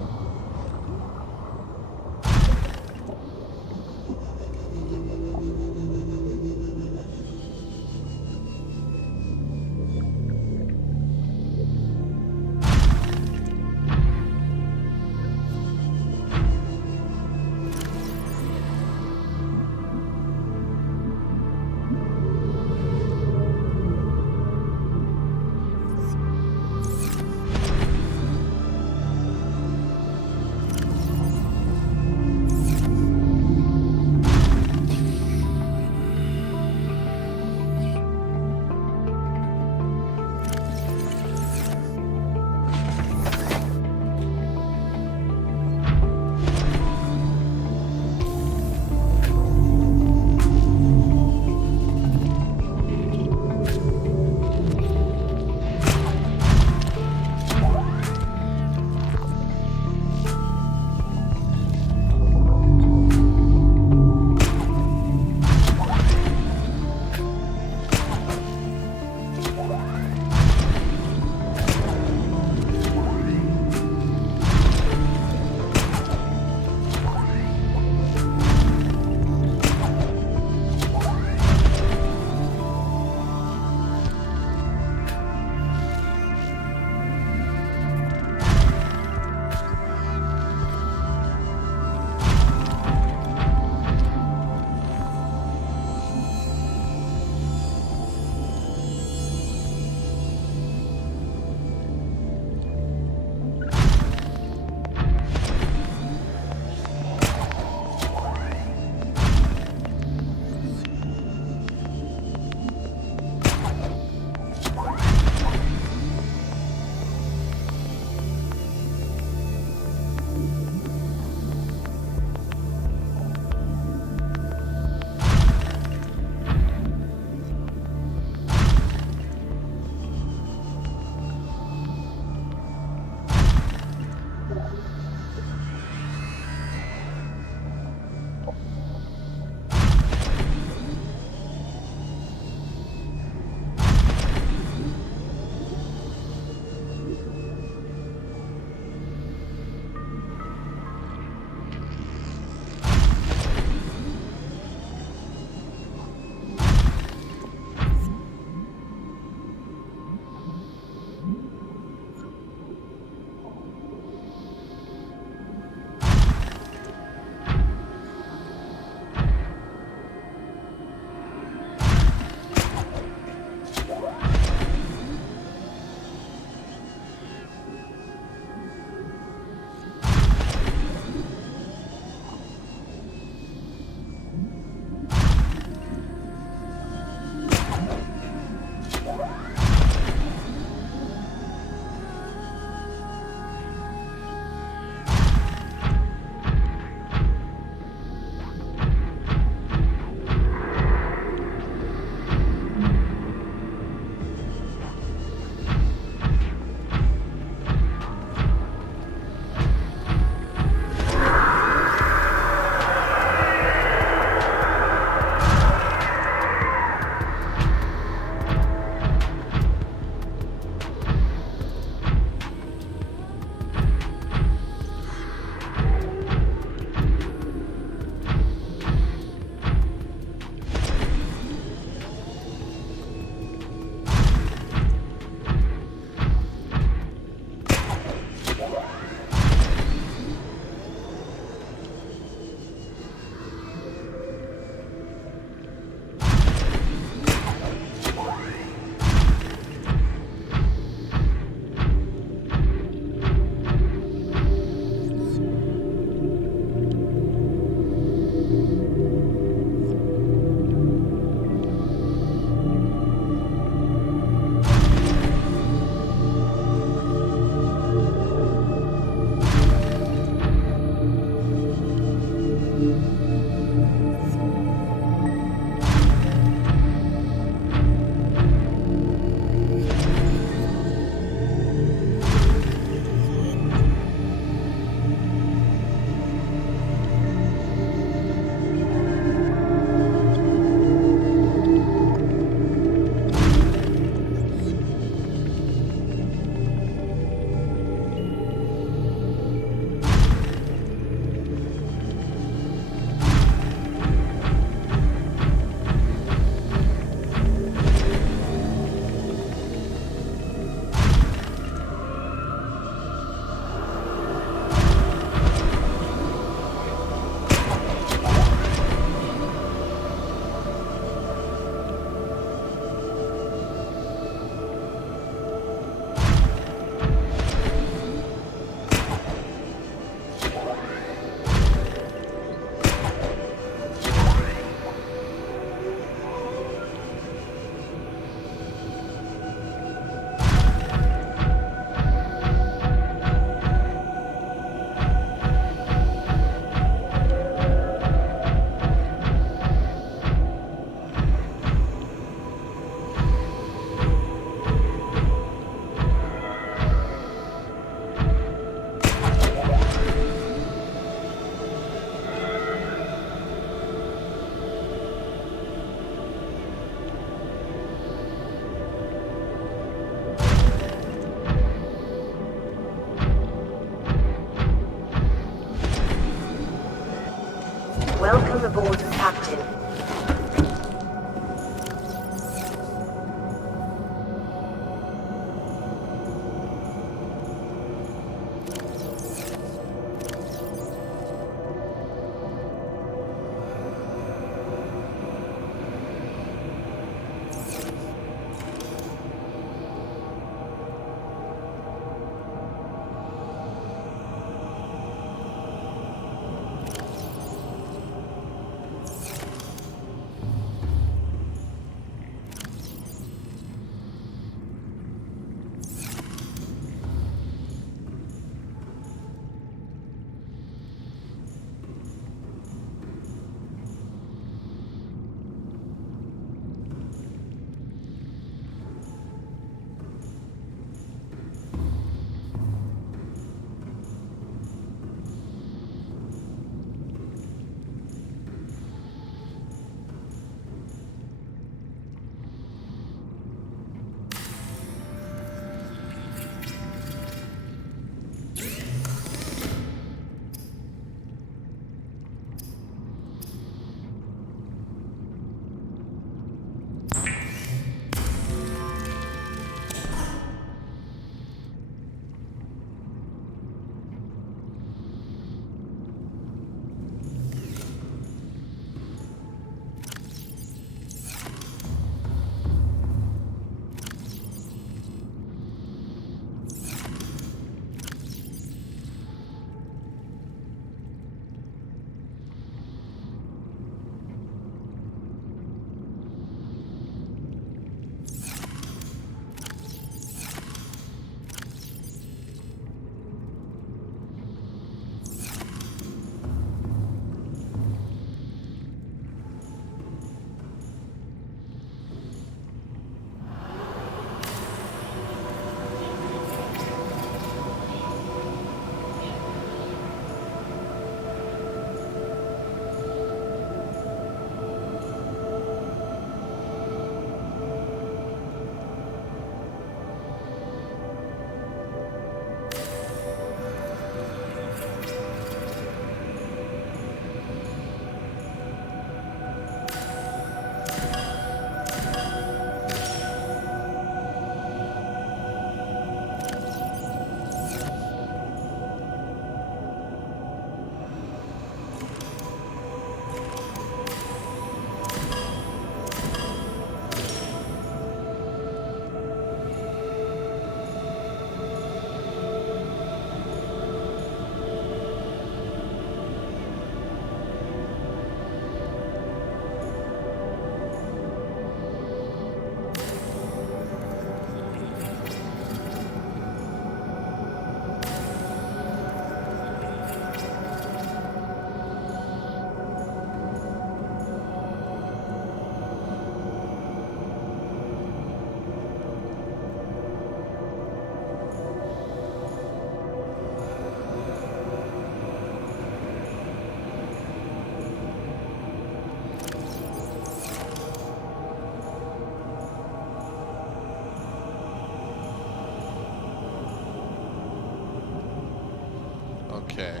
Okay.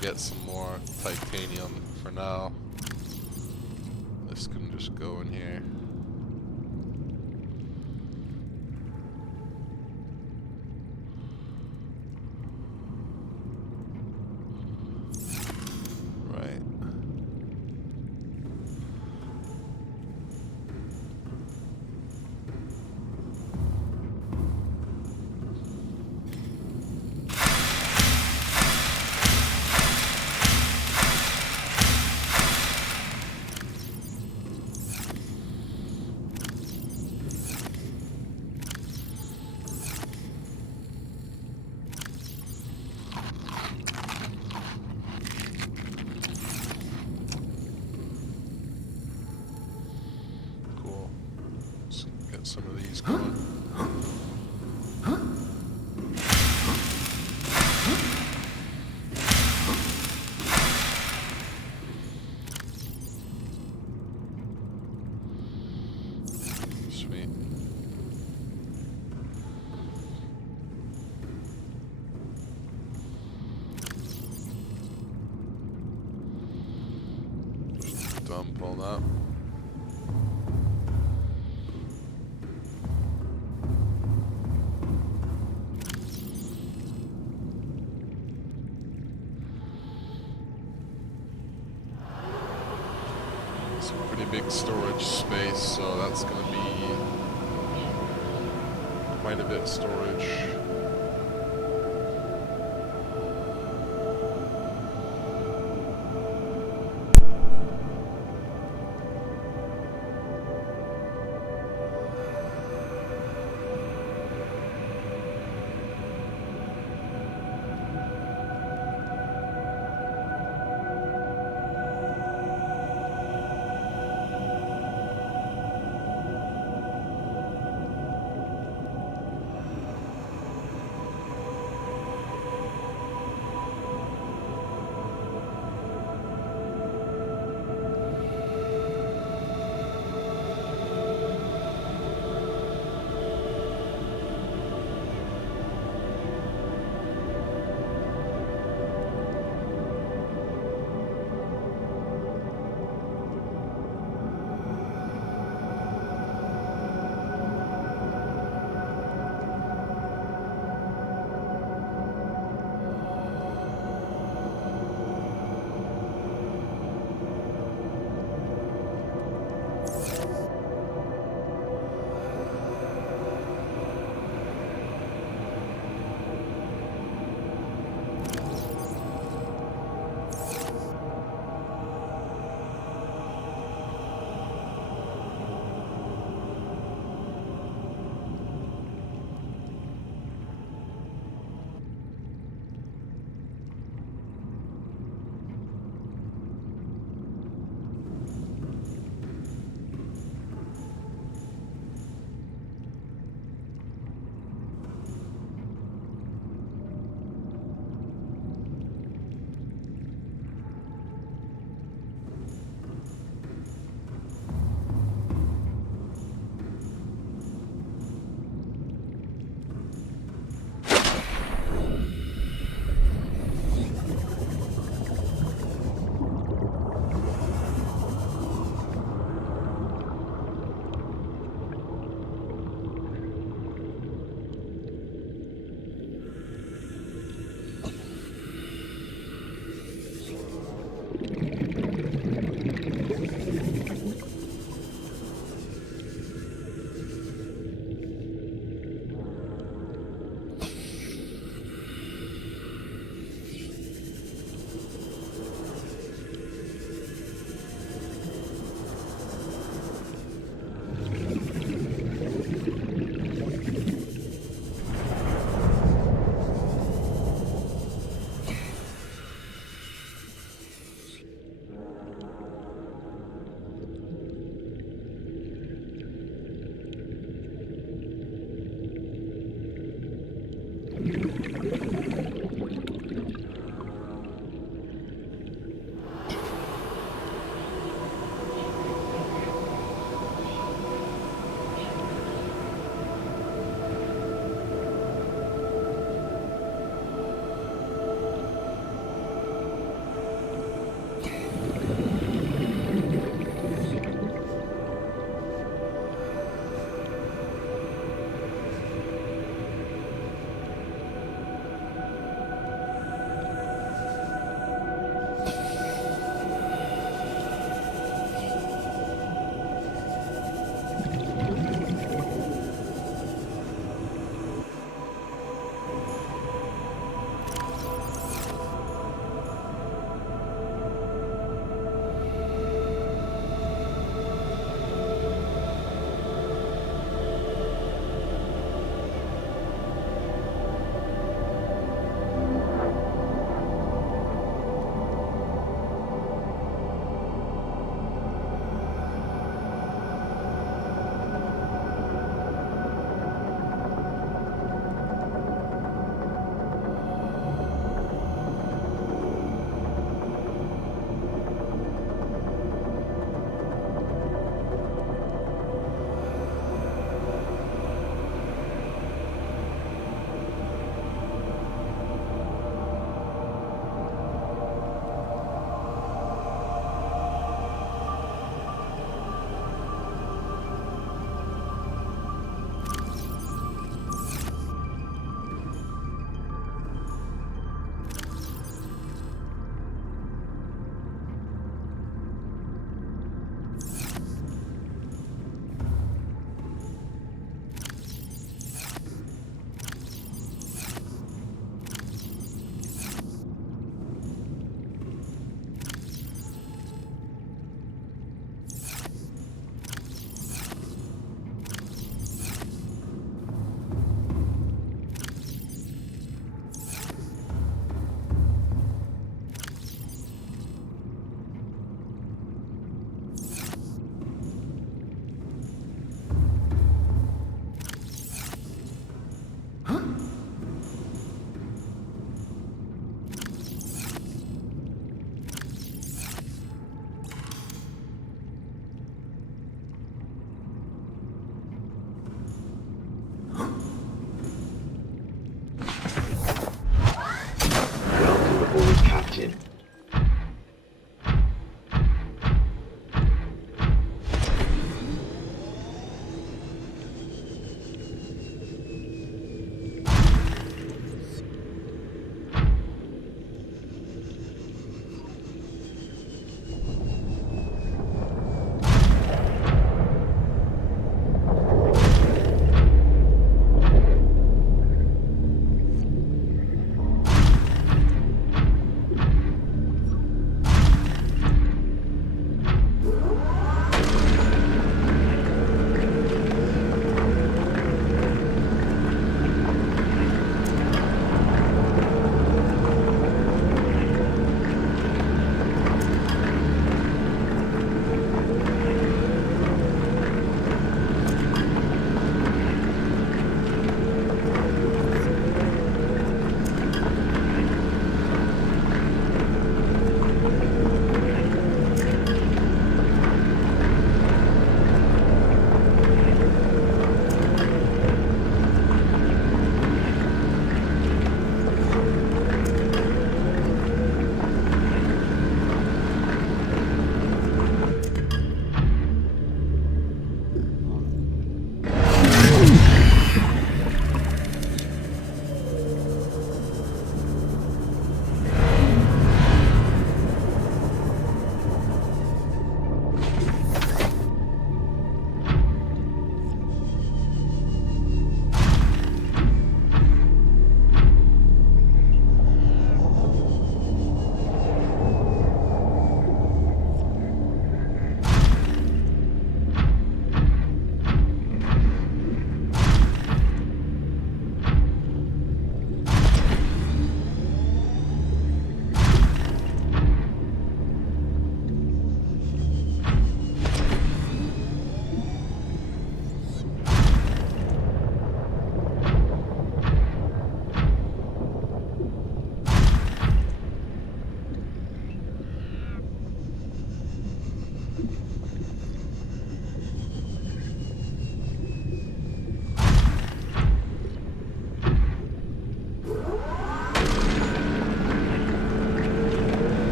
Get some more titanium for now. This can just go in here. Right. Cool. Let's get some of these going. Sweet. Just dump all that. Some pretty big storage space, so that's going to be quite a bit of storage.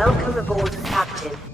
Welcome aboard, Captain.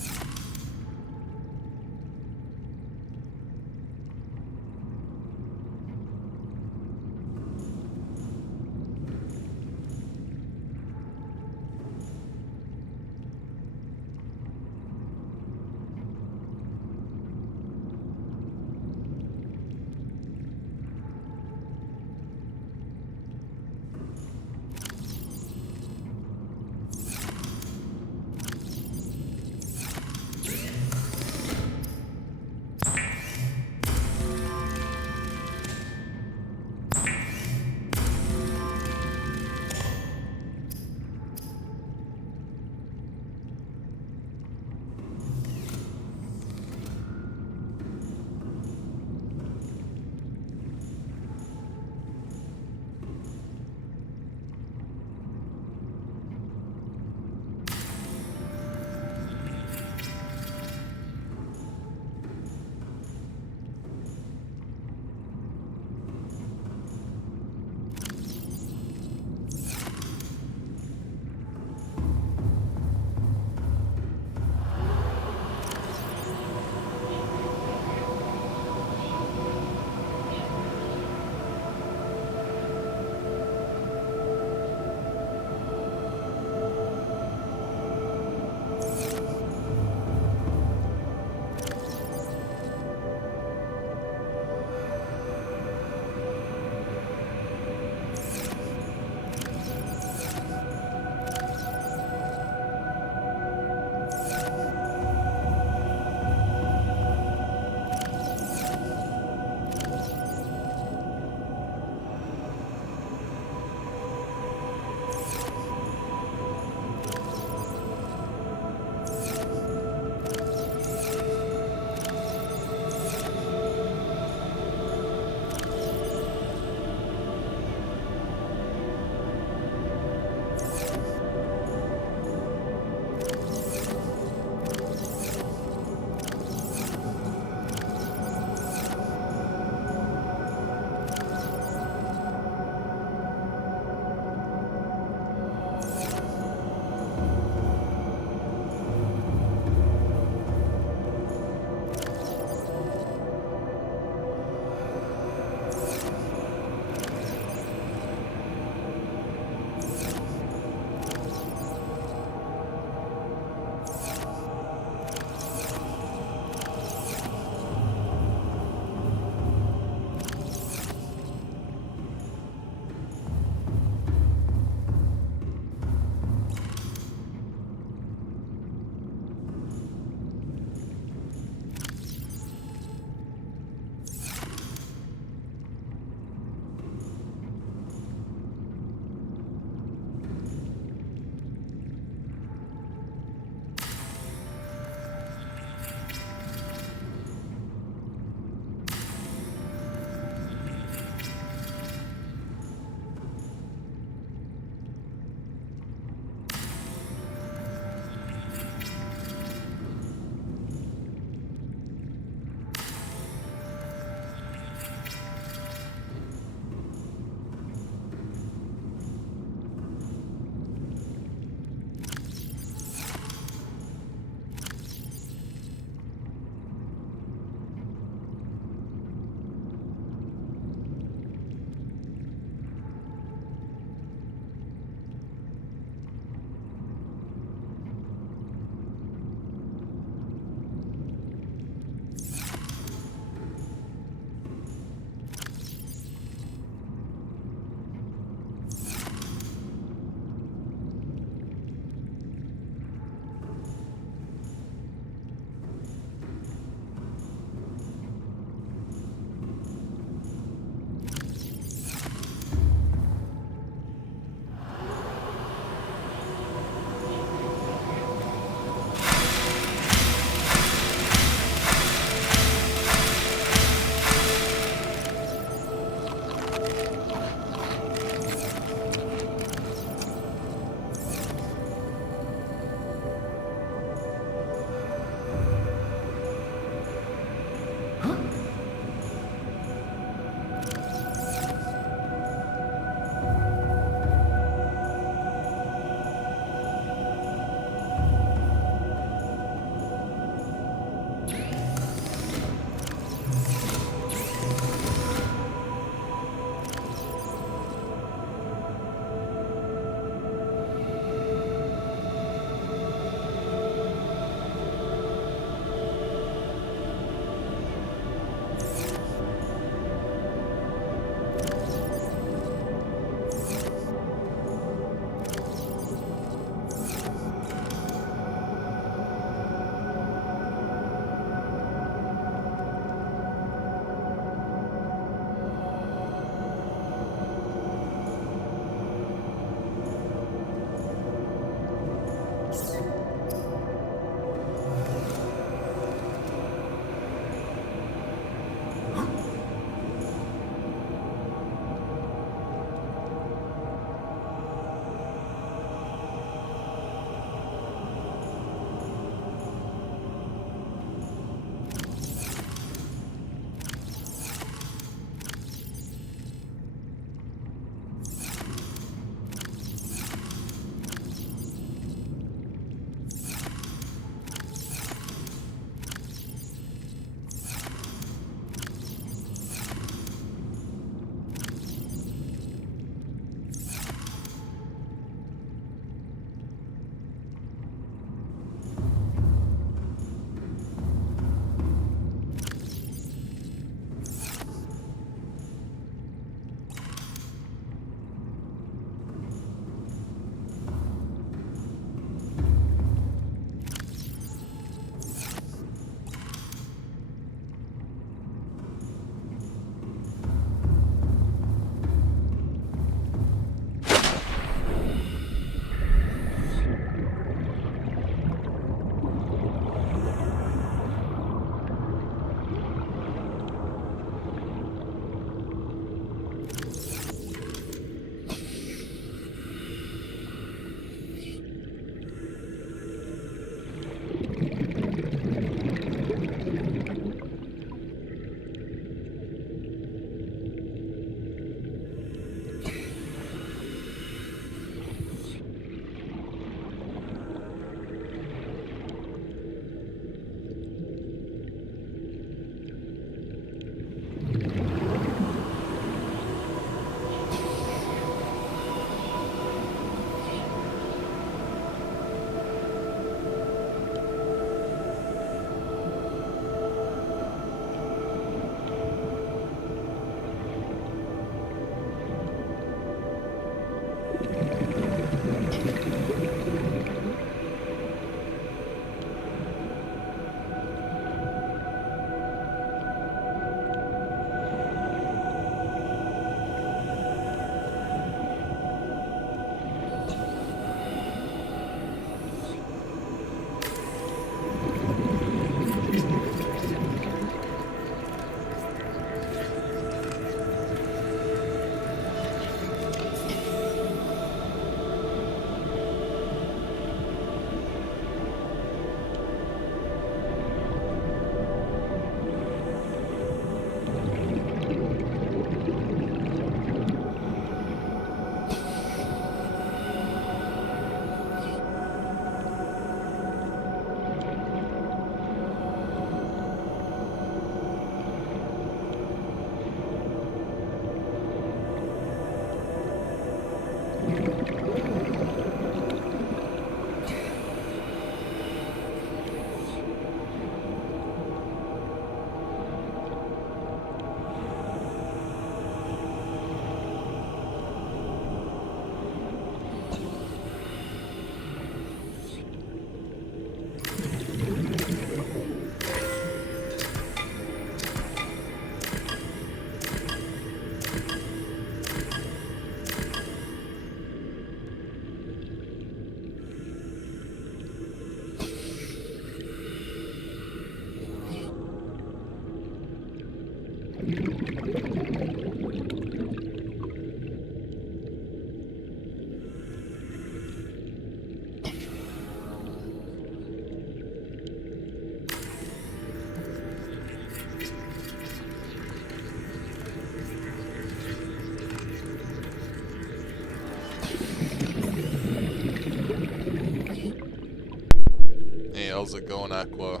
Hey, how's it going, Aqua?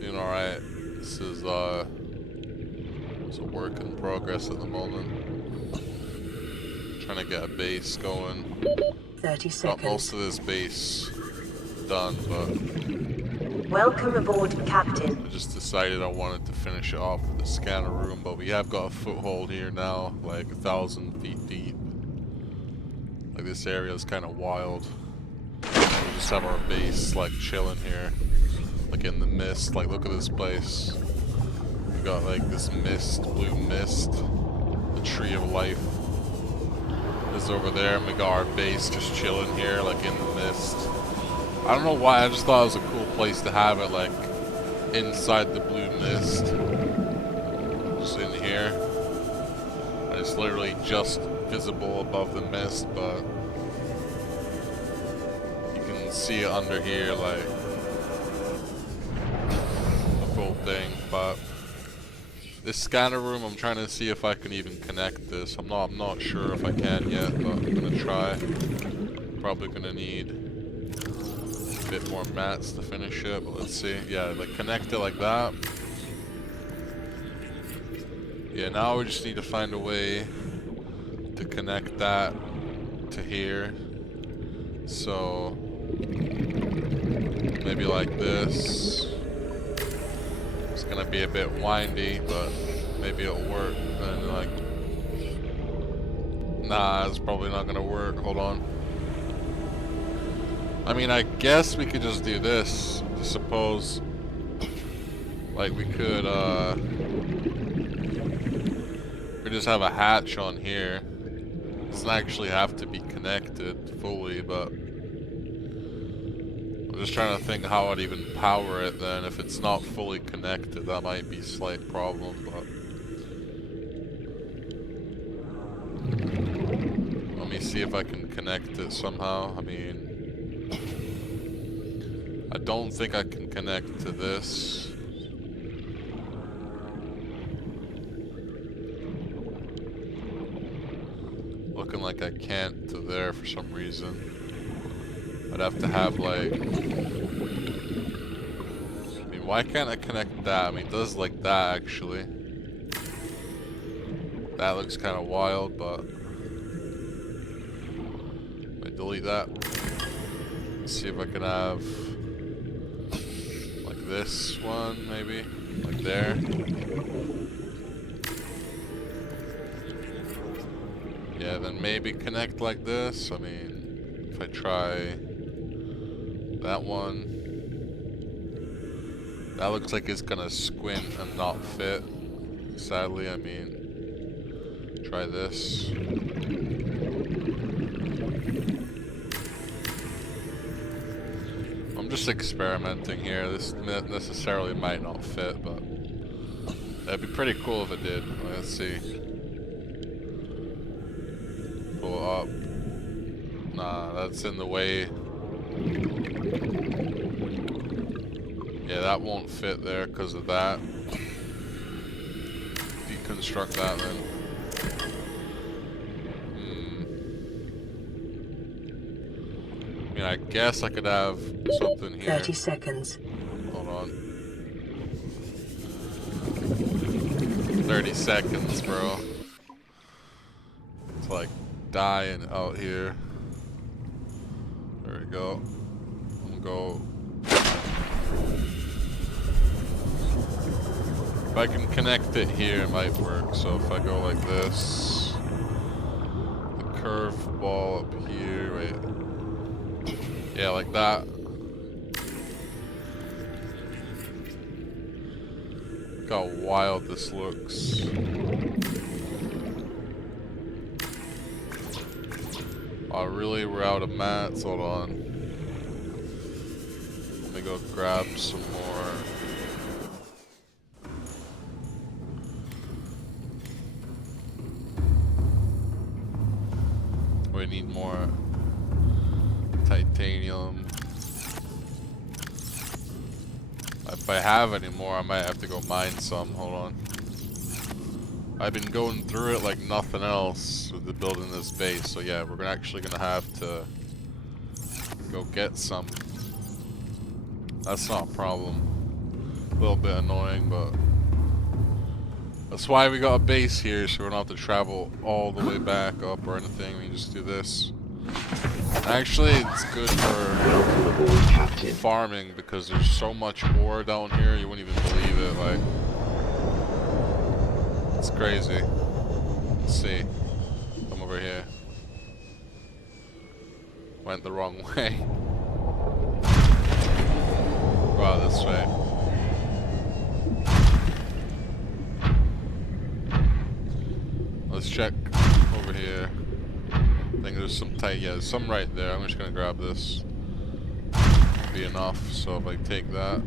Doing alright. This is it's a work in progress at the moment. Trying to get a base going. 30 Got seconds. most of this base done, but Welcome aboard, Captain. I just decided I wanted to finish it off with the scanner room, but we have got a foothold here now, like 1,000 feet deep. Like, this area is kind of wild. We just have our base, like, chilling here. Like, in the mist. Like, look at this place. We got, like, this mist, blue mist. The tree of life is over there, and we got our base just chilling here, like, in the mist. I don't know why, I just thought it was a cool place to have it, like, inside the blue mist. Just in here. And it's literally just visible above the mist, but you can see it under here, like, the full thing. But this scanner room, I'm trying to see if I can even connect this. I'm not sure if I can yet, but I'm gonna try. Probably gonna need a bit more mats to finish it, but let's see. Yeah, like, connect it like that. Yeah, now we just need to find a way to connect that to here. So maybe like this. It's gonna be a bit windy, but maybe it'll work. And like, nah, it's probably not gonna work. Hold on. I mean, I guess we could just do this. Suppose, like, we could we just have a hatch on here. It doesn't actually have to be connected fully, but I'm just trying to think how I'd even power it then. If it's not fully connected, that might be a slight problem, but let me see if I can connect it somehow. I mean, I don't think I can connect to this. Looking like I can't to there for some reason. I'd have to have, like, I mean, why can't I connect that? I mean, it does like that, actually. That looks kind of wild, but I delete that. Let's see if I can have like this one, maybe, like there. Yeah, then maybe connect like this. I mean, if I try that one, that looks like it's gonna squint and not fit. Sadly, I mean, try this. I'm just experimenting here. This necessarily might not fit, but that'd be pretty cool if it did. Let's see. Pull up. Nah, that's in the way. Yeah, that won't fit there because of that. Deconstruct that then. I mean, I guess I could have something here. 30 seconds. Hold on. 30 seconds, bro. It's like dying out here. There we go. I'm gonna go. If I can connect it here, it might work. So if I go like this, the curved ball up here, wait. Yeah, like that. Look how wild this looks. Oh, really? We're out of mats? Hold on. Let me go grab some more. We need more titanium. If I have any more, I might have to go mine some. Hold on. I've been going through it like nothing else with the building this base. So yeah, we're actually gonna have to go get some. That's not a problem. A little bit annoying, but that's why we got a base here, so we don't have to travel all the way back up or anything. We can just do this. Actually, it's good for farming because there's so much ore down here, you wouldn't even believe it. Like, it's crazy. Let's see. Come over here. Went the wrong way. Wow, this way. Let's check over here. I think there's some yeah, there's some right there. I'm just gonna grab this. Be enough. So if I take that.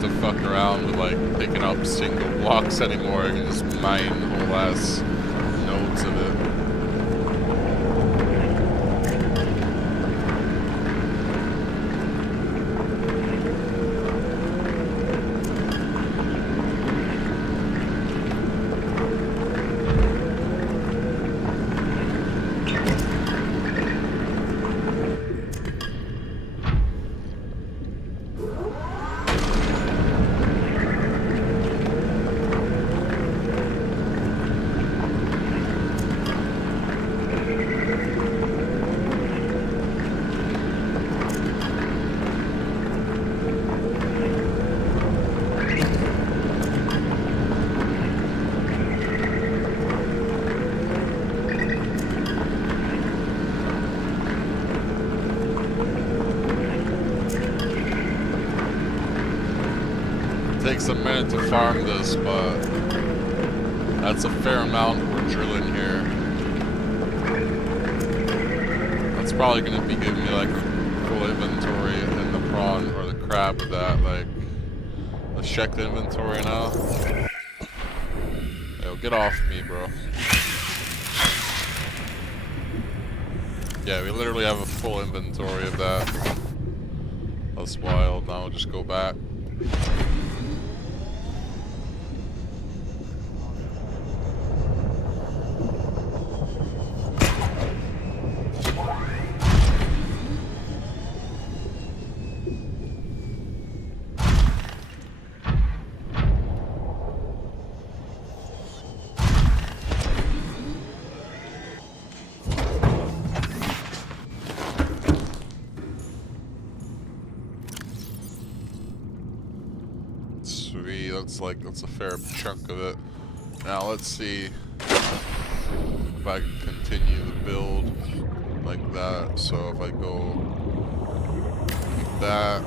To fuck around with like picking up single blocks anymore. I can just mine whole ass nodes of it. Takes a minute to farm this, but that's a fair amount we're drilling here. That's probably going to be giving me like a full inventory in the prawn or the crab with that. Like, let's check the inventory now. Yo, get off me, bro. Yeah, we literally have a full inventory of that. That's wild. Now we'll just go back. Sweet, that's a fair chunk of it. Now let's see if I can continue the build like that. So if I go like that,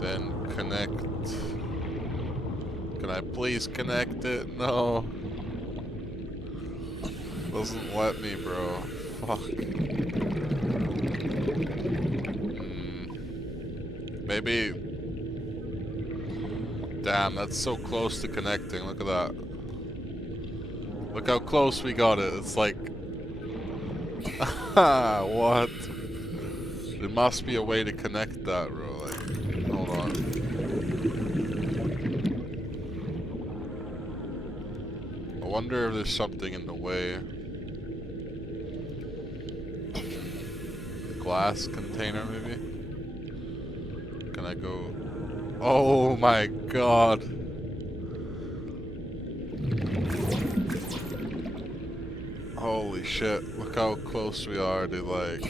then connect. Can I please connect it? No. Doesn't let me, bro. Fuck. Maybe. Damn, that's so close to connecting. Look at that. Look how close we got it. It's like. What? There must be a way to connect that, bro. Like, hold on. I wonder if there's something in the way. Glass container, maybe? Can I go? Oh my god. Holy shit. Look how close we are to like.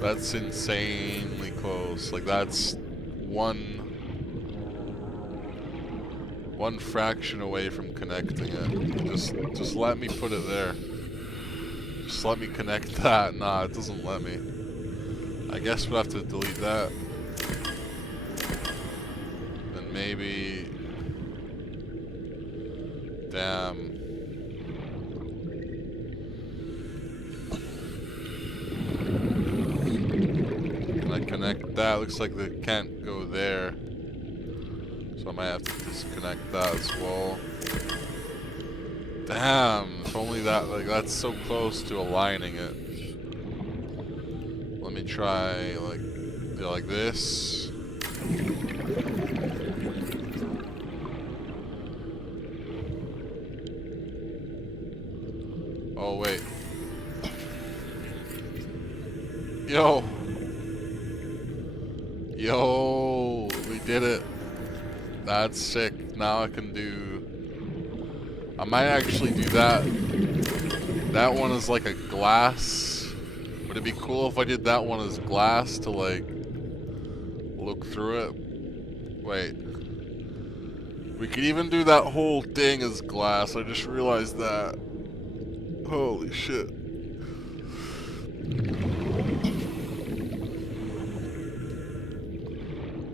That's insanely close. Like that's one fraction away from connecting it. Just let me put it there. Just let me connect that. Nah, it doesn't let me. I guess we'll have to delete that. maybe... Damn. Can I connect that? Looks like they can't go there. So I might have to disconnect that as well. Damn, if only that, like, that's so close to aligning it. Let me try, like, do like this. Oh, wait. Yo! Yo! We did it. That's sick. Now I can do... I might actually do that. That one is like a glass. Would it be cool if I did that one as glass to like look through it? Wait. We could even do that whole thing as glass. I just realized that. Holy shit.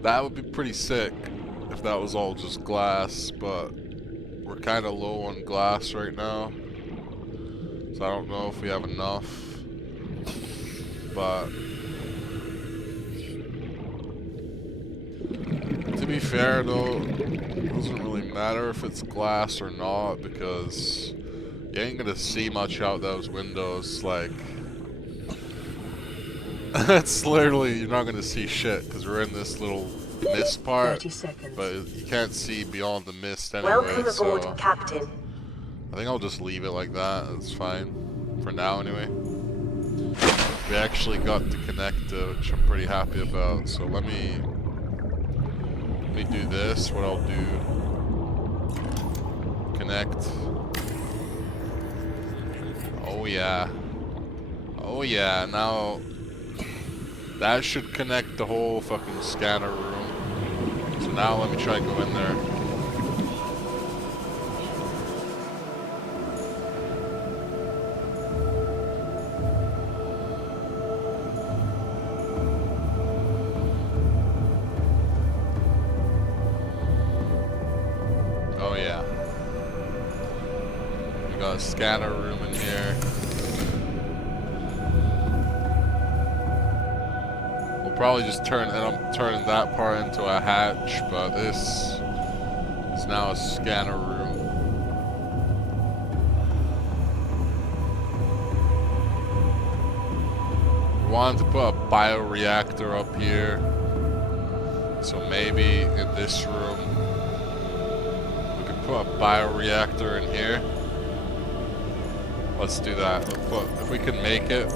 That would be pretty sick if that was all just glass, but we're kind of low on glass right now. So I don't know if we have enough. But to be fair though, it doesn't really matter if it's glass or not because you ain't gonna see much out those windows. Like, it's literally, you're not gonna see shit because we're in this little mist part. 30 seconds. But you can't see beyond the mist anyway. Welcome aboard, So Captain. I think I'll just leave it like that. It's fine for now anyway. We actually got to connect, which I'm pretty happy about. So let me do this. What I'll do, connect. Oh yeah. Oh yeah. Now that should connect the whole fucking scanner room. So now let me try to go in there. Oh yeah. We got a scanner room in here. We'll probably just turn, and I'm turning that part into a hatch, but this is now a scanner room. We wanted to put a bioreactor up here. So maybe in this room, we could put a bioreactor in here. Let's do that. If we can make it.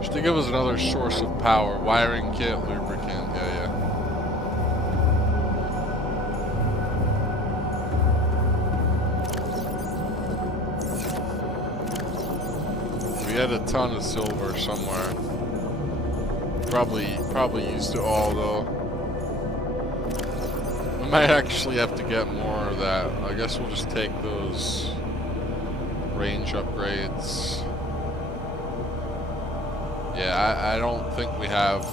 Just to give us another source of power. Wiring kit, lubricant, yeah. We had a ton of silver somewhere. Probably used it all though. We might actually have to get more of that. I guess we'll just take those range upgrades. Yeah, I don't think we have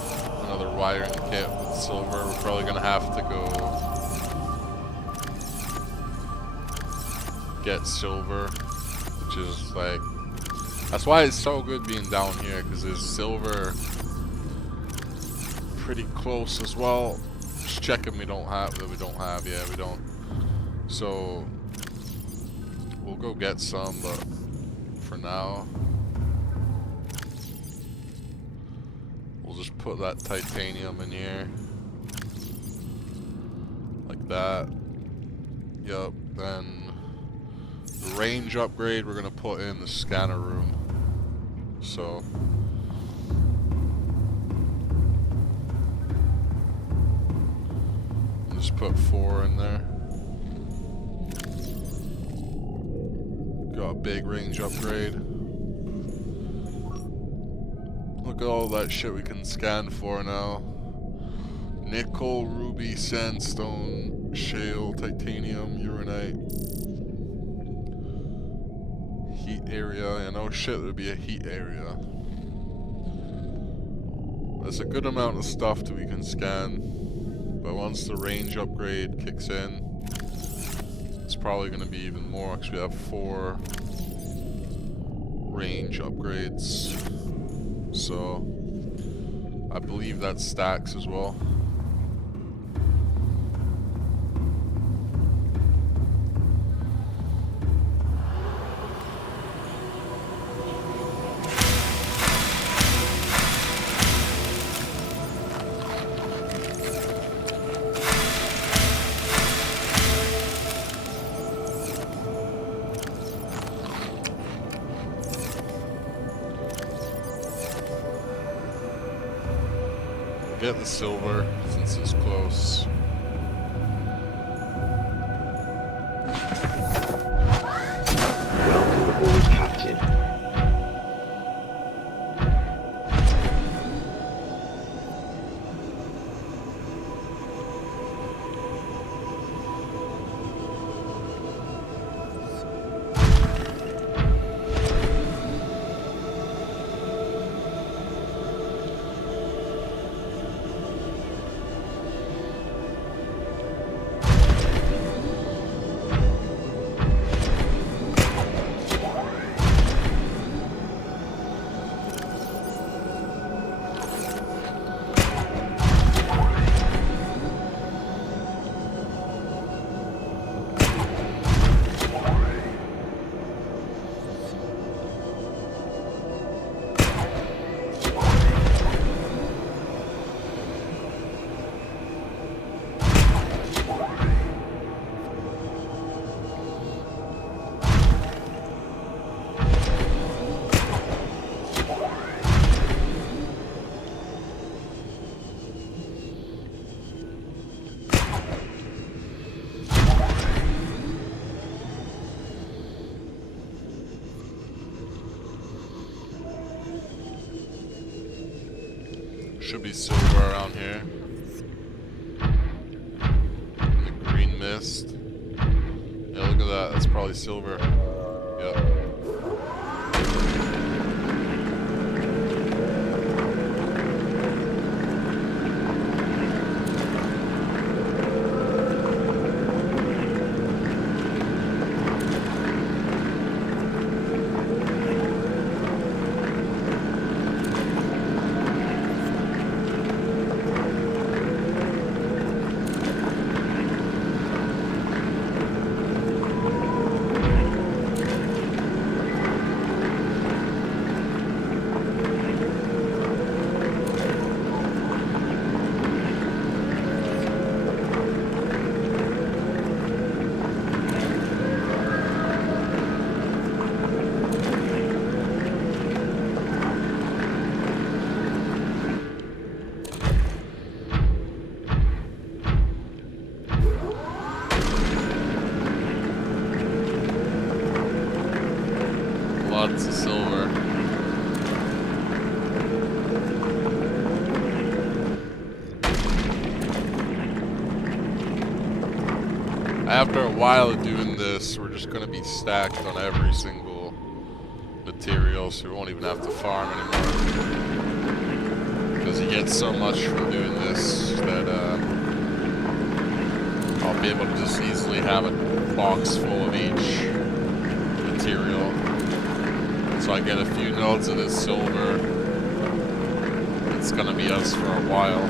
another wiring kit with silver. We're probably gonna have to go get silver, which is like, that's why it's so good being down here, because there's silver pretty close as well. Just checking we don't have, yeah, we don't. So we'll go get some, but for now we'll just put that titanium in here like that. Yup. Then the range upgrade we're gonna put in the scanner room. So just put 4 in there. Got a big range upgrade. Look at all that shit we can scan for now. Nickel, ruby, sandstone, shale, titanium, uranite. Heat area, and oh shit, there'd be a heat area. There's a good amount of stuff that we can scan, but once the range upgrade kicks in, it's probably going to be even more, because we have 4 range upgrades. So I believe that stacks as well. Get the silver since it's close. Welcome aboard, Captain. Should be silver around here. In the green mist. Yeah, look at that. That's probably silver. Yep. Lots of silver. After a while of doing this, we're just going to be stacked on every single material, so we won't even have to farm anymore. Because you get so much from doing this that I'll be able to just easily have a box full of each material. So I get a few nodes of this silver. It's gonna be us for a while.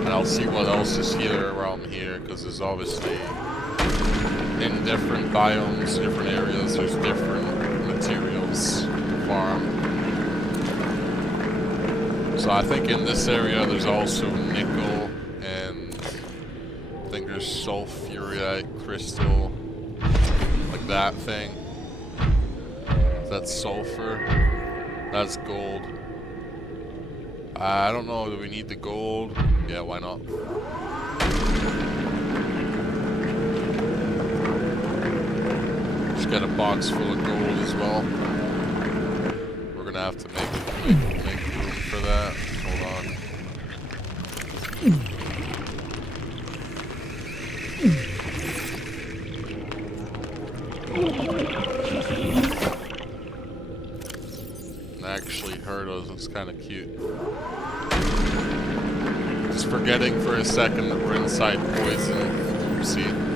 And I'll see what else is here around here, because there's obviously in different biomes, different areas, there's different materials to farm. So I think in this area there's also nickel and I think there's sulfurite crystal, like that thing. That's sulfur. That's gold. I don't know, do we need the gold? Yeah, why not? Just get a box full of gold as well. We're gonna have to make room for that. Hold on. actually hurt us. It's kind of cute. Just forgetting for a second that we're inside poison. Oopsie.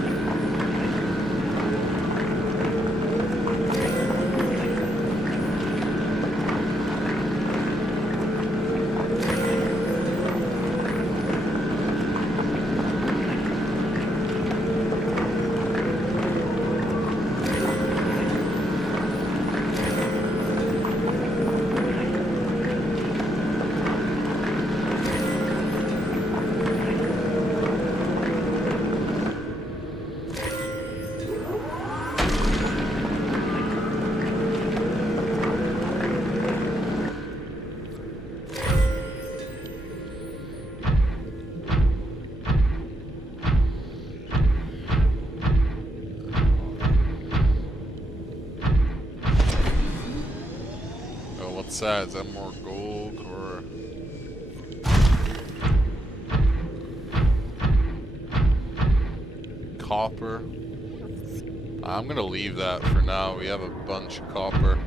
What's that? Is that more gold or copper? I'm gonna leave that for now. We have a bunch of copper.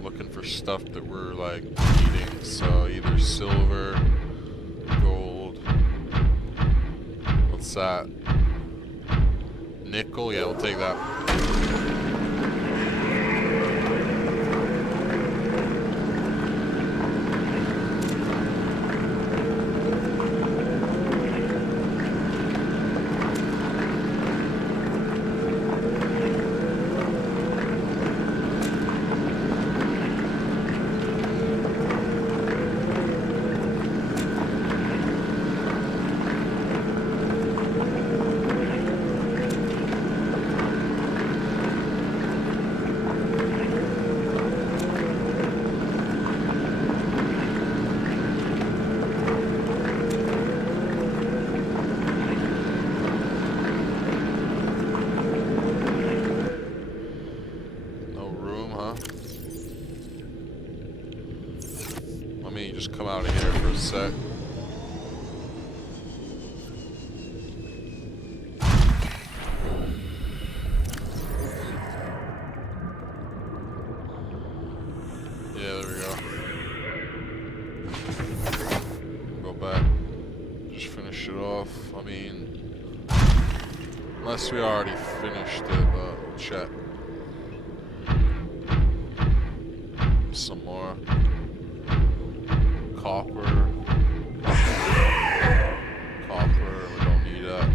Looking for stuff that we're like needing, so either silver, gold. What's that? Nickel? Yeah, we'll take that. Just come out of here for a sec. Yeah, there we go. Go back. Just finish it off. I mean, unless we already finished it, but we'll check. Some more. Copper. Copper, we don't need that.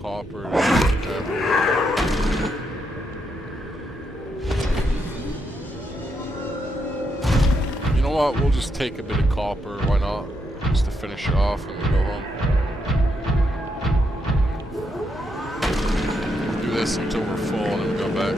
Copper everywhere. You know what? We'll just take a bit of copper, why not? Just to finish it off and we go home. This until we're full and then we go back.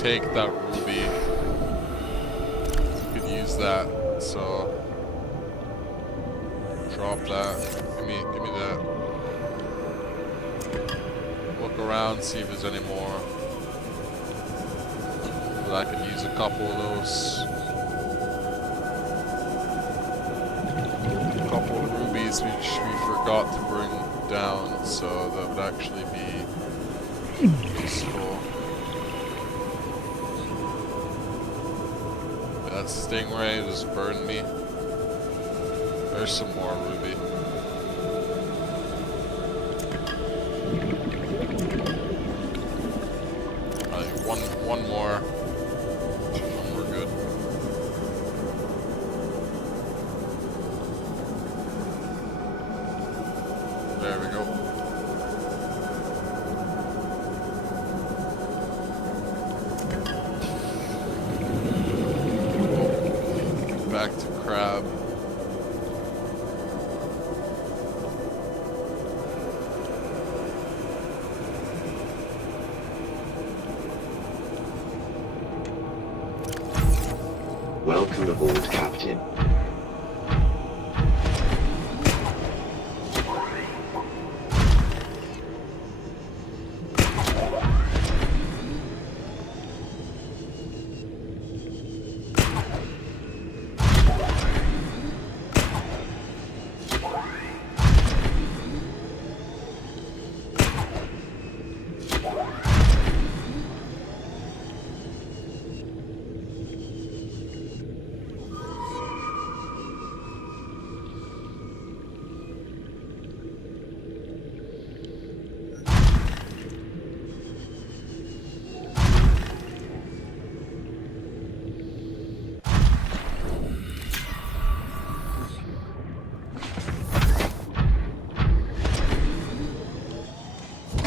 take that ruby. You could use that. So drop that. Give me that. Look around, see if there's any more. But I could use a couple of those. A couple of rubies which we forgot to bring down, so that would actually be useful. That stingray just burned me. There's some more ruby. One more, and we're good. There we go. Back to crab. Welcome aboard, Captain.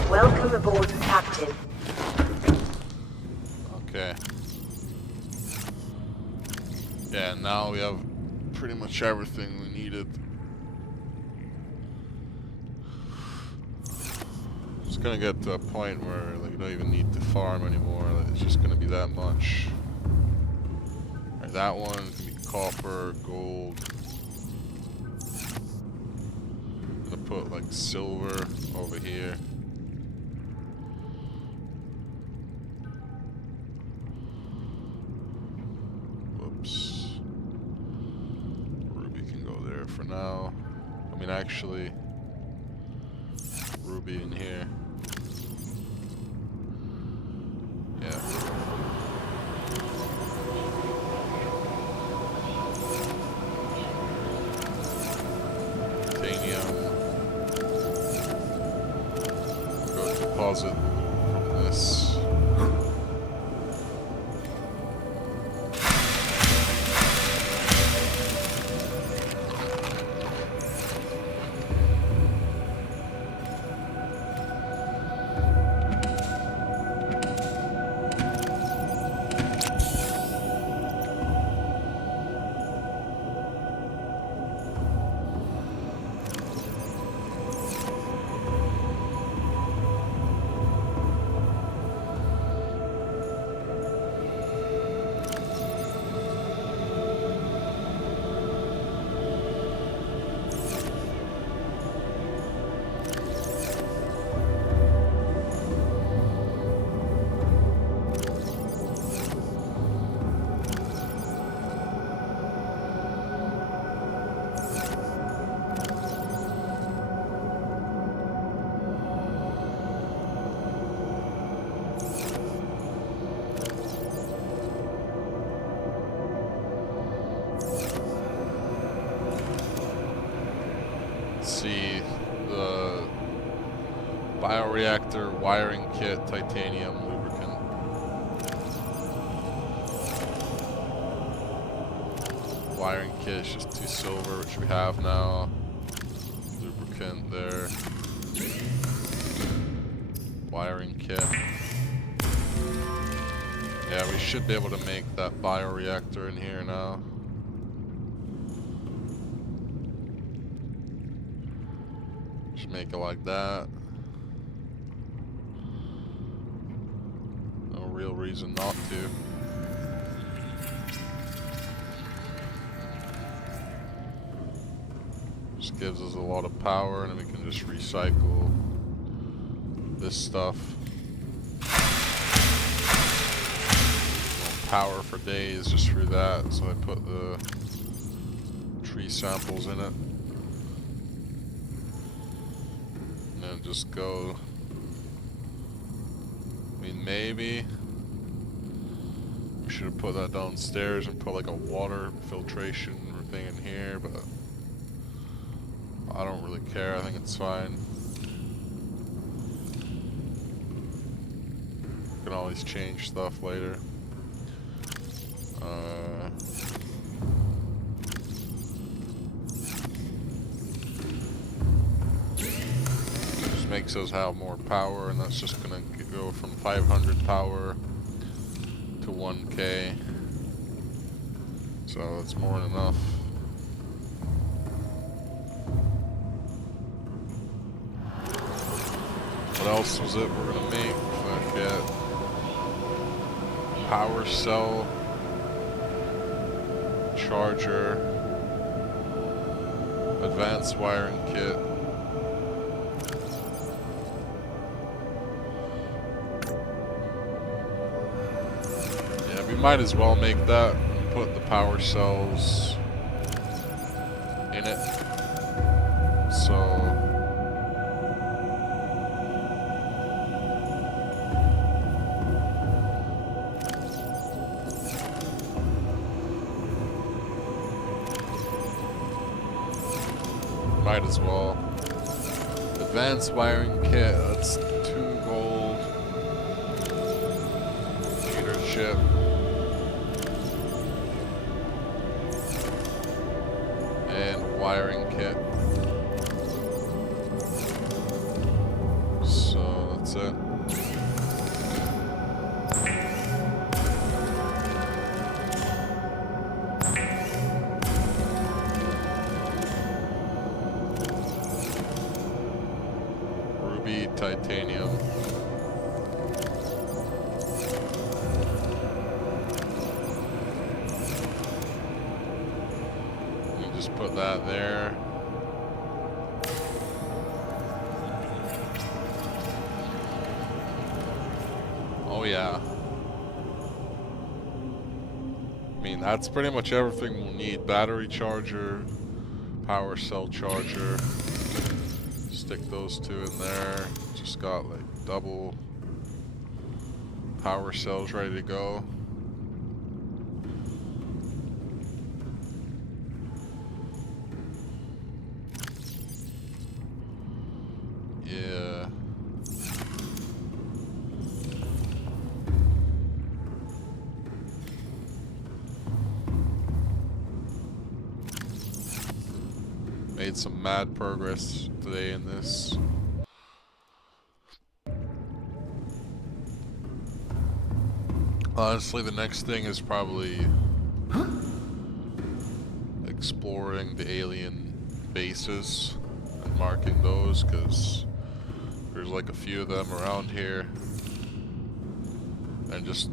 Welcome aboard, Captain. Okay. Yeah, now we have pretty much everything we needed. It's gonna get to a point where like, you don't even need to farm anymore. Like, it's just gonna be that much. Right, that one can be copper, gold. I'm gonna put like silver over here. Whoops. Ruby can go there for now. I mean, actually, ruby in here. Yeah. Titanium. Go deposit from this. See the bioreactor wiring kit, titanium, lubricant. Wiring kit is just 2 silver, which we have now. Lubricant there. Wiring kit. Yeah, we should be able to make that bioreactor in here now. Just make it like that. No real reason not to. Just gives us a lot of power, and then we can just recycle this stuff. Power for days just through that, so I put the tree samples in it. And then just go. I mean, maybe we should have put that downstairs and put like a water filtration thing in here, but I don't really care. I think it's fine. We can always change stuff later. Just makes us have more power, and that's just gonna go from 500 power to 1K. So that's more than enough. What else was it we're gonna make? Get power cell, charger, advanced wiring kit. Yeah, we might as well make that and put the power cells in it. So might as well. Advanced wiring kit, that's 2 gold. Computer chip. And wiring kit. So that's it. Titanium. You just put that there. Oh yeah. I mean, that's pretty much everything we'll need. Battery charger, power cell charger. Stick those 2 in there. Just got like double power cells ready to go. Yeah. Made some mad progress today in this. Honestly, the next thing is probably exploring the alien bases and marking those, because there's like a few of them around here. And just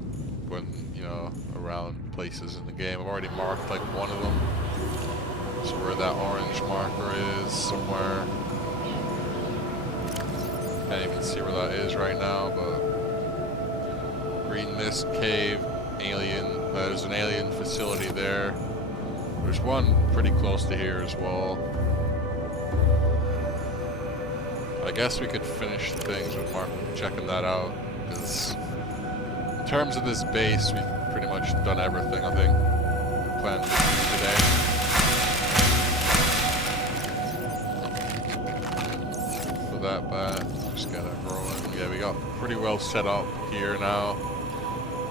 when, you know, around places in the game. I've already marked like one of them. So where that orange marker is somewhere. Can't even see where that is right now, but green mist cave, alien. There's an alien facility there. There's one pretty close to here as well. I guess we could finish things with checking that out, because in terms of this base, we've pretty much done everything I think we planned to do today. That bad. Just got it growing. Yeah, we got pretty well set up here now.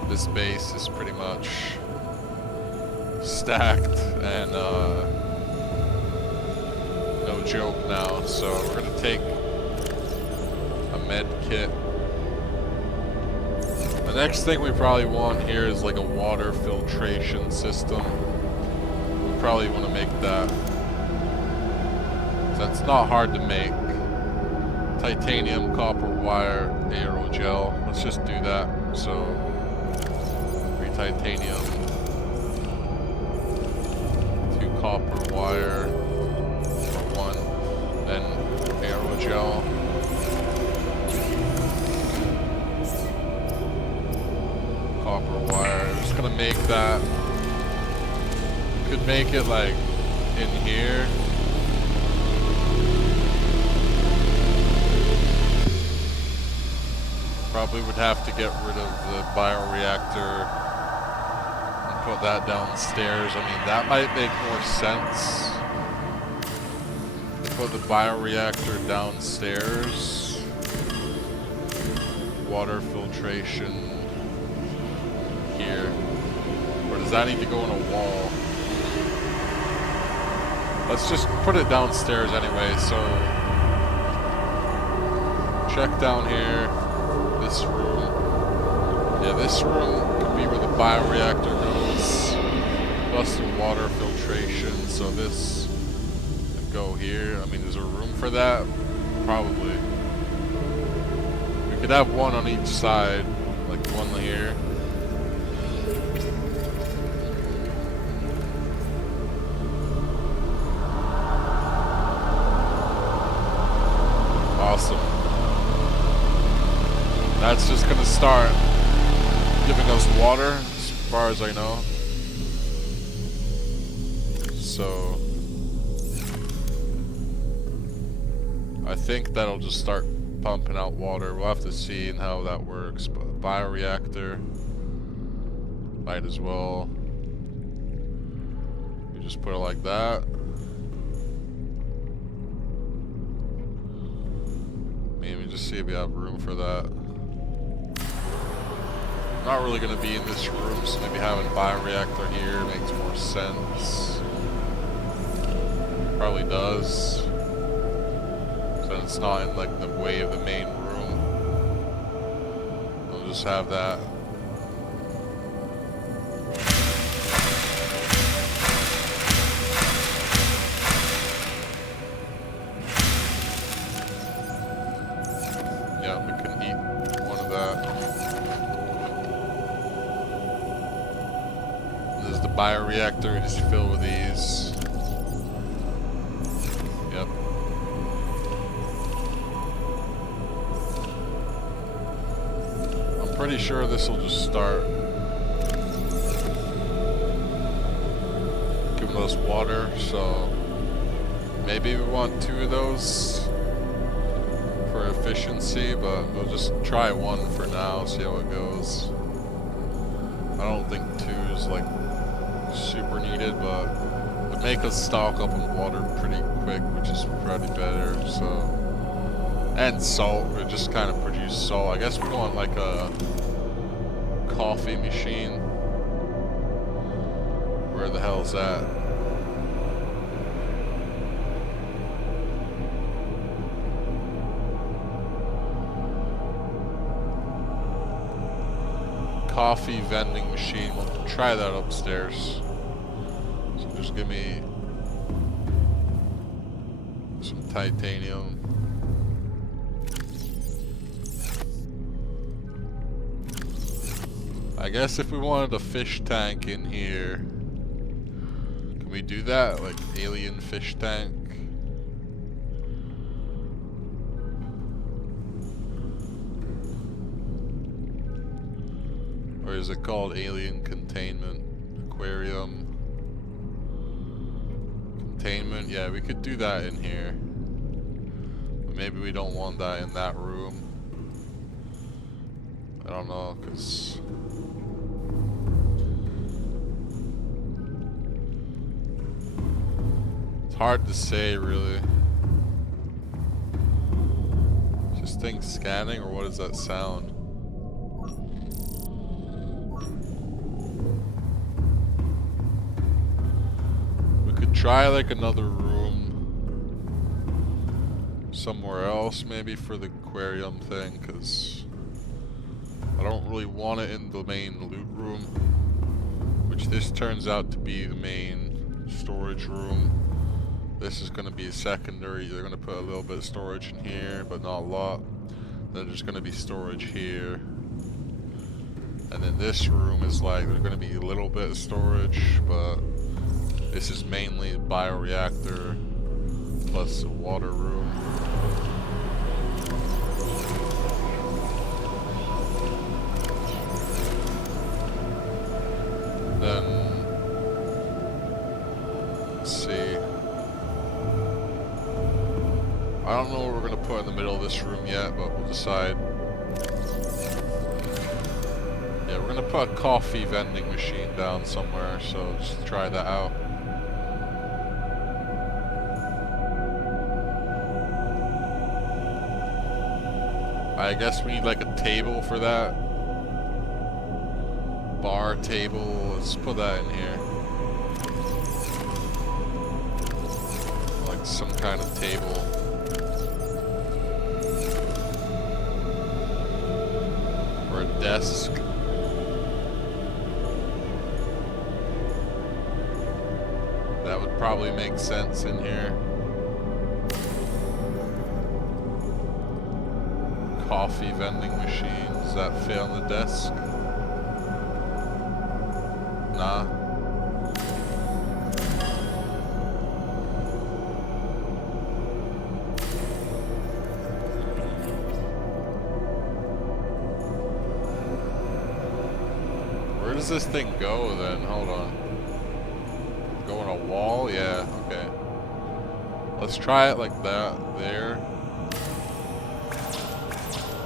This base is pretty much stacked and no joke now. So we're gonna take a med kit. The next thing we probably want here is like a water filtration system. We probably want to make that. That's not hard to make. Titanium, copper wire, aerogel. Let's just do that. So titanium, 2 copper wire, or 1, then aerogel. Copper wire. I'm just gonna make that. Could make it like in here. Probably would have to get rid of the bioreactor and put that downstairs. I mean, that might make more sense. Put the bioreactor downstairs. Water filtration here. Or does that need to go in a wall? Let's just put it downstairs anyway, so check down here, this room. Yeah, this room could be where the bioreactor goes, plus the water filtration, so this can go here. I mean, is there room for that? Probably. We could have one on each side, like one here. Awesome. That's just gonna start giving us water, as far as I know. So I think that'll just start pumping out water. We'll have to see how that works. But bioreactor might as well. You just put it like that. Maybe just see if we have room for that. Not really going to be in this room, so maybe having a bioreactor here makes more sense. Probably does. So it's not in like the way of the main room. We'll just have that. Bioreactor, just fill with these. Yep. I'm pretty sure this will just start giving us water, so maybe we want 2 of those for efficiency, but we'll just try 1 for now, see how it goes. I don't think 2 is like super needed, but it would make us stock up on water pretty quick, which is probably better. So, and salt, we just kind of produce salt. I guess we want like a coffee machine. Where the hell's that? Coffee vending machine. We'll try that upstairs. So just give me some titanium. I guess if we wanted a fish tank in here, can we do that? Like alien fish tank? Or is it called alien containment aquarium? Containment, yeah, we could do that in here. But maybe we don't want that in that room. I don't know, because it's hard to say, really. Just things scanning, or what does that sound? Try like another room somewhere else, maybe for the aquarium thing, because I don't really want it in the main loot room, which this turns out to be the main storage room. This is going to be a secondary. They're going to put a little bit of storage in here, but not a lot. Then there's going to be storage here And then this room is like, there's gonna be a little bit of storage, but this is mainly a bioreactor plus a water room. Then, let's see. I don't know what we're gonna put in the middle of this room yet, but we'll decide. Yeah, we're gonna put a coffee vending machine down somewhere, so just try that out. I guess we need like a table for that. Bar table, let's put that in here. Like some kind of table. Or a desk. That would probably make sense in here. Coffee vending machine, does that fit on the desk? Nah. Where does this thing go then? Hold on. Go on a wall? Yeah, okay. Let's try it like that, there.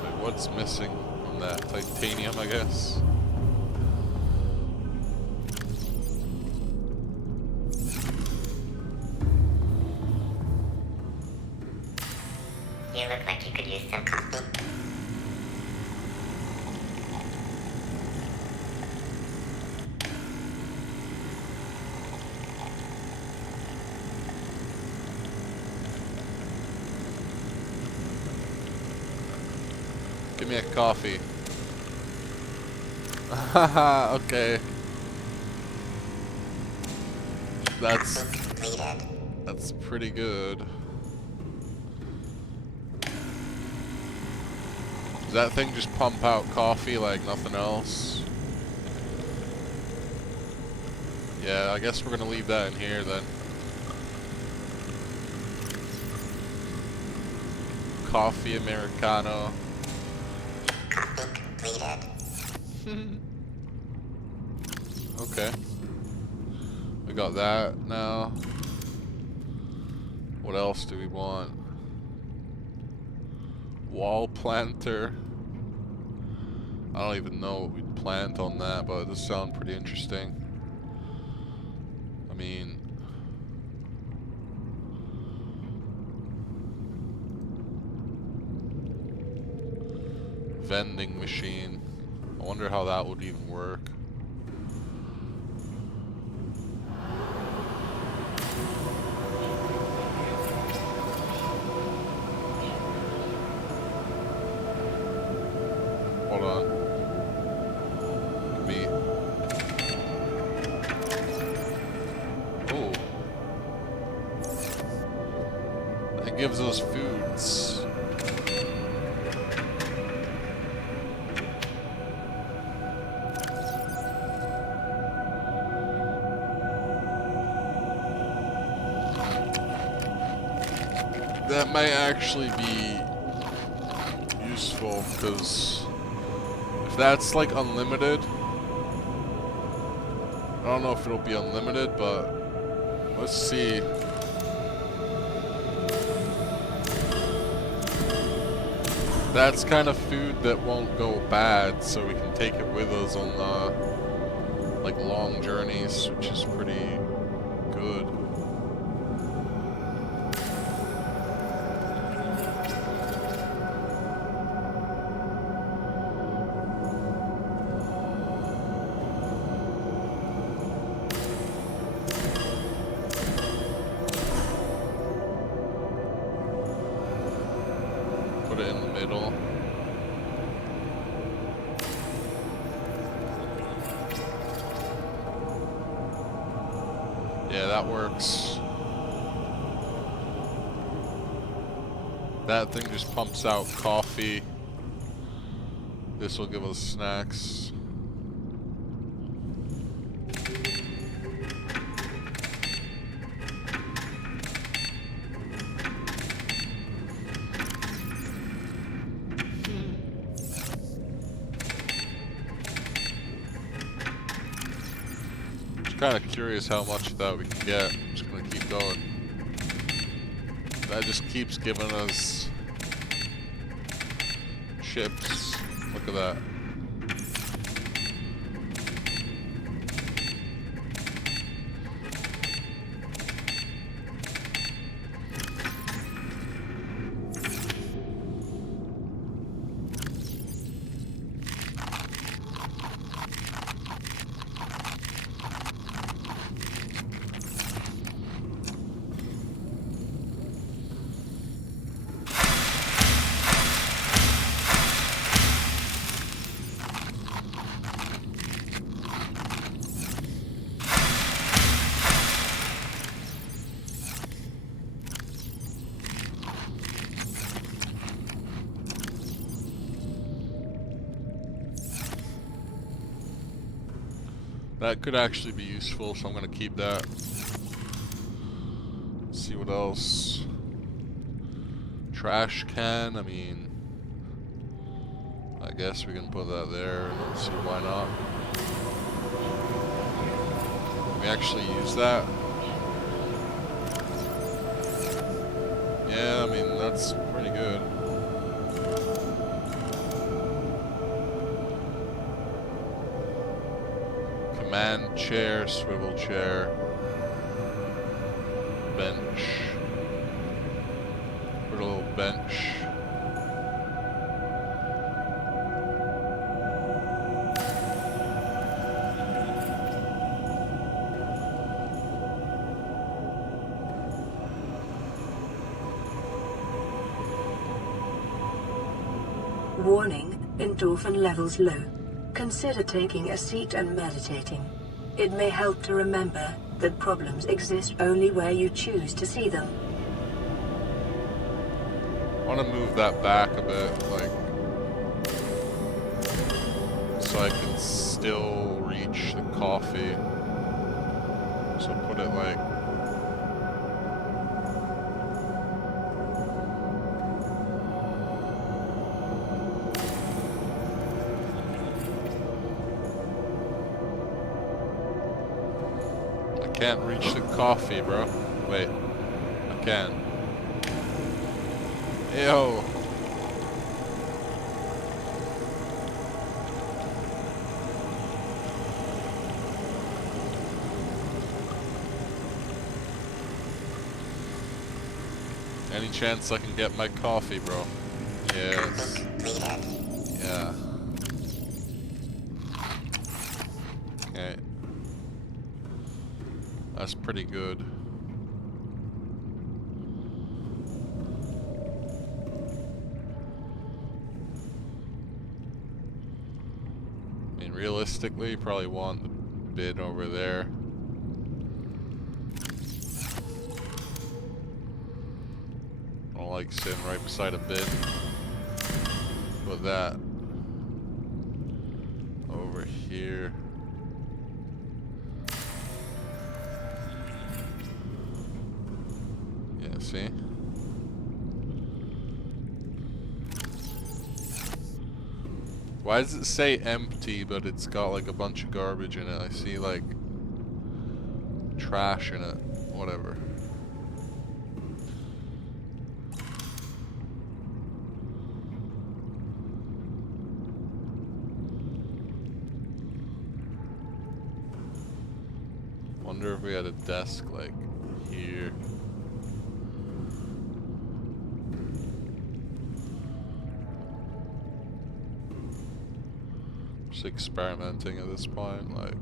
Wait, what's missing from that? Titanium, I guess? You look like you could use some coffee. Give me a coffee. Haha, okay. That's pretty good. Does that thing just pump out coffee like nothing else? Yeah, I guess we're gonna leave that in here then. Coffee Americano. Coffee completed. Okay. We got that now. What else do we want? Wall planter. I don't even know what we'd plant on that, but it does sound pretty interesting. I mean, vending machine. I wonder how that would even work. Hold on. Me. Oh. It gives us foods. That might actually be useful, because if that's like unlimited, I don't know if it'll be unlimited, but let's see. That's kind of food that won't go bad, so we can take it with us on like long journeys, which is pretty good. Put it in the middle. Yeah, that works. That thing just pumps out coffee. This will give us snacks. kind of curious how much of that we can get. I'm just gonna keep going. That just keeps giving us chips. Look at that. That could actually be useful, so I'm gonna keep that. Let's see what else. Trash can, I mean, I guess we can put that there. Let's see, why not? Can we actually use that? Yeah, I mean, that's pretty good. Command chair, swivel chair, bench. Put a little bench. Warning, endorphin levels low. Consider taking a seat and meditating. It may help to remember that problems exist only where you choose to see them. I want to move that back a bit, like, so I can still reach the coffee. So put it like, I can't reach the coffee, bro. Wait, I can. Ew. Any chance I can get my coffee, bro? Yes. Completed. Yeah. Okay. That's pretty good. I mean, realistically, you probably want the bin over there. I don't like sitting right beside a bin. Put that over here. Yeah, see? Why does it say empty, but it's got like a bunch of garbage in it? I see like trash in it. Whatever. Wonder if we had a desk like here. Just experimenting at this point, like.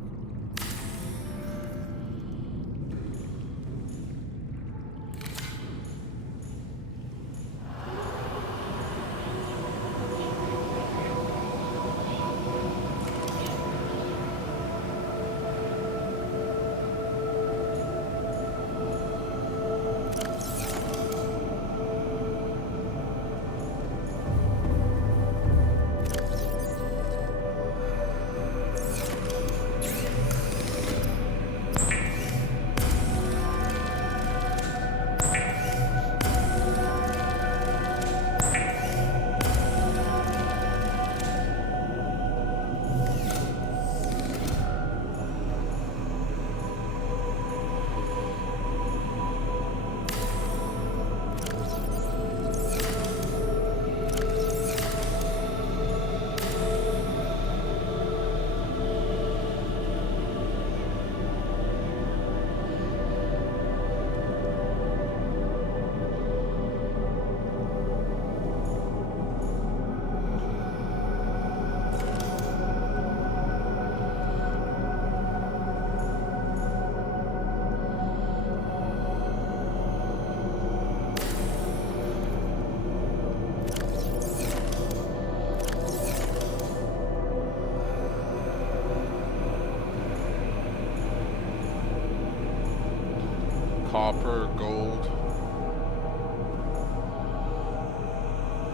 copper, gold.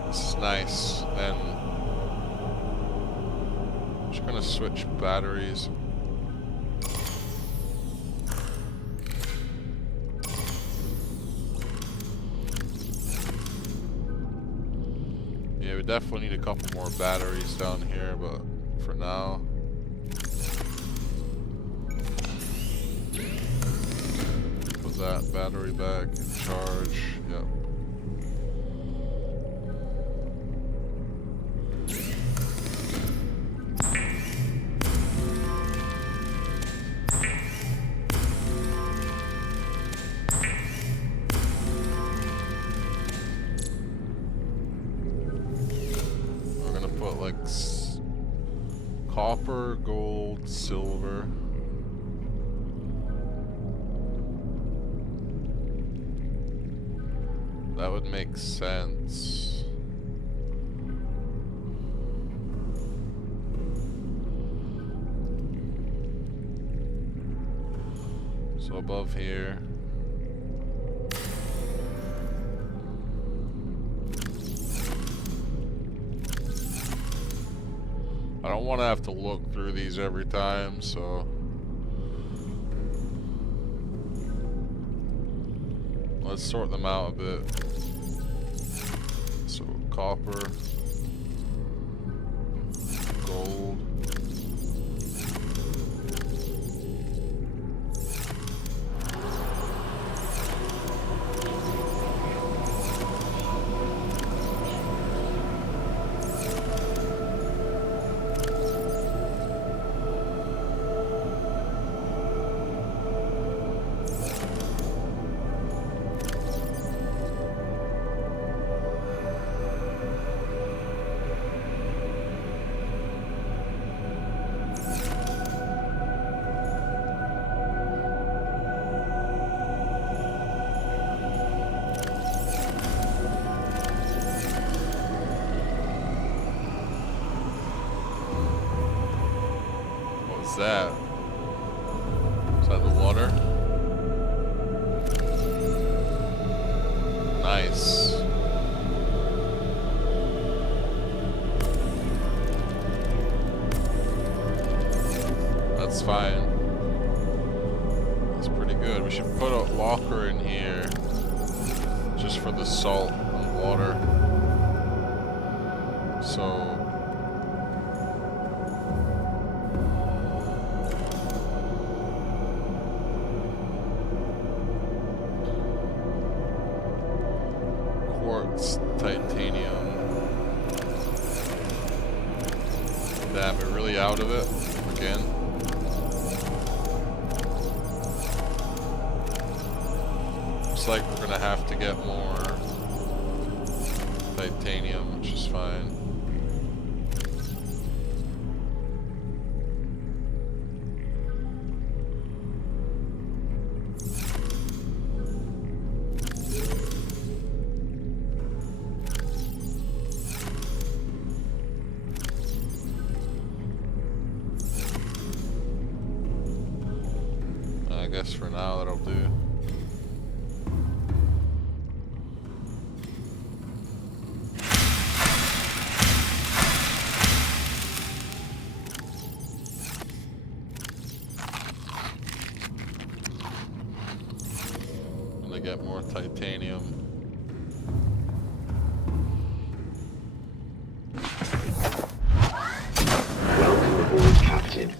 This is nice. And I'm just gonna switch batteries. Yeah, we definitely need a couple more batteries down here, but for now. Put that battery back in charge. Yep. We're gonna put like copper, gold, silver. That would make sense. So above here. I don't want to have to look through these every time, so let's sort them out a bit. So copper, gold, that? Is that the water? Nice. That's fine. That's pretty good. We should put a locker in here just for the salt and water. So quartz, titanium. Damn, we're really out of it again. Looks like we're gonna have to get more titanium, which is fine. I guess for now that'll do. Gonna get more titanium. Welcome aboard, Captain.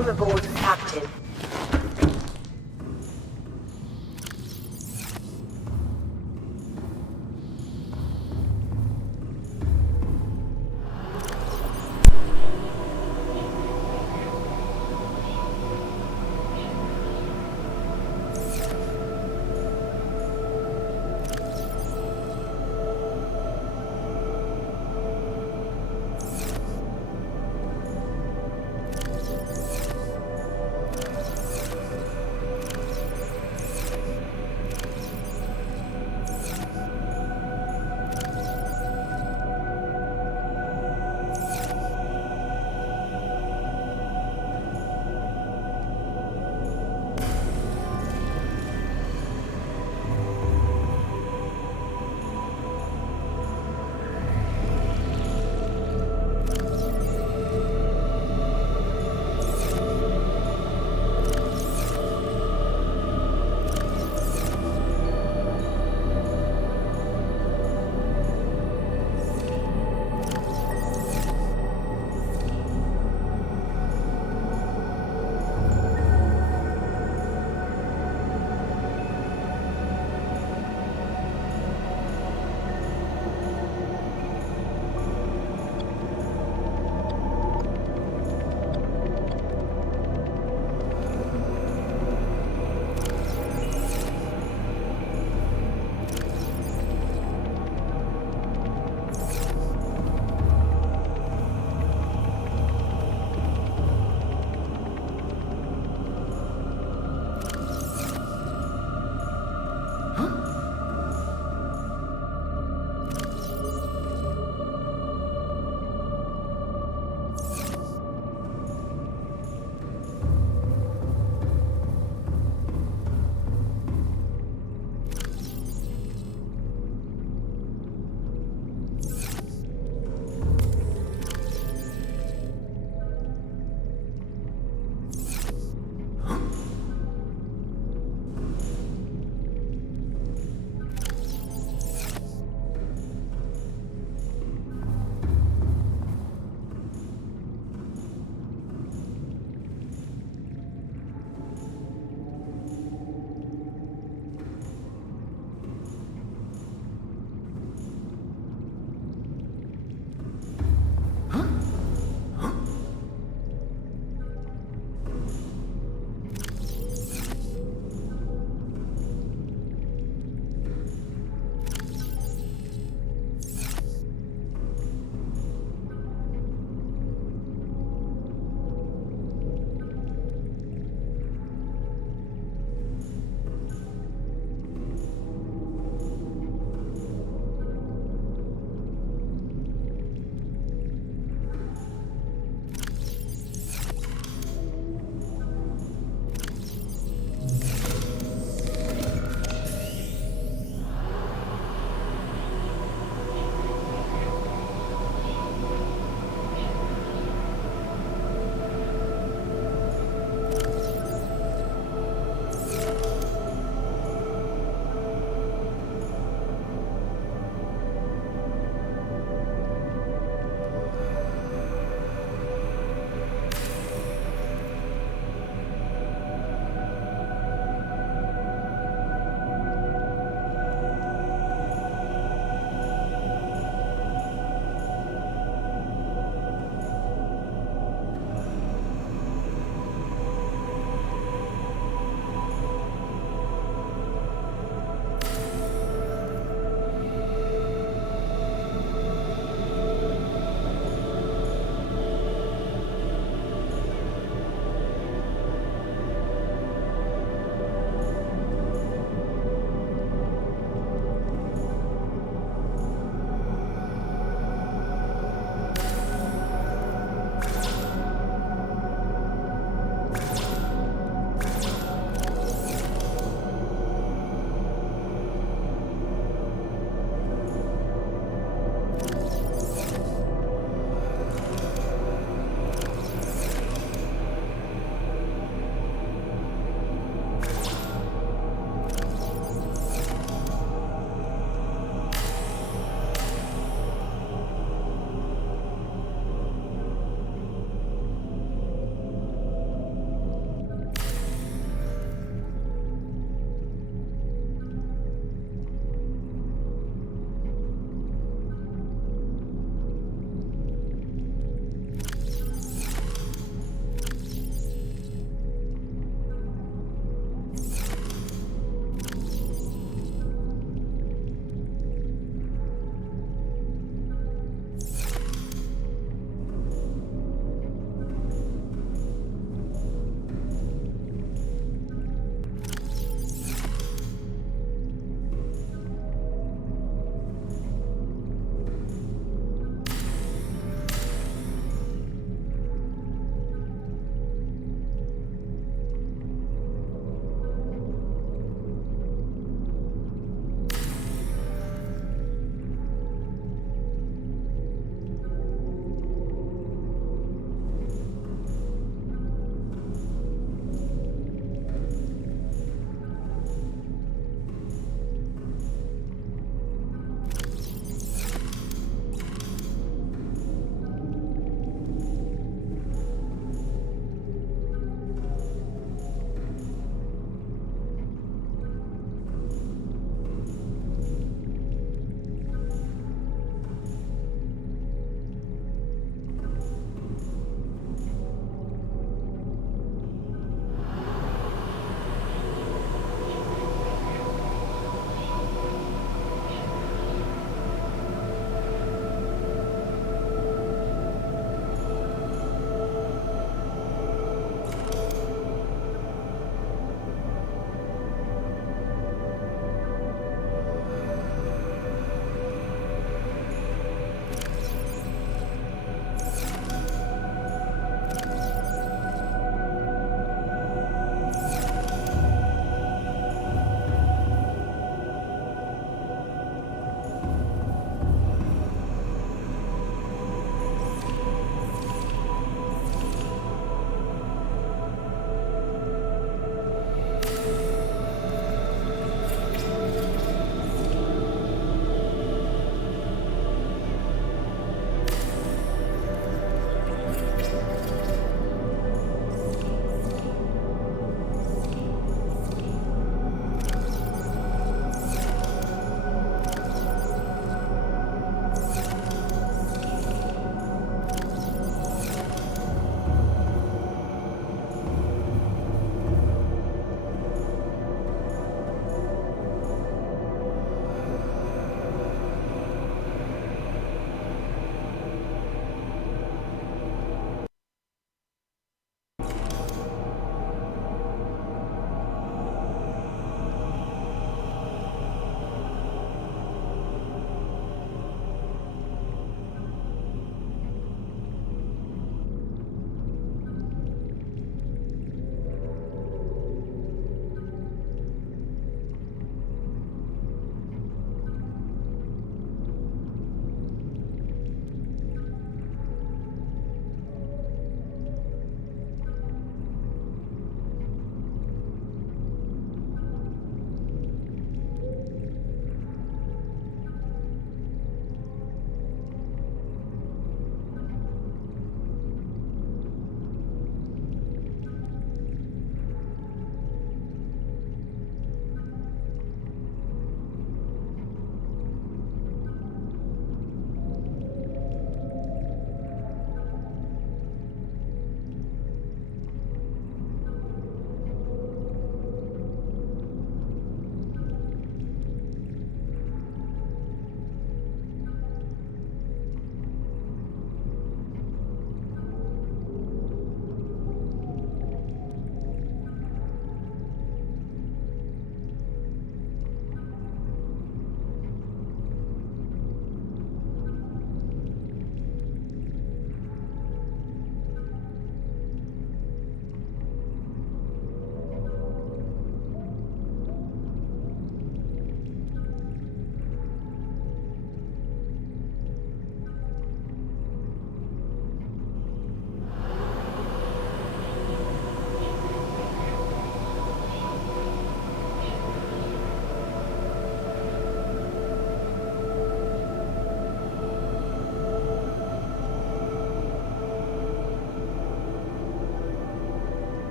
Welcome aboard, Captain.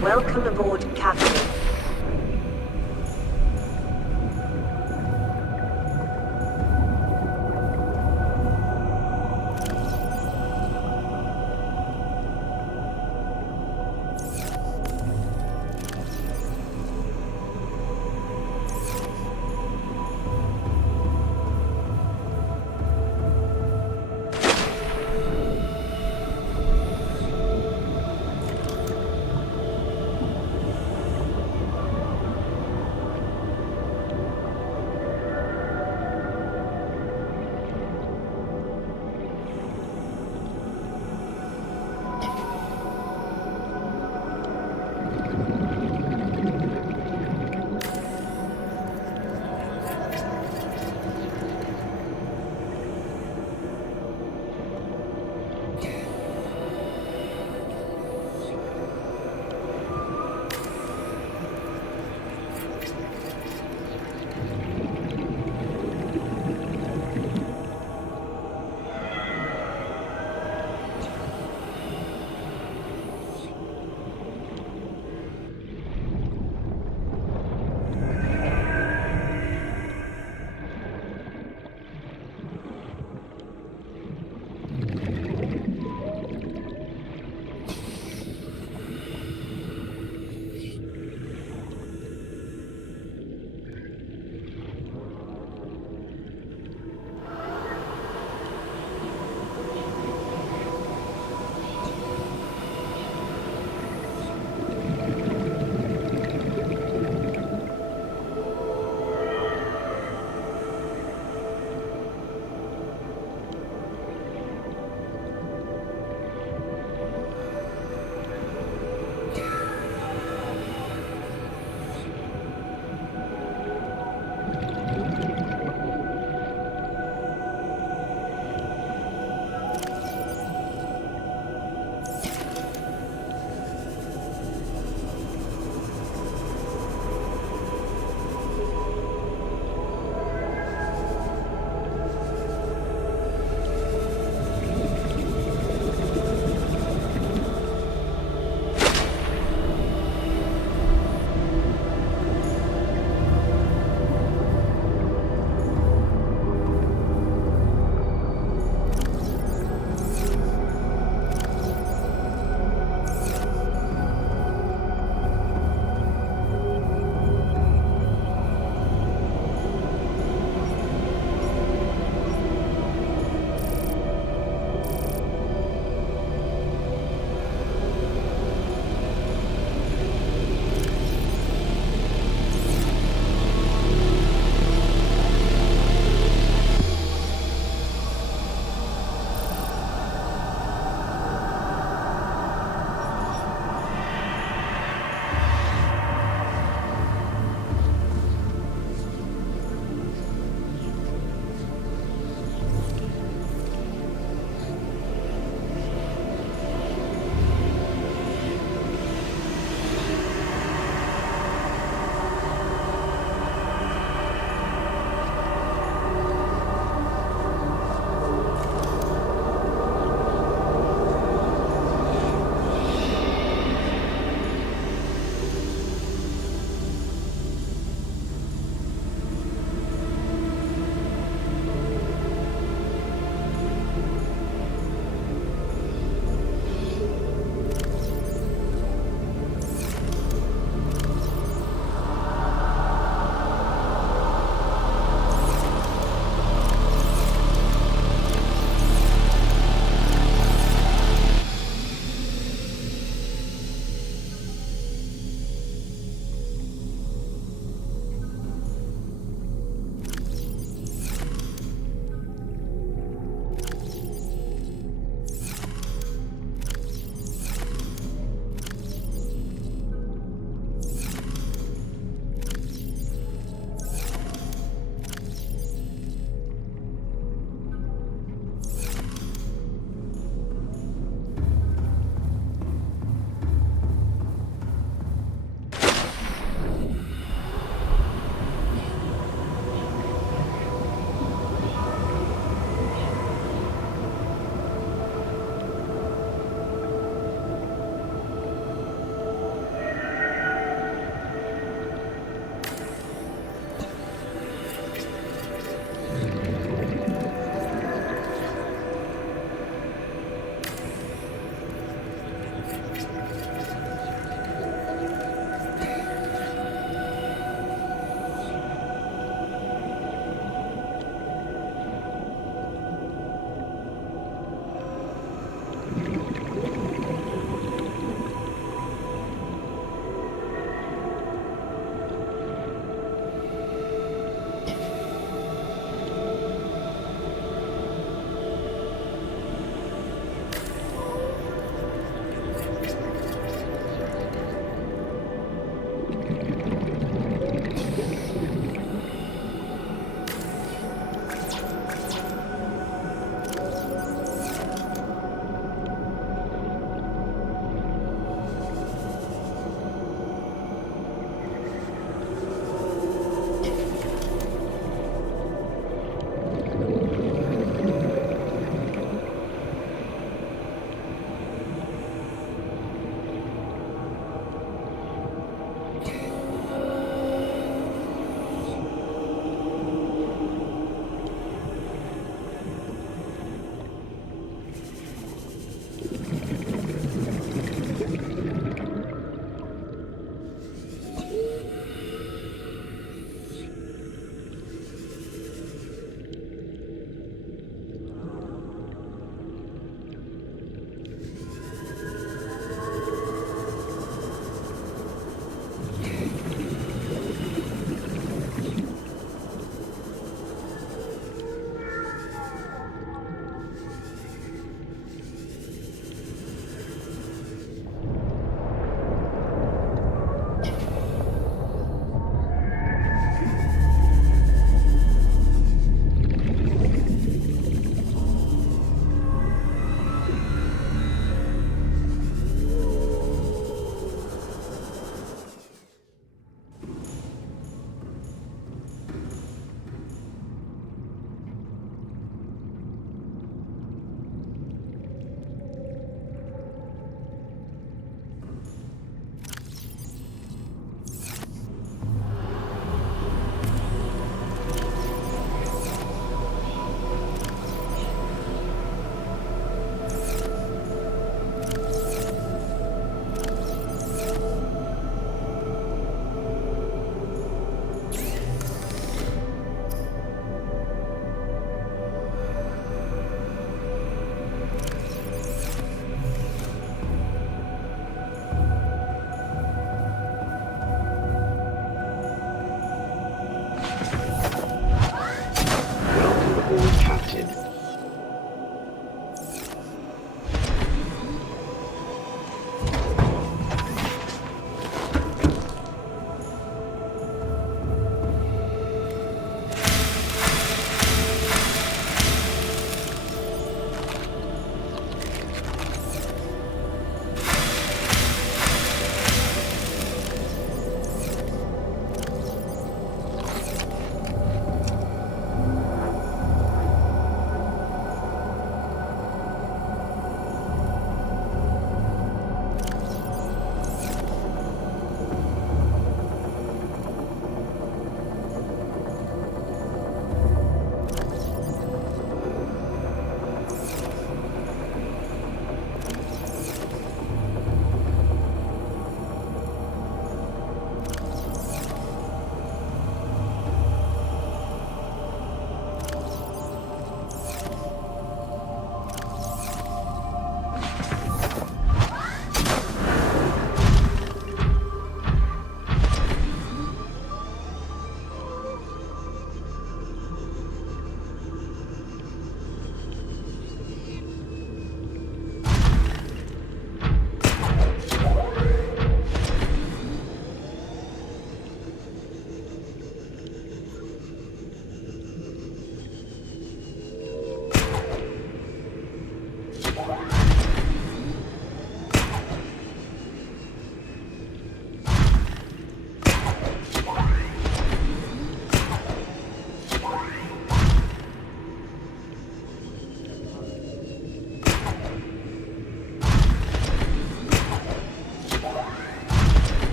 Welcome aboard, Captain.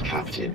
aboard, Captain.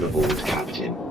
Welcome aboard, Captain.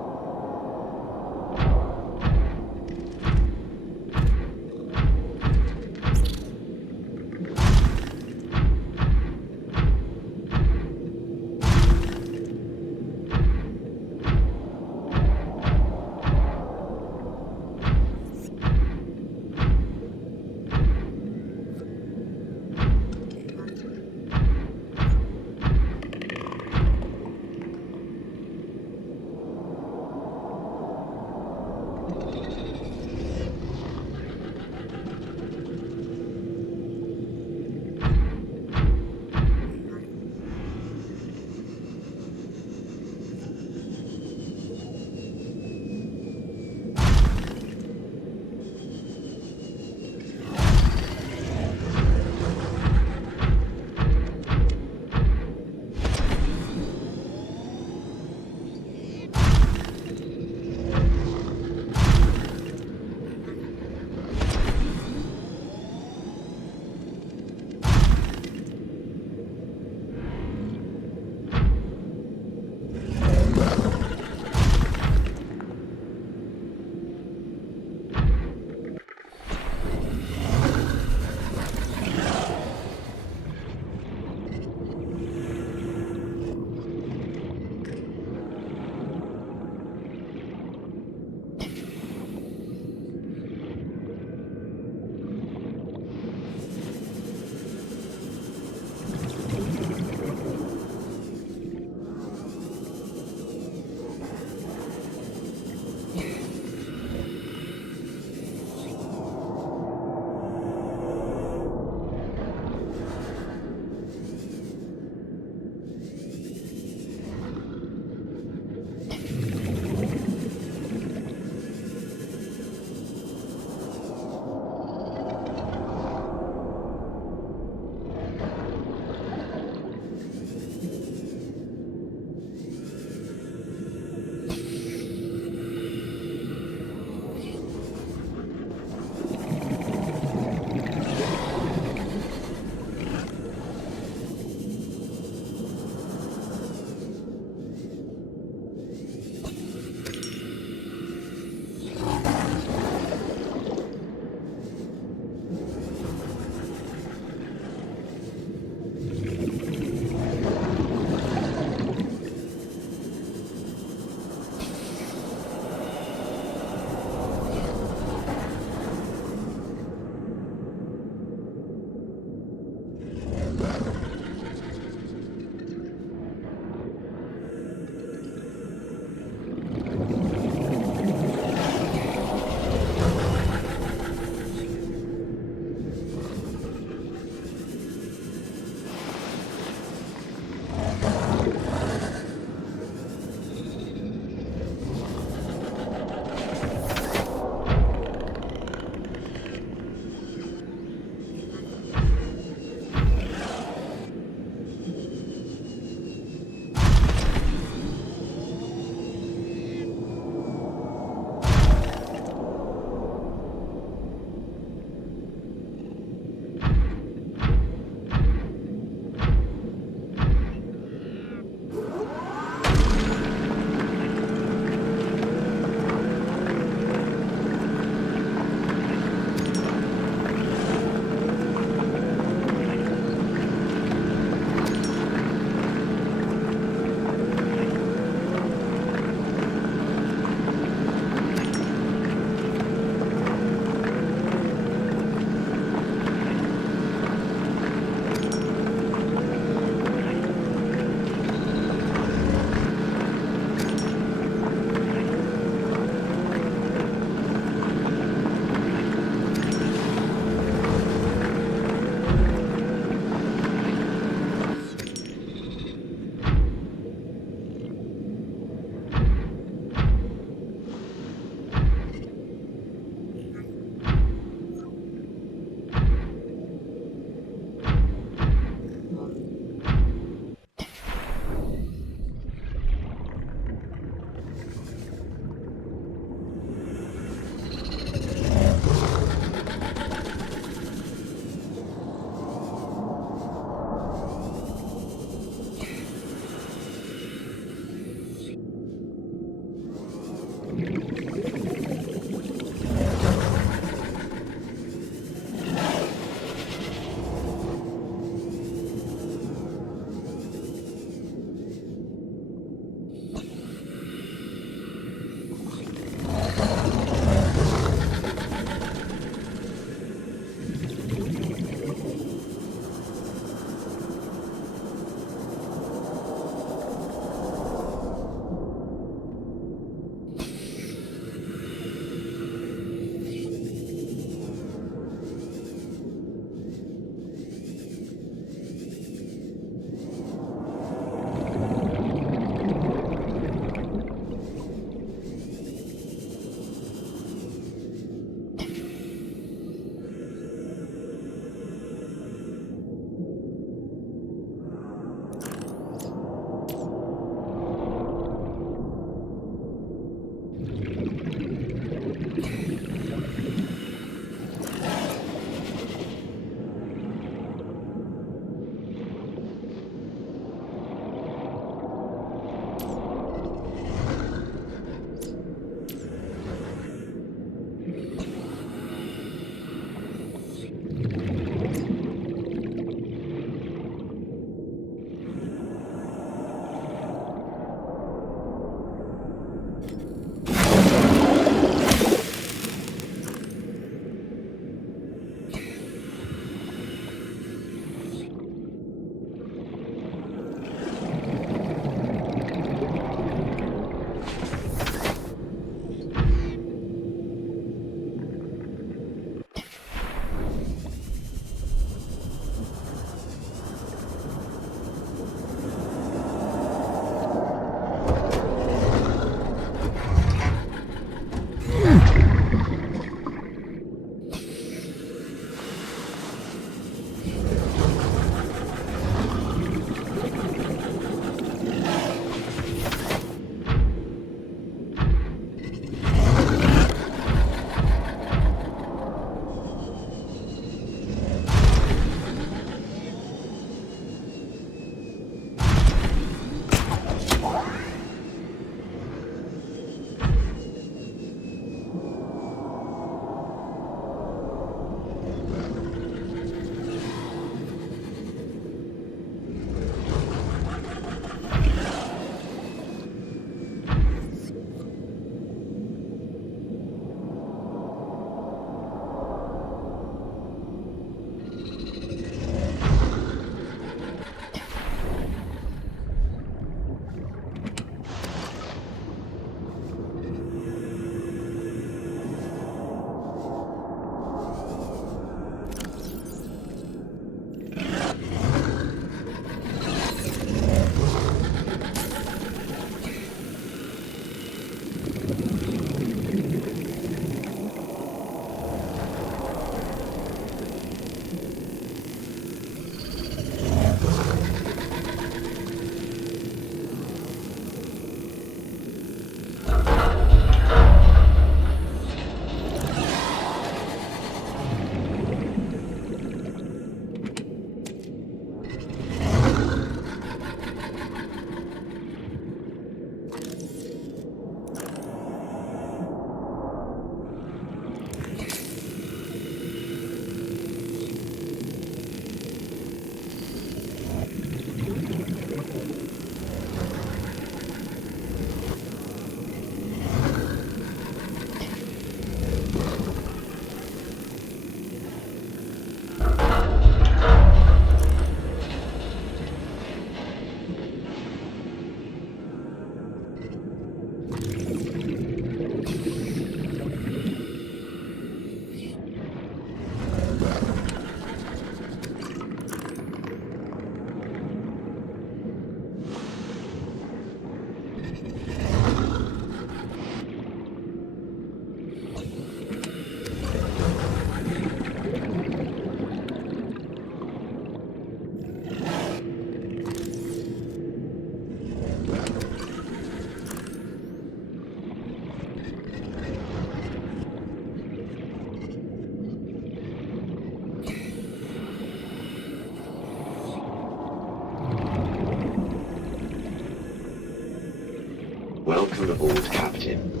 Welcome aboard, Captain.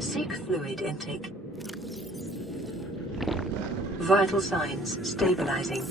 Seek fluid intake. Vital signs stabilizing.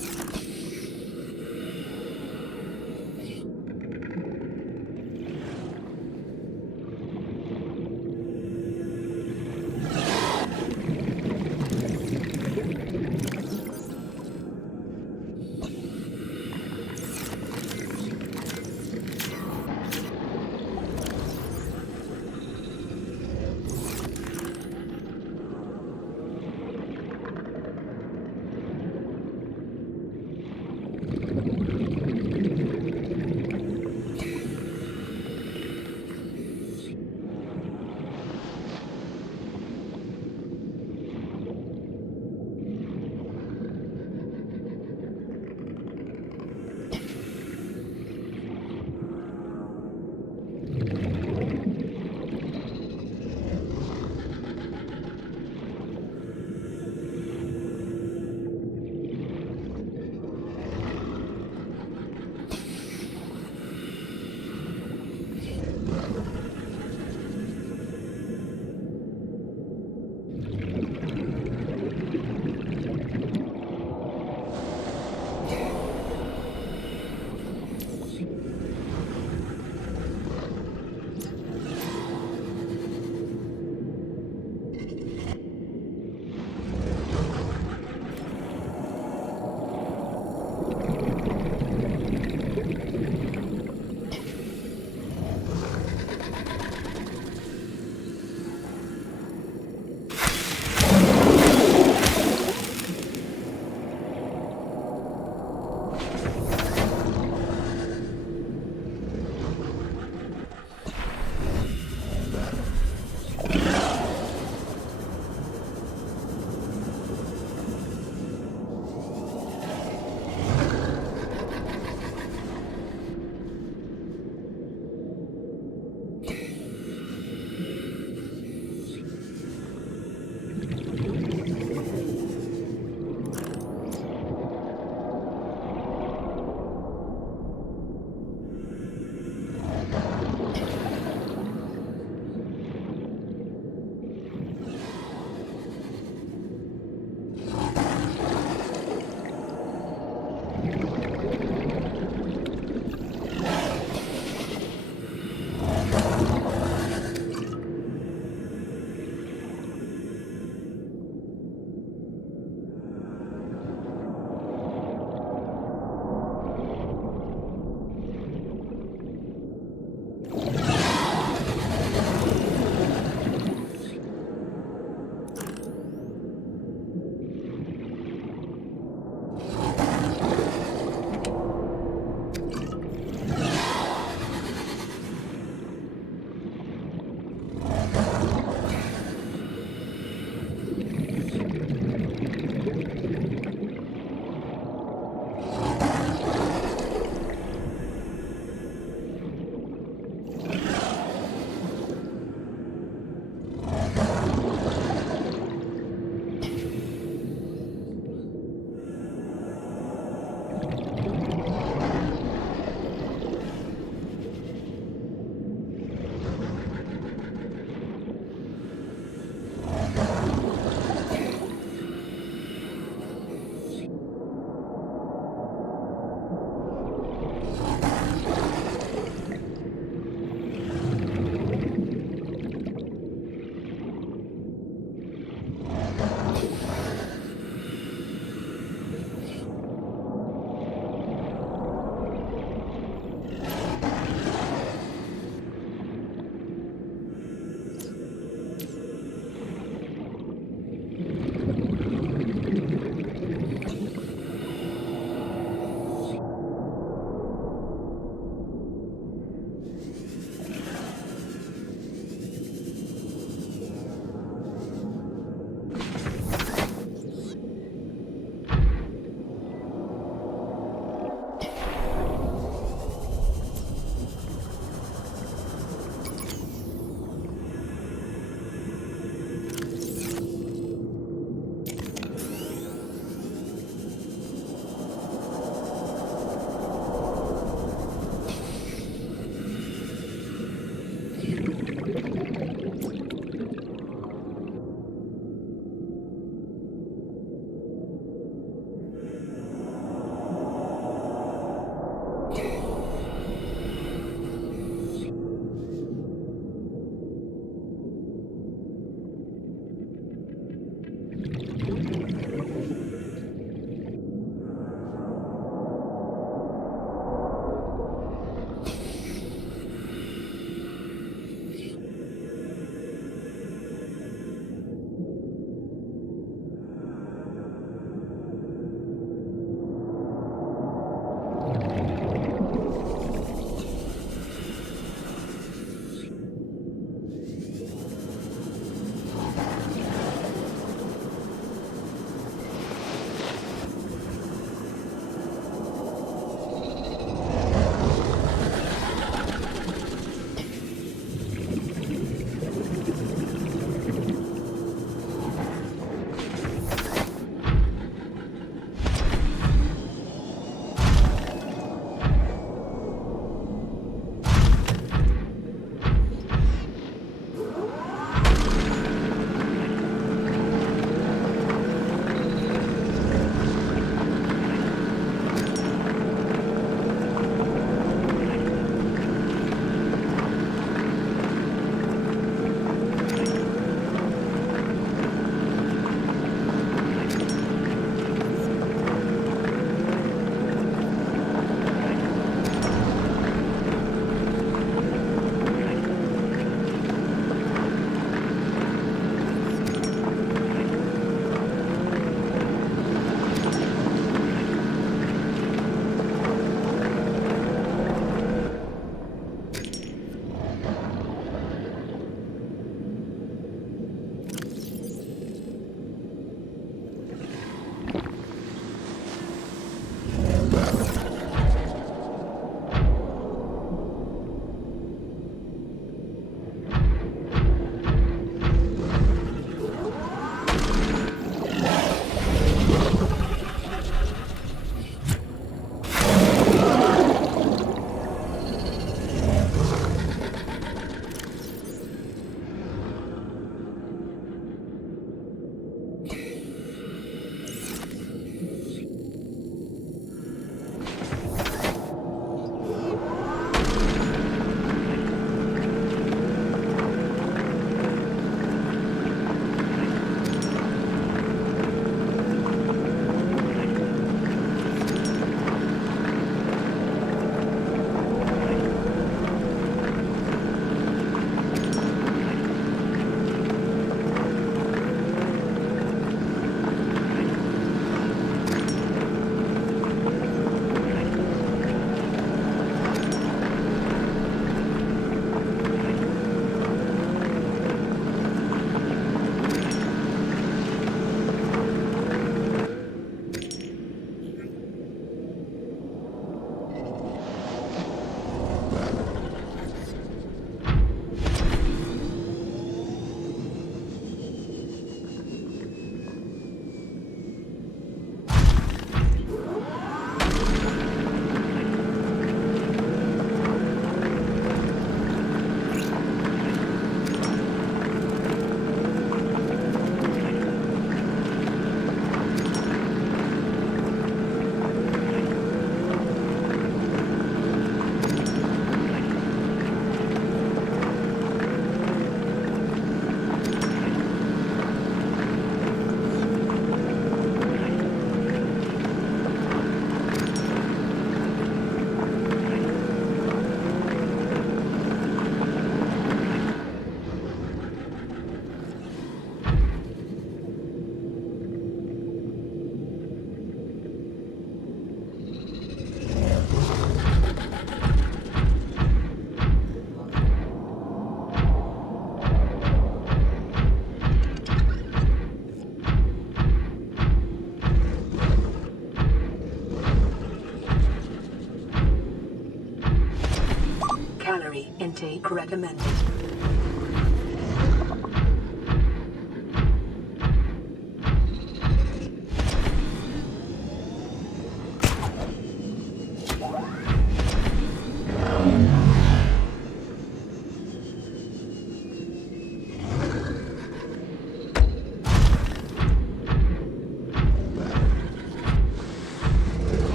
Calorie intake recommended.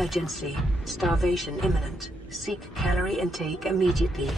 Emergency. Starvation imminent. Seek calorie intake immediately.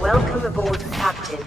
Welcome aboard, Captain.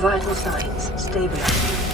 Vital signs stabilizing.